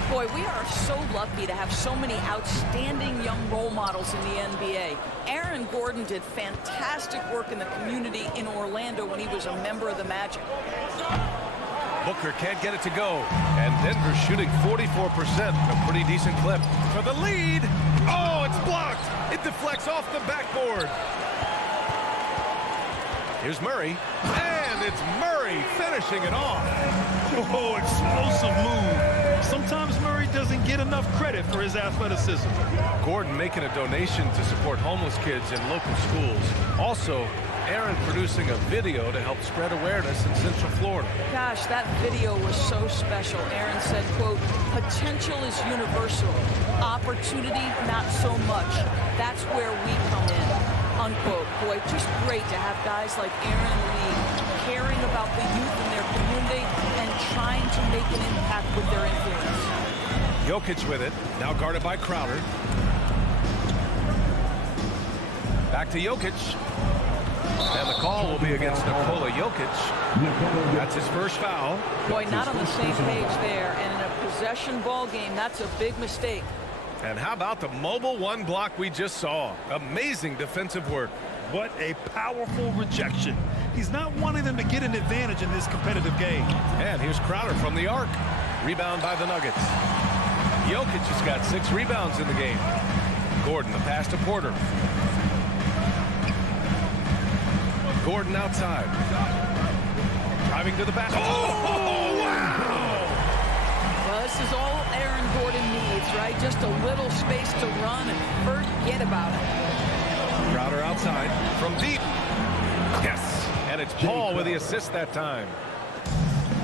Boy, we are so lucky to have so many outstanding young role models in the NBA. Aaron Gordon did fantastic work in the community in Orlando when he was a member of the Magic. Booker can't get it to go. And Denver's shooting 44%, a pretty decent clip. For the lead. Oh, it's blocked. It deflects off the backboard. Here's Murray. And it's Murray finishing it off. Oh, explosive move. Sometimes Murray doesn't get enough credit for his athleticism. Gordon making a donation to support homeless kids in local schools. Also, Aaron producing a video to help spread awareness in Central Florida. Gosh, that video was so special. Aaron said, quote, potential is universal. Opportunity, not so much. That's where we come in, unquote. Boy, just great to have guys like Aaron in the league caring about the youth in their community and trying to make an impact with their influence. Jokic with it, now guarded by Crowder. Back to Jokic. And the call will be against Nikola Jokic. That's his first foul. Boy, not on the same page there. And in a possession ball game, that's a big mistake. And how about the mobile one block we just saw? Amazing defensive work. What a powerful rejection. He's not wanting them to get an advantage in this competitive game. And here's Crowder from the arc. Rebound by the Nuggets. Jokic has got 6 rebounds in the game. Gordon, the pass to Porter. Gordon outside. Driving to the back. Oh, wow! Well, this is all Aaron Gordon needs, right? Just a little space to run and forget about it. Crowder outside from deep. Yes. And it's Paul with the assist that time.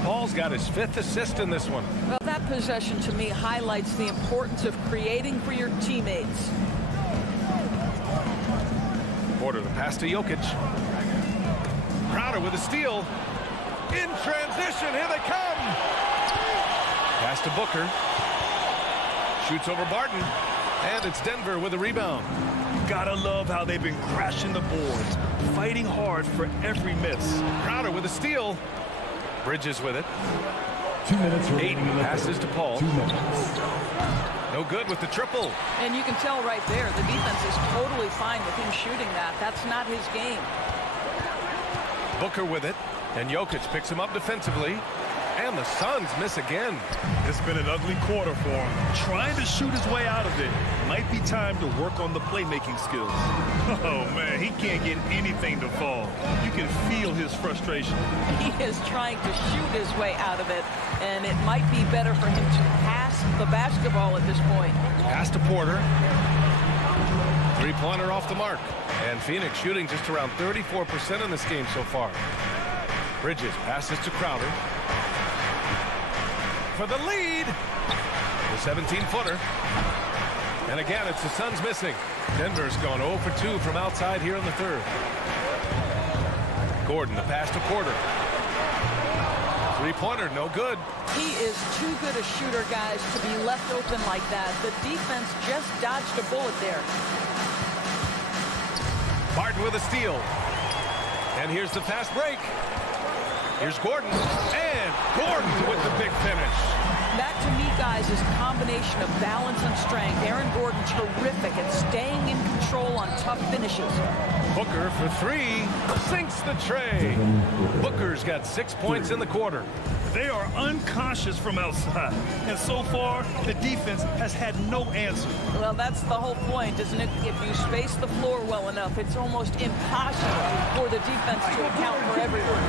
Paul's got his 5th assist in this one. Well, that possession to me highlights the importance of creating for your teammates. Porter, the pass to Jokic. Crowder with a steal. In transition, here they come. Pass to Booker. Shoots over Barton. And it's Denver with a rebound. Gotta love how they've been crashing the boards, fighting hard for every miss. Crowder with a steal. Bridges with it. 2 minutes remaining. Ayton passes to Paul. 2 minutes. No good with the triple. And you can tell right there, the defense is totally fine with him shooting that. That's not his game. Booker with it. And Jokic picks him up defensively. And the Suns miss again. It's been an ugly quarter for him. Trying to shoot his way out of it. Might be time to work on the playmaking skills. Oh, man, he can't get anything to fall. You can feel his frustration. He is trying to shoot his way out of it, and it might be better for him to pass the basketball at this point. Pass to Porter. Three-pointer off the mark. And Phoenix shooting just around 34% in this game so far. Bridges passes to Crowder. For the lead. The 17-footer. And again, it's the Suns missing. Denver's gone 0 for 2 from outside here in the third. Gordon, the pass to Porter. Three-pointer, no good. He is too good a shooter, guys, to be left open like that. The defense just dodged a bullet there. Barton with a steal. And here's the fast break. Here's Gordon. And Gordon with the big finish. That, to me, guys, is a combination of balance and strength. Aaron Gordon terrific at staying in control on tough finishes. Booker for three. Sinks the tray. Booker's got 6 points in the quarter. They are unconscious from outside. And so far, the defense has had no answer. Well, that's the whole point, isn't it? If you space the floor well enough, it's almost impossible for the defense to account for everyone.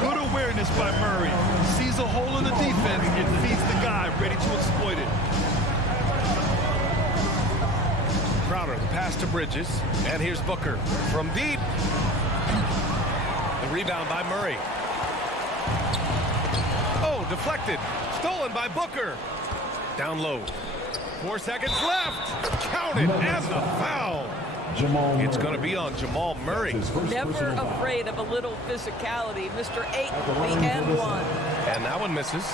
Good awareness by Murray. Sees a hole in the defense and feeds the guy ready to exploit it. Crowder, the pass to Bridges. And here's Booker from deep. The rebound by Murray. Oh, deflected. Stolen by Booker. Down low. 4 seconds left. Counted as the foul. It's going to be on Jamal Murray. Never afraid of a little physicality. Mr. Ayton, the N1. And that one misses.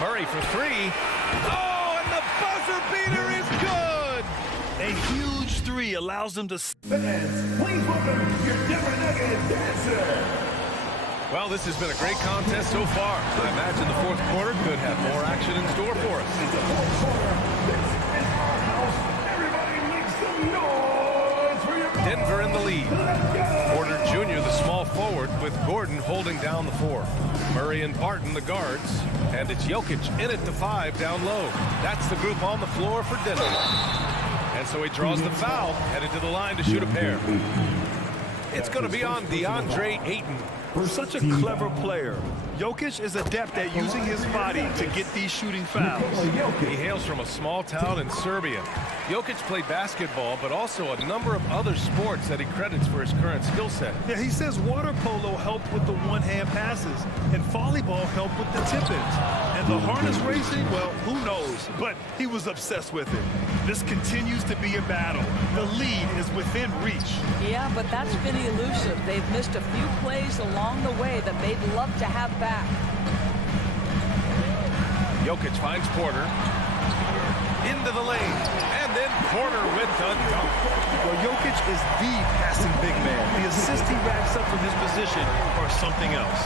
Murray for three. Oh, and the buzzer beater is good. A huge three allows them to... Fans, please welcome your Denver Nuggets dancer. Well, this has been a great contest so far. I imagine the fourth quarter could have more action in store for us. It's the fourth quarter. This is our house. Everybody make some noise for your Denver in the lead. Porter Jr., the small forward, with Gordon holding down the four. Murray and Barton, the guards. And it's Jokic in at the 5 down low. That's the group on the floor for Denver. And so he draws the foul, headed to the line to shoot a pair. It's going to be on DeAndre Ayton. Such a clever player. Jokic is adept at using his body to get these shooting fouls. He hails from a small town in Serbia. Jokic played basketball, but also a number of other sports that he credits for his current skill set. Yeah, he says water polo helped with the one-hand passes, and volleyball helped with the tip-ins. And the harness racing, well, who knows? But he was obsessed with it. This continues to be a battle. The lead is within reach. Yeah, but that's been elusive. They've missed a few plays along the way that they'd love to have back. Jokic finds Porter. Into the lane. And then Porter with the dunk. Well, Jokic is the passing big man. The assists he racks up from his position are something else.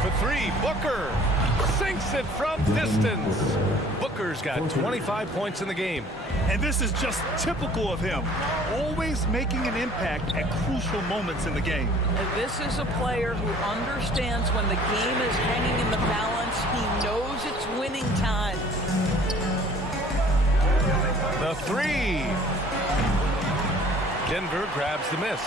For three, Booker sinks it from distance. Booker's got 25 points in the game. And this is just typical of him. Always making an impact at crucial moments in the game. And this is a player who understands when the game is hanging in the balance. He knows it's winning time. The three. Denver grabs the miss.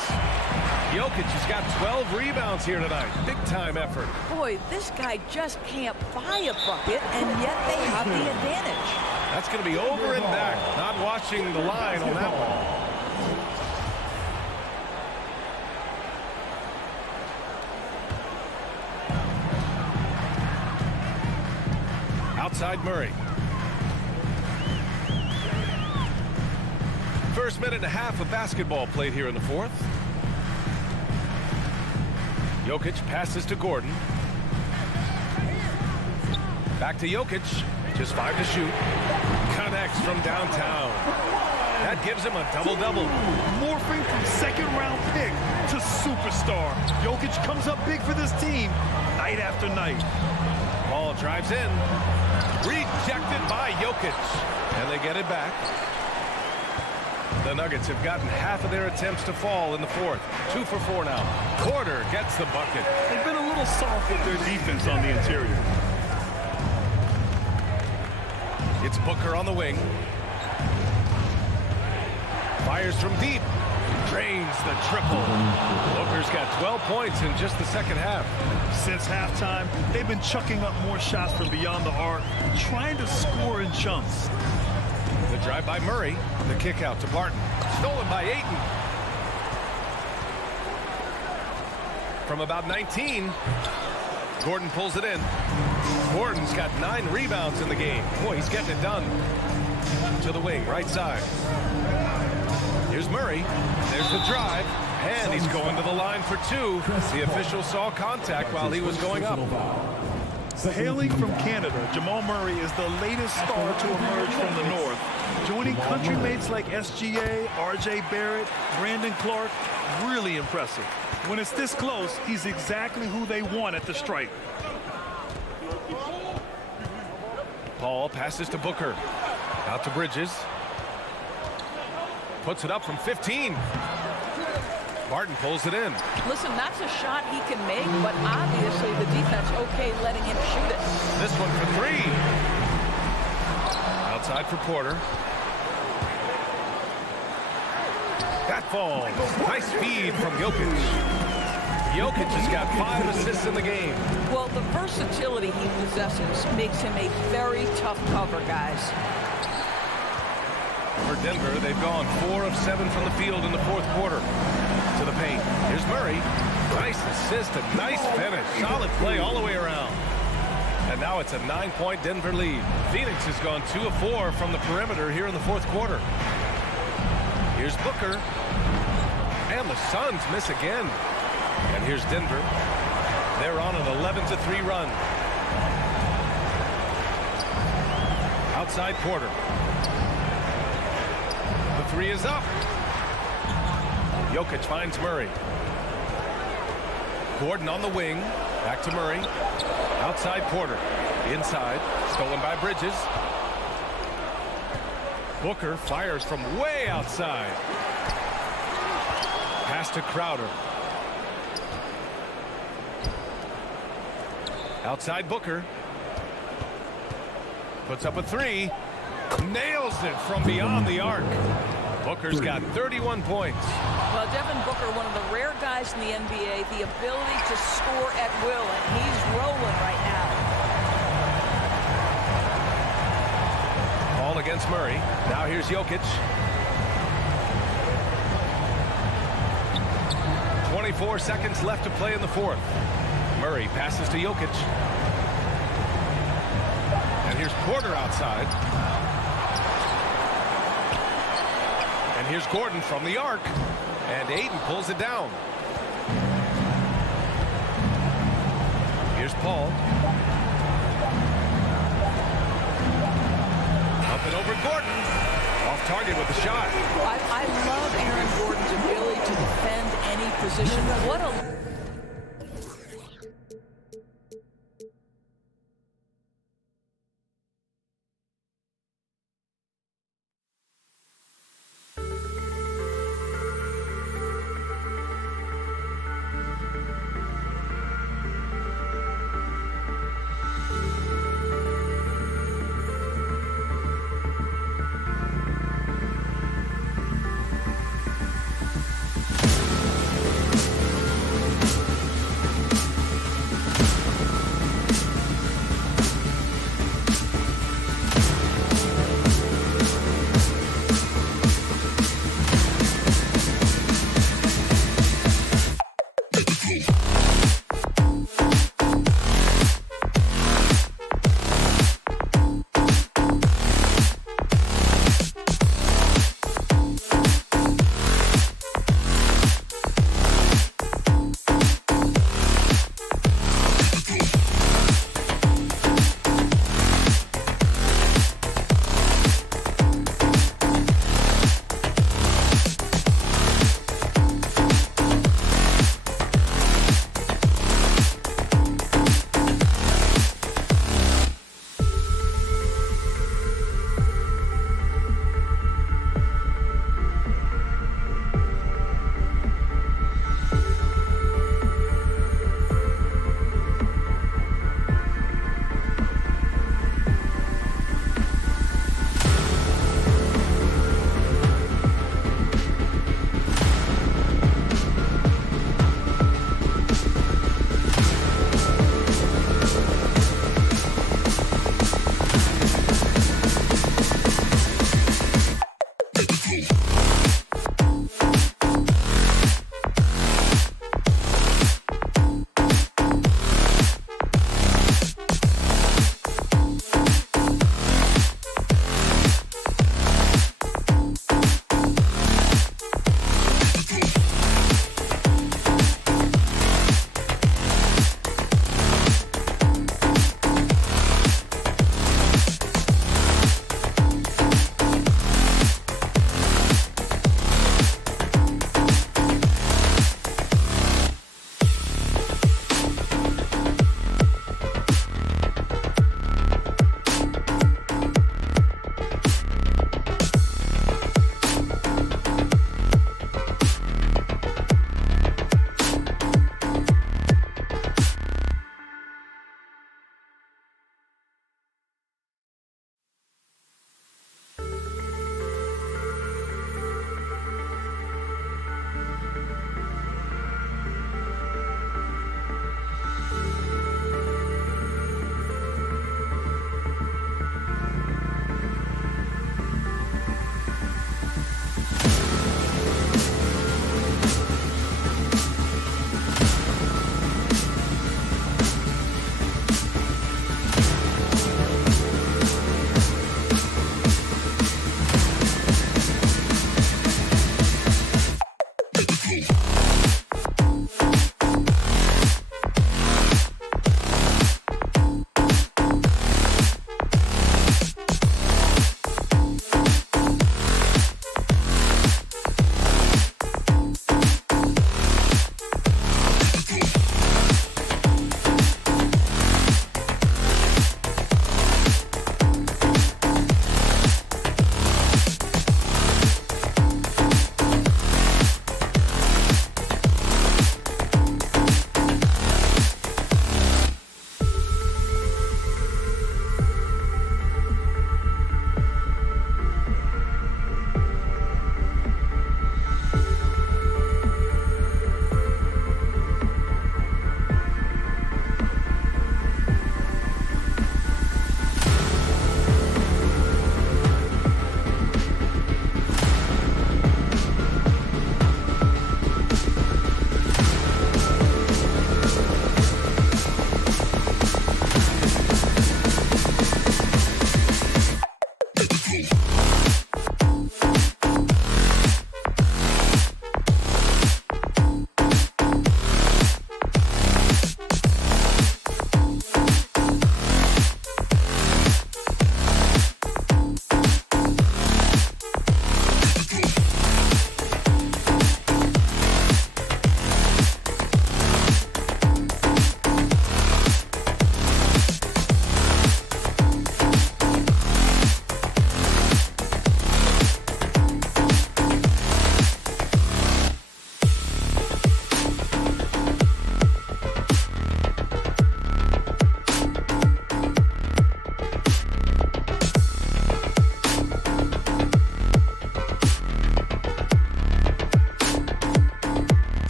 Jokic has got 12 rebounds here tonight. Big time effort. Boy, this guy just can't buy a bucket, and yet they have the advantage. That's going to be over and back. Not watching the line on that one. Outside Murray. First minute and a half of basketball played here in the fourth. Jokic passes to Gordon. Back to Jokic. Just 5 to shoot. Connects from downtown. That gives him a double-double. Morphing from second-round pick to superstar. Jokic comes up big for this team night after night. Ball drives in. Rejected by Jokic. And they get it back. The Nuggets have gotten half of their attempts to fall in the fourth. 2 for 4 now. Porter gets the bucket. They've been a little soft with their defense on the interior. It's Booker on the wing. Fires from deep. Drains the triple. Booker's got 12 points in just the second half. Since halftime, they've been chucking up more shots from beyond the arc, trying to score in chunks. The drive by Murray. The kick out to Barton. Stolen by Ayton. From about 19, Gordon pulls it in. Gordon's got 9 rebounds in the game. Boy, he's getting it done. To the wing, right side. Here's Murray. There's the drive. And he's going to the line for 2. The official saw contact while he was going up. Hailing from Canada, Jamal Murray is the latest star to emerge from the North. Joining countrymates like SGA, RJ Barrett, Brandon Clark, really impressive. When it's this close, he's exactly who they want at the stripe. Paul passes to Booker. Out to Bridges. Puts it up from 15. Barton pulls it in. Listen, that's a shot he can make, but obviously the defense okay letting him shoot it. This one for 3. Outside for Porter. That falls. Nice feed from Jokic. Jokic has got 5 assists in the game. Well, the versatility he possesses makes him a very tough cover, guys. For Denver, they've gone 4 of 7 from the field in the fourth quarter. To the paint. Here's Murray. Nice assist and nice finish. Solid play all the way around. And now it's a 9-point Denver lead. Phoenix has gone 2 of 4 from the perimeter here in the fourth quarter. Here's Booker. And the Suns miss again. And here's Denver. They're on an 11-3 run. Outside Porter. The 3 is up. Jokic finds Murray. Gordon on the wing. Back to Murray. Outside Porter. Inside. Stolen by Bridges. Booker fires from way outside. Pass to Crowder. Outside Booker. Puts up a 3. Nails it from beyond the arc. Booker's got 31 points. Well, Devin Booker, one of the rare guys in the NBA, the ability to score at will, and he's rolling right now. Ball against Murray. Now here's Jokic. 24 seconds left to play in the fourth. Murray passes to Jokic. And here's Porter outside. And here's Gordon from the arc. And Ayton pulls it down. Here's Paul. Up and over Gordon. Off target with the shot. I love Aaron Gordon's ability to defend any position. What a...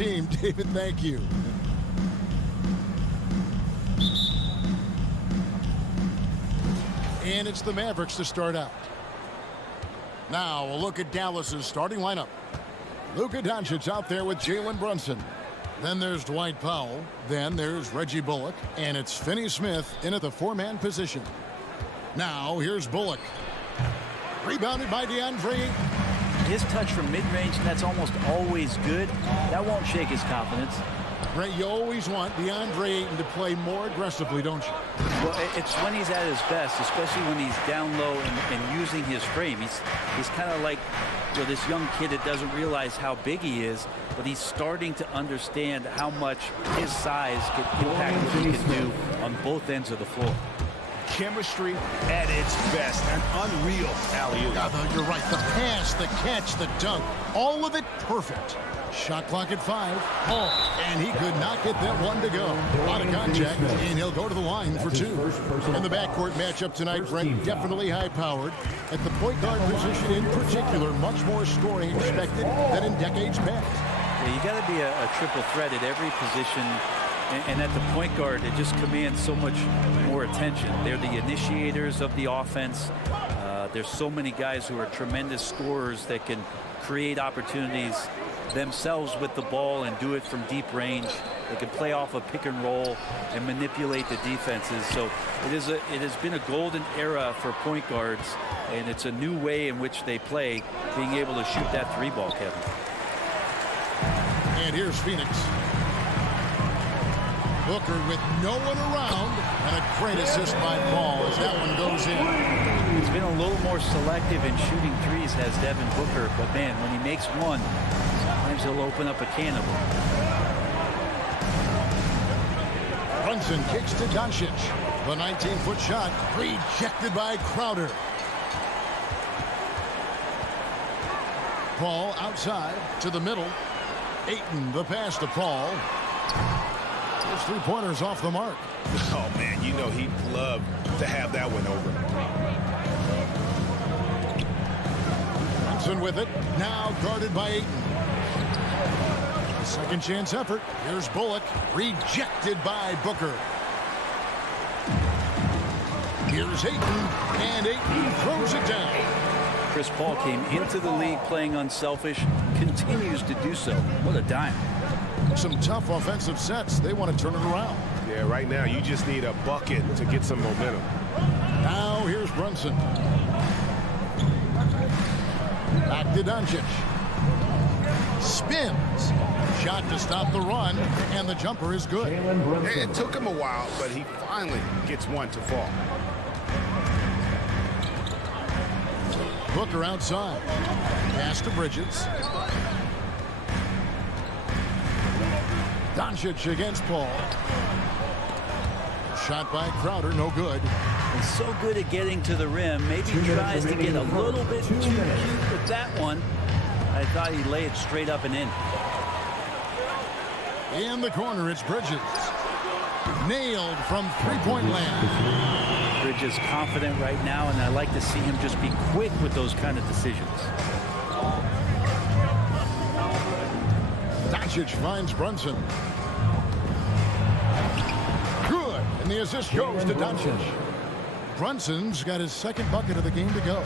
team, David. Thank you. And it's the Mavericks to start out. Now a look at Dallas's starting lineup. Luka Doncic out there with Jalen Brunson. Then there's Dwight Powell. Then there's Reggie Bullock. And it's Finney Smith in at the four-man position. Now here's Bullock. Rebounded by DeAndre. His touch from mid-range, that's almost always good. That won't shake his confidence. Ray, you always want DeAndre Ayton to play more aggressively, don't you? Well, it's when he's at his best, especially when he's down low and using his frame. He's kind of like this young kid that doesn't realize how big he is, but he's starting to understand how much his size can impact what he can do on both ends of the floor. Chemistry at its best. An unreal alley-oop. Yeah, you're right. The pass, the catch, the dunk, all of it perfect. Shot clock at 5. Oh, and he could not get that one to go. A lot of contact, and he'll go to the line for 2. In the backcourt matchup tonight, Brent, definitely high-powered. At the point guard position in particular, much more scoring expected than in decades past. Yeah, you got to be a triple threat at every position. And at the point guard, it just commands so much more attention. They're the initiators of the offense. There's so many guys who are tremendous scorers that can create opportunities themselves with the ball and do it from deep range. They can play off a pick and roll and manipulate the defenses. So it has been a golden era for point guards, and it's a new way in which they play, being able to shoot that 3-ball, Kevin. And here's Phoenix. Booker with no one around, and a great assist by Paul as that one goes in. He's been a little more selective in shooting threes, has Devin Booker, but man, when he makes one, sometimes he'll open up a can of them. Brunson kicks to Doncic. The 19-foot shot rejected by Crowder. Paul outside to the middle. Ayton the pass to Paul. His 3-pointers off the mark. Oh, man, you know he'd love to have that one over. Brunson with it. Now guarded by Ayton. A second chance effort. Here's Bullock. Rejected by Booker. Here's Ayton. And Ayton throws it down. Chris Paul came into the league playing unselfish. Continues to do so. What a dime. Some tough offensive sets. They want to turn it around. Yeah, right now you just need a bucket to get some momentum. Now here's Brunson. Back to Doncic. Spins. Shot to stop the run, and the jumper is good. It took him a while, but he finally gets one to fall. Booker outside. Pass to Bridges. Doncic against Paul. Shot by Crowder, no good. And so good at getting to the rim. Maybe tries to get a little bit too cute with that one. I thought he'd lay it straight up and in. In the corner, it's Bridges. Nailed from three-point land. Bridges confident right now, and I like to see him just be quick with those kind of decisions. Doncic finds Brunson. Good, and the assist goes to Doncic. Brunson's got his second bucket of the game to go.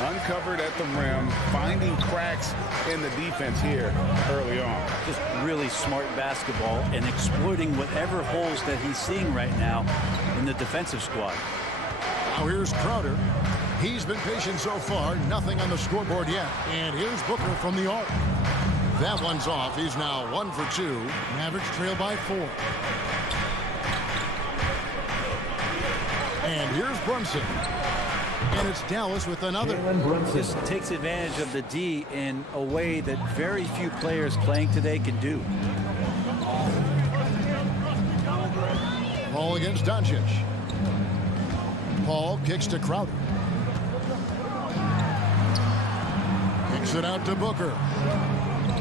Uncovered at the rim, finding cracks in the defense here early on. Just really smart basketball and exploiting whatever holes that he's seeing right now in the defensive squad. Now here's Crowder. He's been patient so far, nothing on the scoreboard yet. And here's Booker from the arc. That one's off. He's now 1 for 2. Mavericks trail by 4. And here's Brunson. And it's Dallas with another. Just takes advantage of the D in a way that very few players playing today can do. Paul against Doncic. Paul kicks to Crowder. Kicks it out to Booker.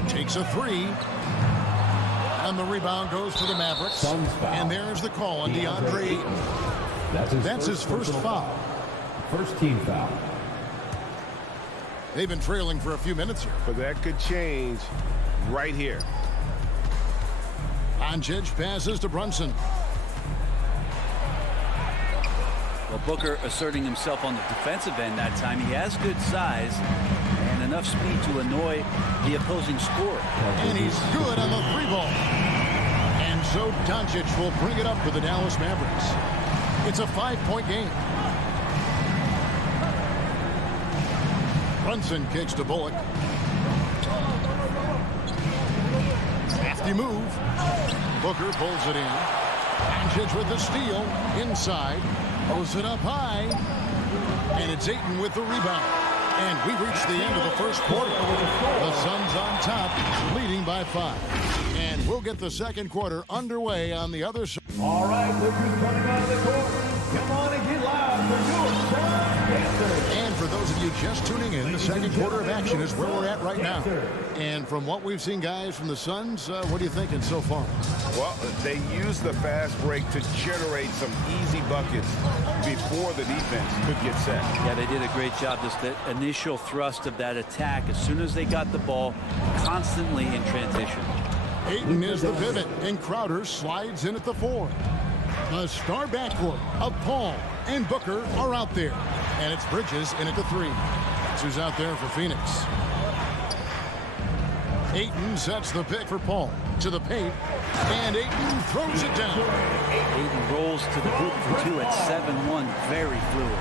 Takes a 3. And the rebound goes to the Mavericks. And there's the call on DeAndre Ayton. That's his first foul. First team foul. They've been trailing for a few minutes here. But that could change right here. Doncic passes to Brunson. Well, Booker asserting himself on the defensive end that time. He has good size and enough speed to annoy the opposing scorer. And he's good on the 3-ball. And so Doncic will bring it up for the Dallas Mavericks. It's a 5-point game. Brunson kicks to Bullock. Hefty move. Booker pulls it in. Doncic with the steal. Inside. Throws it up high. And it's Ayton with the rebound. And we reached the end of the first quarter. The Suns on top, leading by 5. And we'll get the second quarter underway on the other side. All right, look who's coming out of the court. Come on and get loud for your Sun Panthers. And for those of you just tuning in, the second quarter of action is where we're at right now. And from what we've seen, guys, from the Suns, what are you thinking so far? Well, they used the fast break to generate some easy buckets before the defense could get set. Yeah, they did a great job. Just the initial thrust of that attack, as soon as they got the ball, constantly in transition. Ayton is the pivot, and Crowder slides in at the 4. The star backcourt of Paul and Booker are out there. And it's Bridges in at the 3. That's who's out there for Phoenix. Ayton sets the pick for Paul to the paint, and Ayton throws it down. Ayton rolls to the hoop for 2 at 7-1. Very fluid.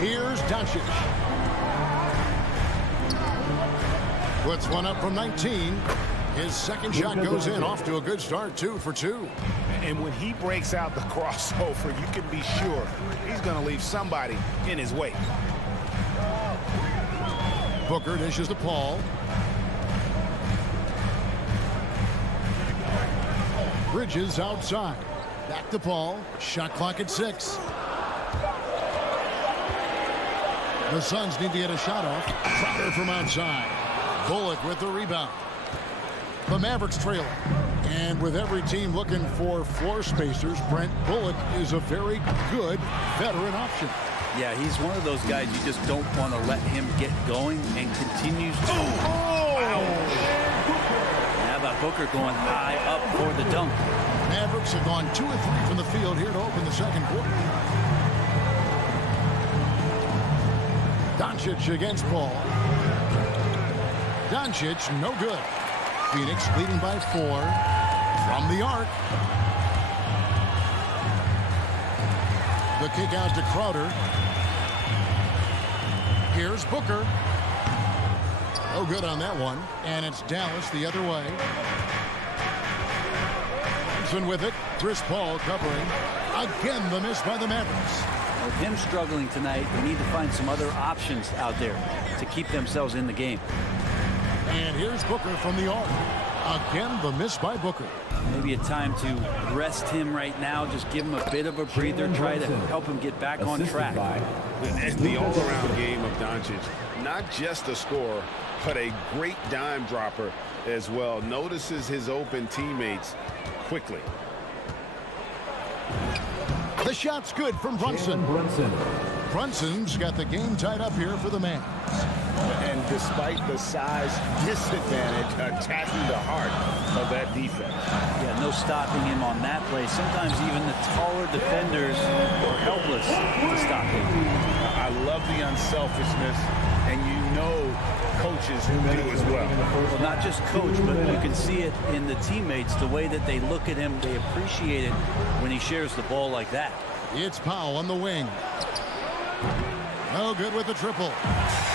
Here's Doncic. Puts one up from 19. His second shot goes in, off to a good start, 2 for 2. And when he breaks out the crossover, you can be sure he's going to leave somebody in his wake. Booker dishes to Paul. Bridges outside. Back to Paul. Shot clock at 6. The Suns need to get a shot off. Crowder from outside. Bullock with the rebound. The Mavericks trailing. And with every team looking for floor spacers, Brent, Bullock is a very good veteran option. Yeah, he's one of those guys you just don't want to let him get going and continues to. How about Booker going high up for the dunk? Mavericks have gone 2 of 3 from the field here to open the second quarter. Doncic against Paul. Doncic, no good. Phoenix leading by 4 from the arc. The kick out to Crowder. Here's Booker. No good on that one. And it's Dallas the other way. Thompson with it. Chris Paul covering. Again, the miss by the Mavericks. With him struggling tonight, they need to find some other options out there to keep themselves in the game. And here's Booker from the arc. Again, the miss by Booker. Maybe a time to rest him right now. Just give him a bit of a breather. Try to help him get back on track. The all-around game of Doncic. Not just a scorer, but a great dime dropper as well. Notices his open teammates quickly. The shot's good from Brunson. Brunson's got the game tied up here for the Mavs. And despite the size disadvantage, attacking the heart of that defense. Yeah, no stopping him on that play. Sometimes even the taller defenders are helpless to stop him. I love the unselfishness, and you know coaches do as well. Well, not just coach, but you can see it in the teammates, the way that they look at him. They appreciate it when he shares the ball like that. It's Powell on the wing. No good with the triple.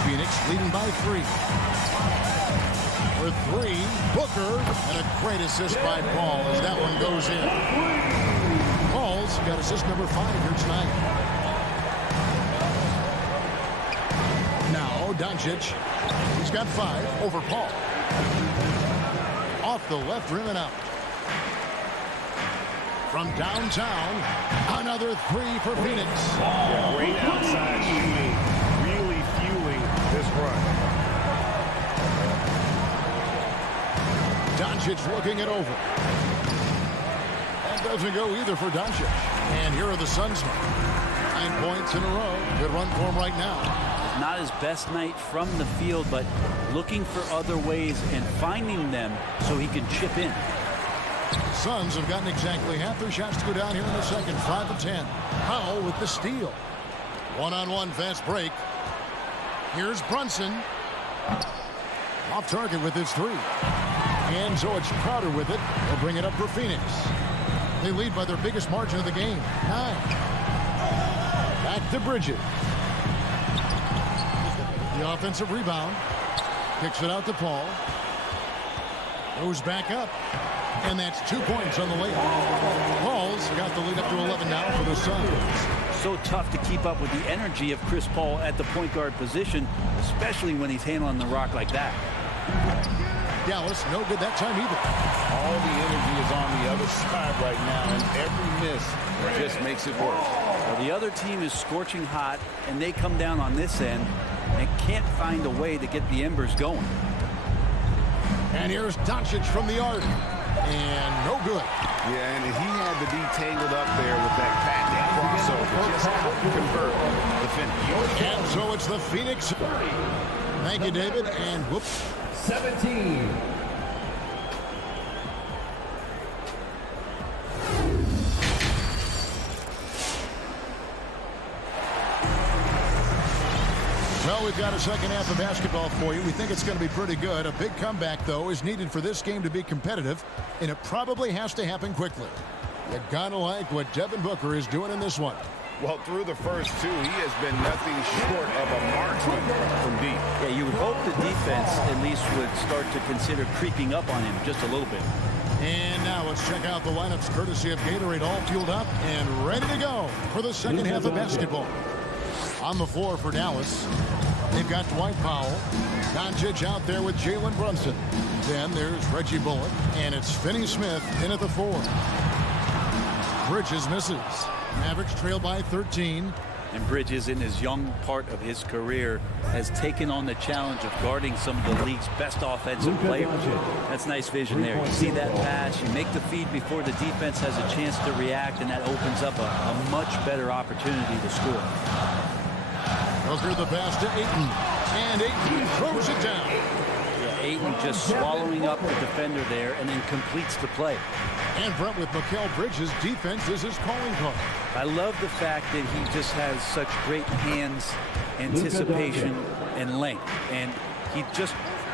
Phoenix leading by 3. For 3, Booker, and a great assist by Paul as that one goes in. Paul's got assist number 5 here tonight. Now Doncic, he's got 5 over Paul. Off the left rim and out. From downtown, another 3 for Phoenix. Yeah, great outside shooting, really fueling this run. Doncic looking it over. That doesn't go either for Doncic. And here are the Suns. 9 points in a row. Good run for him right now. Not his best night from the field, but looking for other ways and finding them so he can chip in. Suns have gotten exactly half their shots to go down here in the second. 5 of 10. Powell with the steal. One-on-one fast break. Here's Brunson. Off target with his 3. And so it's Crowder with it. They'll bring it up for Phoenix. They lead by their biggest margin of the game. 9. Back to Bridges. The offensive rebound. Kicks it out to Paul. Goes back up. And that's 2 points on the layup. Paul's got the lead up to 11 now for the Suns. so tough to keep up with the energy of Chris Paul at the point guard position, especially when he's handling the rock like that. Dallas, no good that time either. All the energy is on the other side right now, and every miss just makes it worse. Well, the other team is scorching hot, and they come down on this end and can't find a way to get the embers going. And here's Doncic from the arc. And no good. Yeah, and he had to be tangled up there with that patented crossover. Just couldn't convert the finish. And so it's the Phoenix. Thank you, David. And whoops. 17. Well, we've got a second half of basketball for you. We think it's going to be pretty good. A big comeback, though, is needed for this game to be competitive, and it probably has to happen quickly. You gotta like what Devin Booker is doing in this one. Well, through the first two, he has been nothing short of a marksman from deep. Yeah, you would hope the defense at least would start to consider creeping up on him just a little bit. And now let's check out the lineups courtesy of Gatorade, all fueled up and ready to go for the second half of basketball. On the floor for Dallas, they've got Dwight Powell. Doncic out there with Jalen Brunson. Then there's Reggie Bullock, and it's Finney Smith in at the 4. Bridges misses. Mavericks trail by 13. And Bridges, in his young part of his career, has taken on the challenge of guarding some of the league's best offensive players. That's nice vision there. You see that pass, you make the feed before the defense has a chance to react, and that opens up a much better opportunity to score. Booker the pass to Ayton. And Ayton throws it down. Yeah, Ayton just swallowing up the defender there and then completes the play. And Brent, with Mikal Bridges, defense is his calling card. I love the fact that he just has such great hands, anticipation, and length. And he just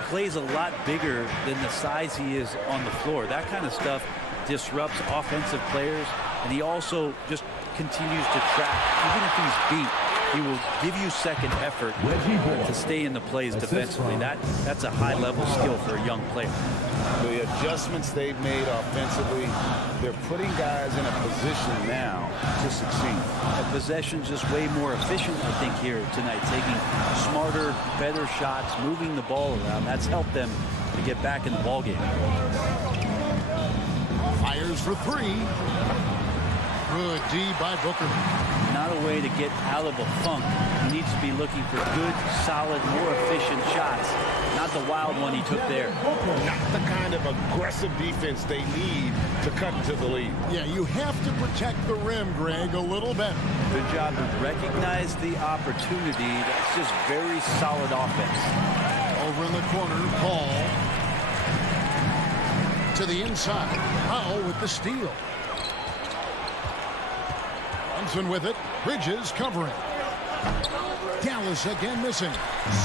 plays a lot bigger than the size he is on the floor. That kind of stuff disrupts offensive players, and he also just continues to track. Even if he's beat, he will give you second effort to stay in the plays defensively. That's a high-level skill for a young player. The adjustments they've made offensively, they're putting guys in a position now to succeed. The possession's just way more efficient, I think, here tonight. Taking smarter, better shots, moving the ball around. That's helped them to get back in the ballgame. Fires for 3. Good D by Booker. Not a way to get out of a funk. He needs to be looking for good, solid, more efficient shots. Not the wild one he took there. Not the kind of aggressive defense they need to cut into the lead. Yeah, you have to protect the rim, Greg, a little better. Good job to recognize the opportunity. That's just very solid offense. Over in the corner, Paul. To the inside. Powell with the steal. Brunson with it. Bridges covering. Dallas again missing.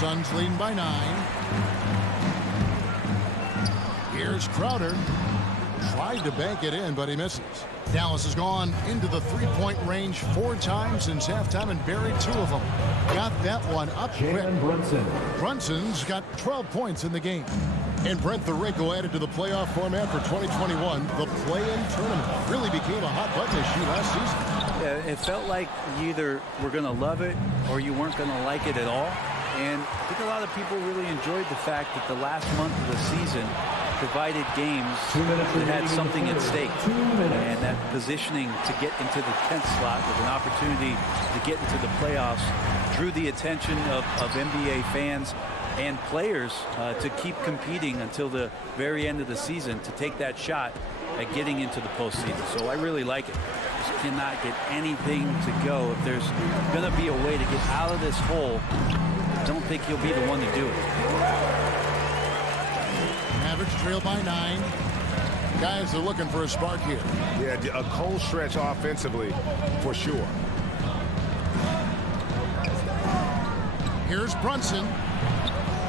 Suns leading by 9. Here's Crowder. Tried to bank it in, but he misses. Dallas has gone into the three-point range 4 times since halftime and buried 2 of them. Got that one up quick. Brunson's got 12 points in the game. And Brent, the wrinkle added to the playoff format for 2021, the play-in tournament really became a hot button issue last season. It felt like you either were going to love it or you weren't going to like it at all. And I think a lot of people really enjoyed the fact that the last month of the season provided games that had something at stake. And that positioning to get into the 10th slot with an opportunity to get into the playoffs drew the attention of NBA fans and players to keep competing until the very end of the season to take that shot at getting into the postseason. So I really like it. Just cannot get anything to go. If there's going to be a way to get out of this hole, I don't think he'll be the one to do it. Mavericks trail by 9. Guys are looking for a spark here. Yeah, a cold stretch offensively, for sure. Here's Brunson.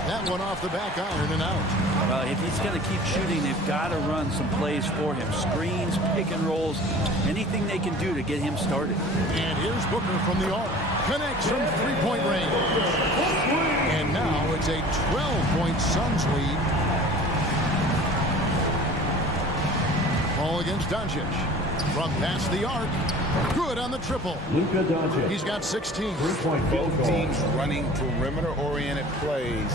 That one off the back iron and out. If he's going to keep shooting, they've got to run some plays for him. Screens, pick and rolls, anything they can do to get him started. And here's Booker from the arc. Connects from three-point range. And now it's a 12-point Suns lead. Ball against Doncic. From past the arc. Good on the triple. Luka Doncic. He's got 16. Both teams running perimeter-oriented plays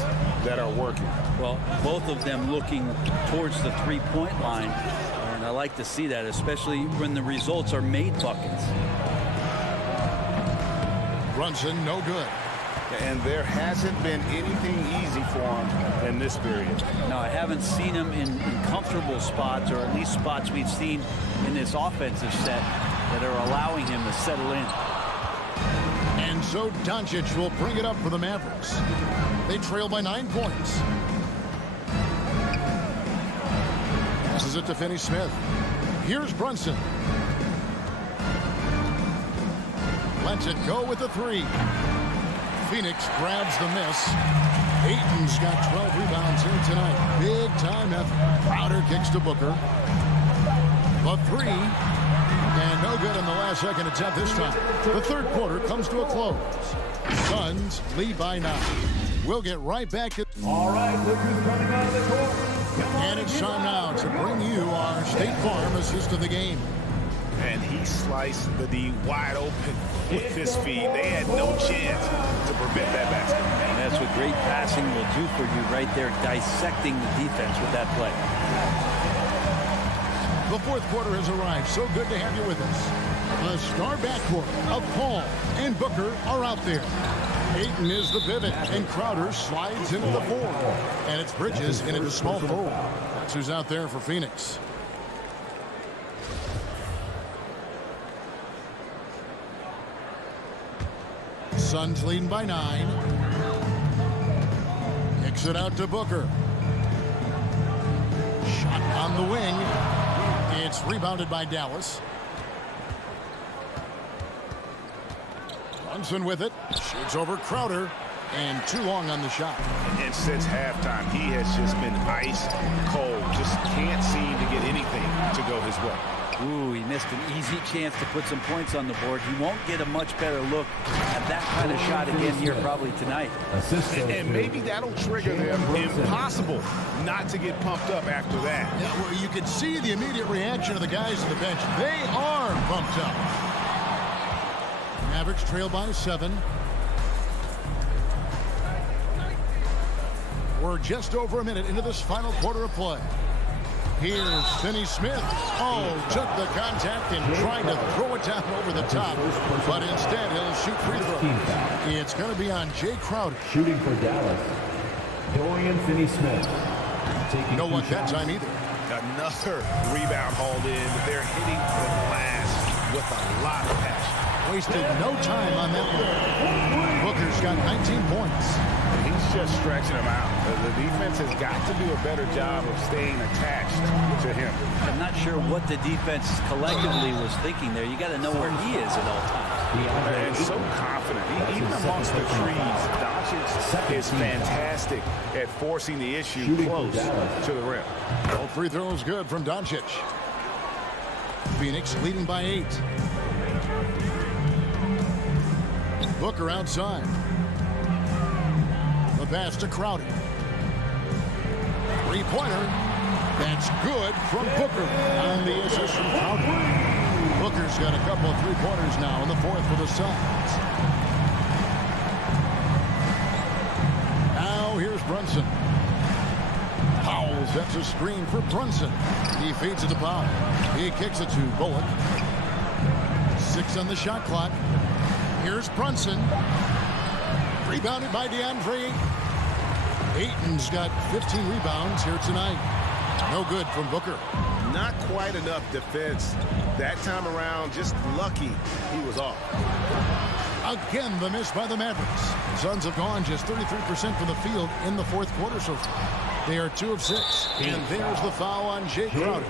that are working. Well, both of them looking towards the three-point line. And I like to see that, especially when the results are made buckets. Brunson, no good. And there hasn't been anything easy for him in this period. No, I haven't seen him in comfortable spots, or at least spots we've seen in this offensive set that are allowing him to settle in. And so Doncic will bring it up for the Mavericks. They trail by 9 points. Passes it to Finney-Smith. Here's Brunson. Lets it go with the 3. Phoenix grabs the miss. Ayton's got 12 rebounds here tonight. Big time effort. Crowder kicks to Booker. The 3. And no good in the last second attempt this time. The third quarter comes to a close. Suns lead by 9. We'll get right back to... All right, look who's coming out of the court. And it's time now to bring you our State Farm assist of the game. And he sliced the D wide open with his feet. They had no chance to prevent that basket. And that's what great passing will do for you right there, dissecting the defense with that play. The fourth quarter has arrived. So good to have you with us. The star backcourt of Paul and Booker are out there. Ayton is the pivot, and Crowder slides into the 4. And it's Bridges into the small forward. That's who's out there for Phoenix. Suns leading by 9. Kicks it out to Booker. Shot on the wing. It's rebounded by Dallas. Brunson with it. Shoots over Crowder. And too long on the shot. And since halftime, he has just been ice cold. Just can't seem to get anything to go his way. Ooh, he missed an easy chance to put some points on the board. He won't get a much better look at that kind of shot again here probably tonight. And maybe that'll trigger them. Impossible not to get pumped up after that. Yeah, well, you could see the immediate reaction of the guys on the bench. They are pumped up. Mavericks trail by 7. We're just over a minute into this final quarter of play. Here's Finney-Smith. Oh, took the contact and tried to throw it down over the top. But instead, he'll shoot free throws. It's going to be on Jay Crowder. Shooting for Dallas, Dorian Finney-Smith. No one that time either. Another rebound hauled in. They're hitting the glass with a lot of passion. Wasted no time on that one. Booker's got 19 points. He's just stretching them out. The defense has got to do a better job of staying attached to him. I'm not sure what the defense collectively was thinking there. You got to know where he is at all times. And so confident. Even amongst the trees, Doncic is fantastic at forcing the issue close to the rim. All free throws good from Doncic. Phoenix leading by 8. Booker outside. The pass to Crowder. Three-pointer. That's good from Booker on the assist from Crowder. Booker's got a couple of three-pointers now in the fourth for the Suns. Now here's Brunson. Powell sets a screen for Brunson. He feeds it to Powell. He kicks it to Bullock. 6 on the shot clock. Here's Brunson. Rebounded by DeAndre. Ayton's got 15 rebounds here tonight. No good from Booker. Not quite enough defense that time around. Just lucky he was off. Again, the miss by the Mavericks. Suns have gone just 33% from the field in the fourth quarter so far. They are 2 of 6. And there's the foul on Jay Crowder.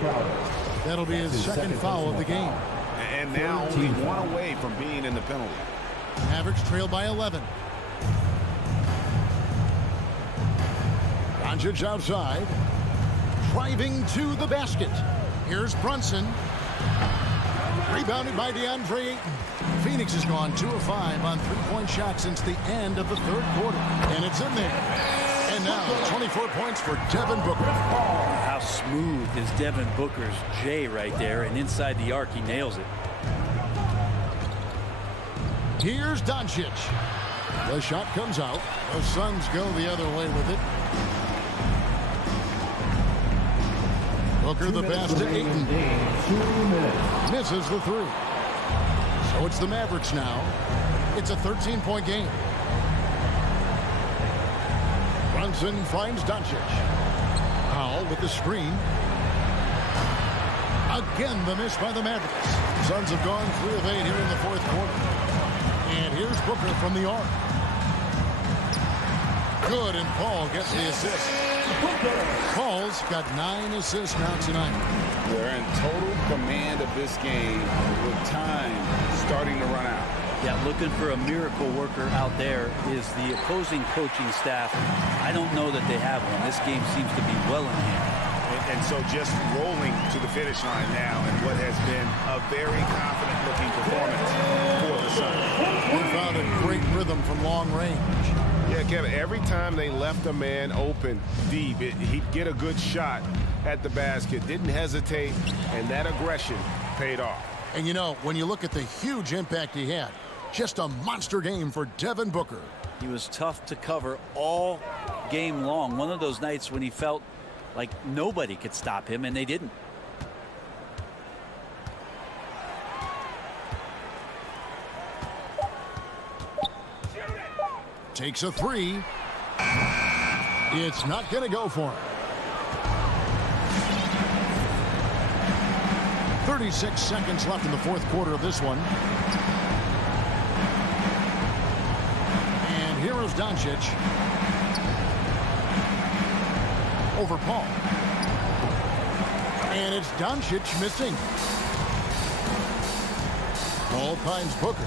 That'll be his second foul of the game. And now only 1 away from being in the penalty. Mavericks trail by 11. Doncic outside. Driving to the basket. Here's Brunson. Rebounded by DeAndre Ayton. Phoenix has gone 2 of 5 on three-point shots since the end of the third quarter. And it's in there. And now 24 points for Devin Booker. How smooth is Devin Booker's J right there, and inside the arc he nails it. Here's Doncic. The shot comes out. The Suns go the other way with it. Booker the pass to Ayton. Misses the three. So it's the Mavericks now. It's a 13-point game. Brunson finds Doncic. Powell with the screen. Again, the miss by the Mavericks. Suns have gone 3 of 8 here in the fourth quarter. And here's Booker from the arc. Good, and Paul gets the assist. Paul's got 9 assists now tonight. They're in total command of this game with time starting to run out. Yeah, looking for a miracle worker out there is the opposing coaching staff. I don't know that they have one. This game seems to be well in hand. And so just rolling to the finish line now in what has been a very confident-looking performance for the Suns. We found a great rhythm from long range. Yeah, Kevin, every time they left a man open deep, he'd get a good shot at the basket, didn't hesitate, and that aggression paid off. And you know, when you look at the huge impact he had, just a monster game for Devin Booker. He was tough to cover all game long. One of those nights when he felt like nobody could stop him, and they didn't. Takes a three. It's not going to go for him. 36 seconds left in the fourth quarter of this one. And here is Doncic. Over Paul. And it's Doncic missing. Paul finds Booker.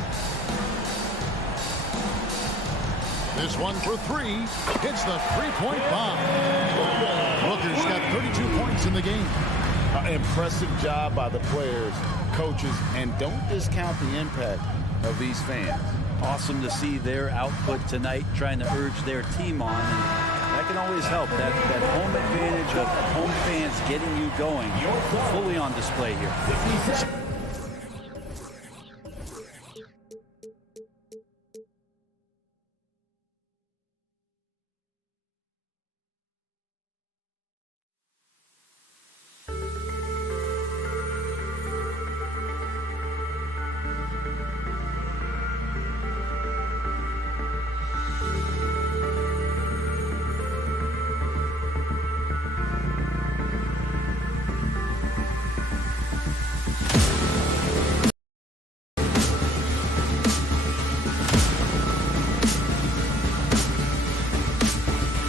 This one for three. Hits the three-point bomb. Booker's got 32 points in the game. Impressive job by the players, coaches, and don't discount the impact of these fans. Awesome to see their output tonight, trying to urge their team on. And that can always help. That home advantage of home fans getting you going fully on display here.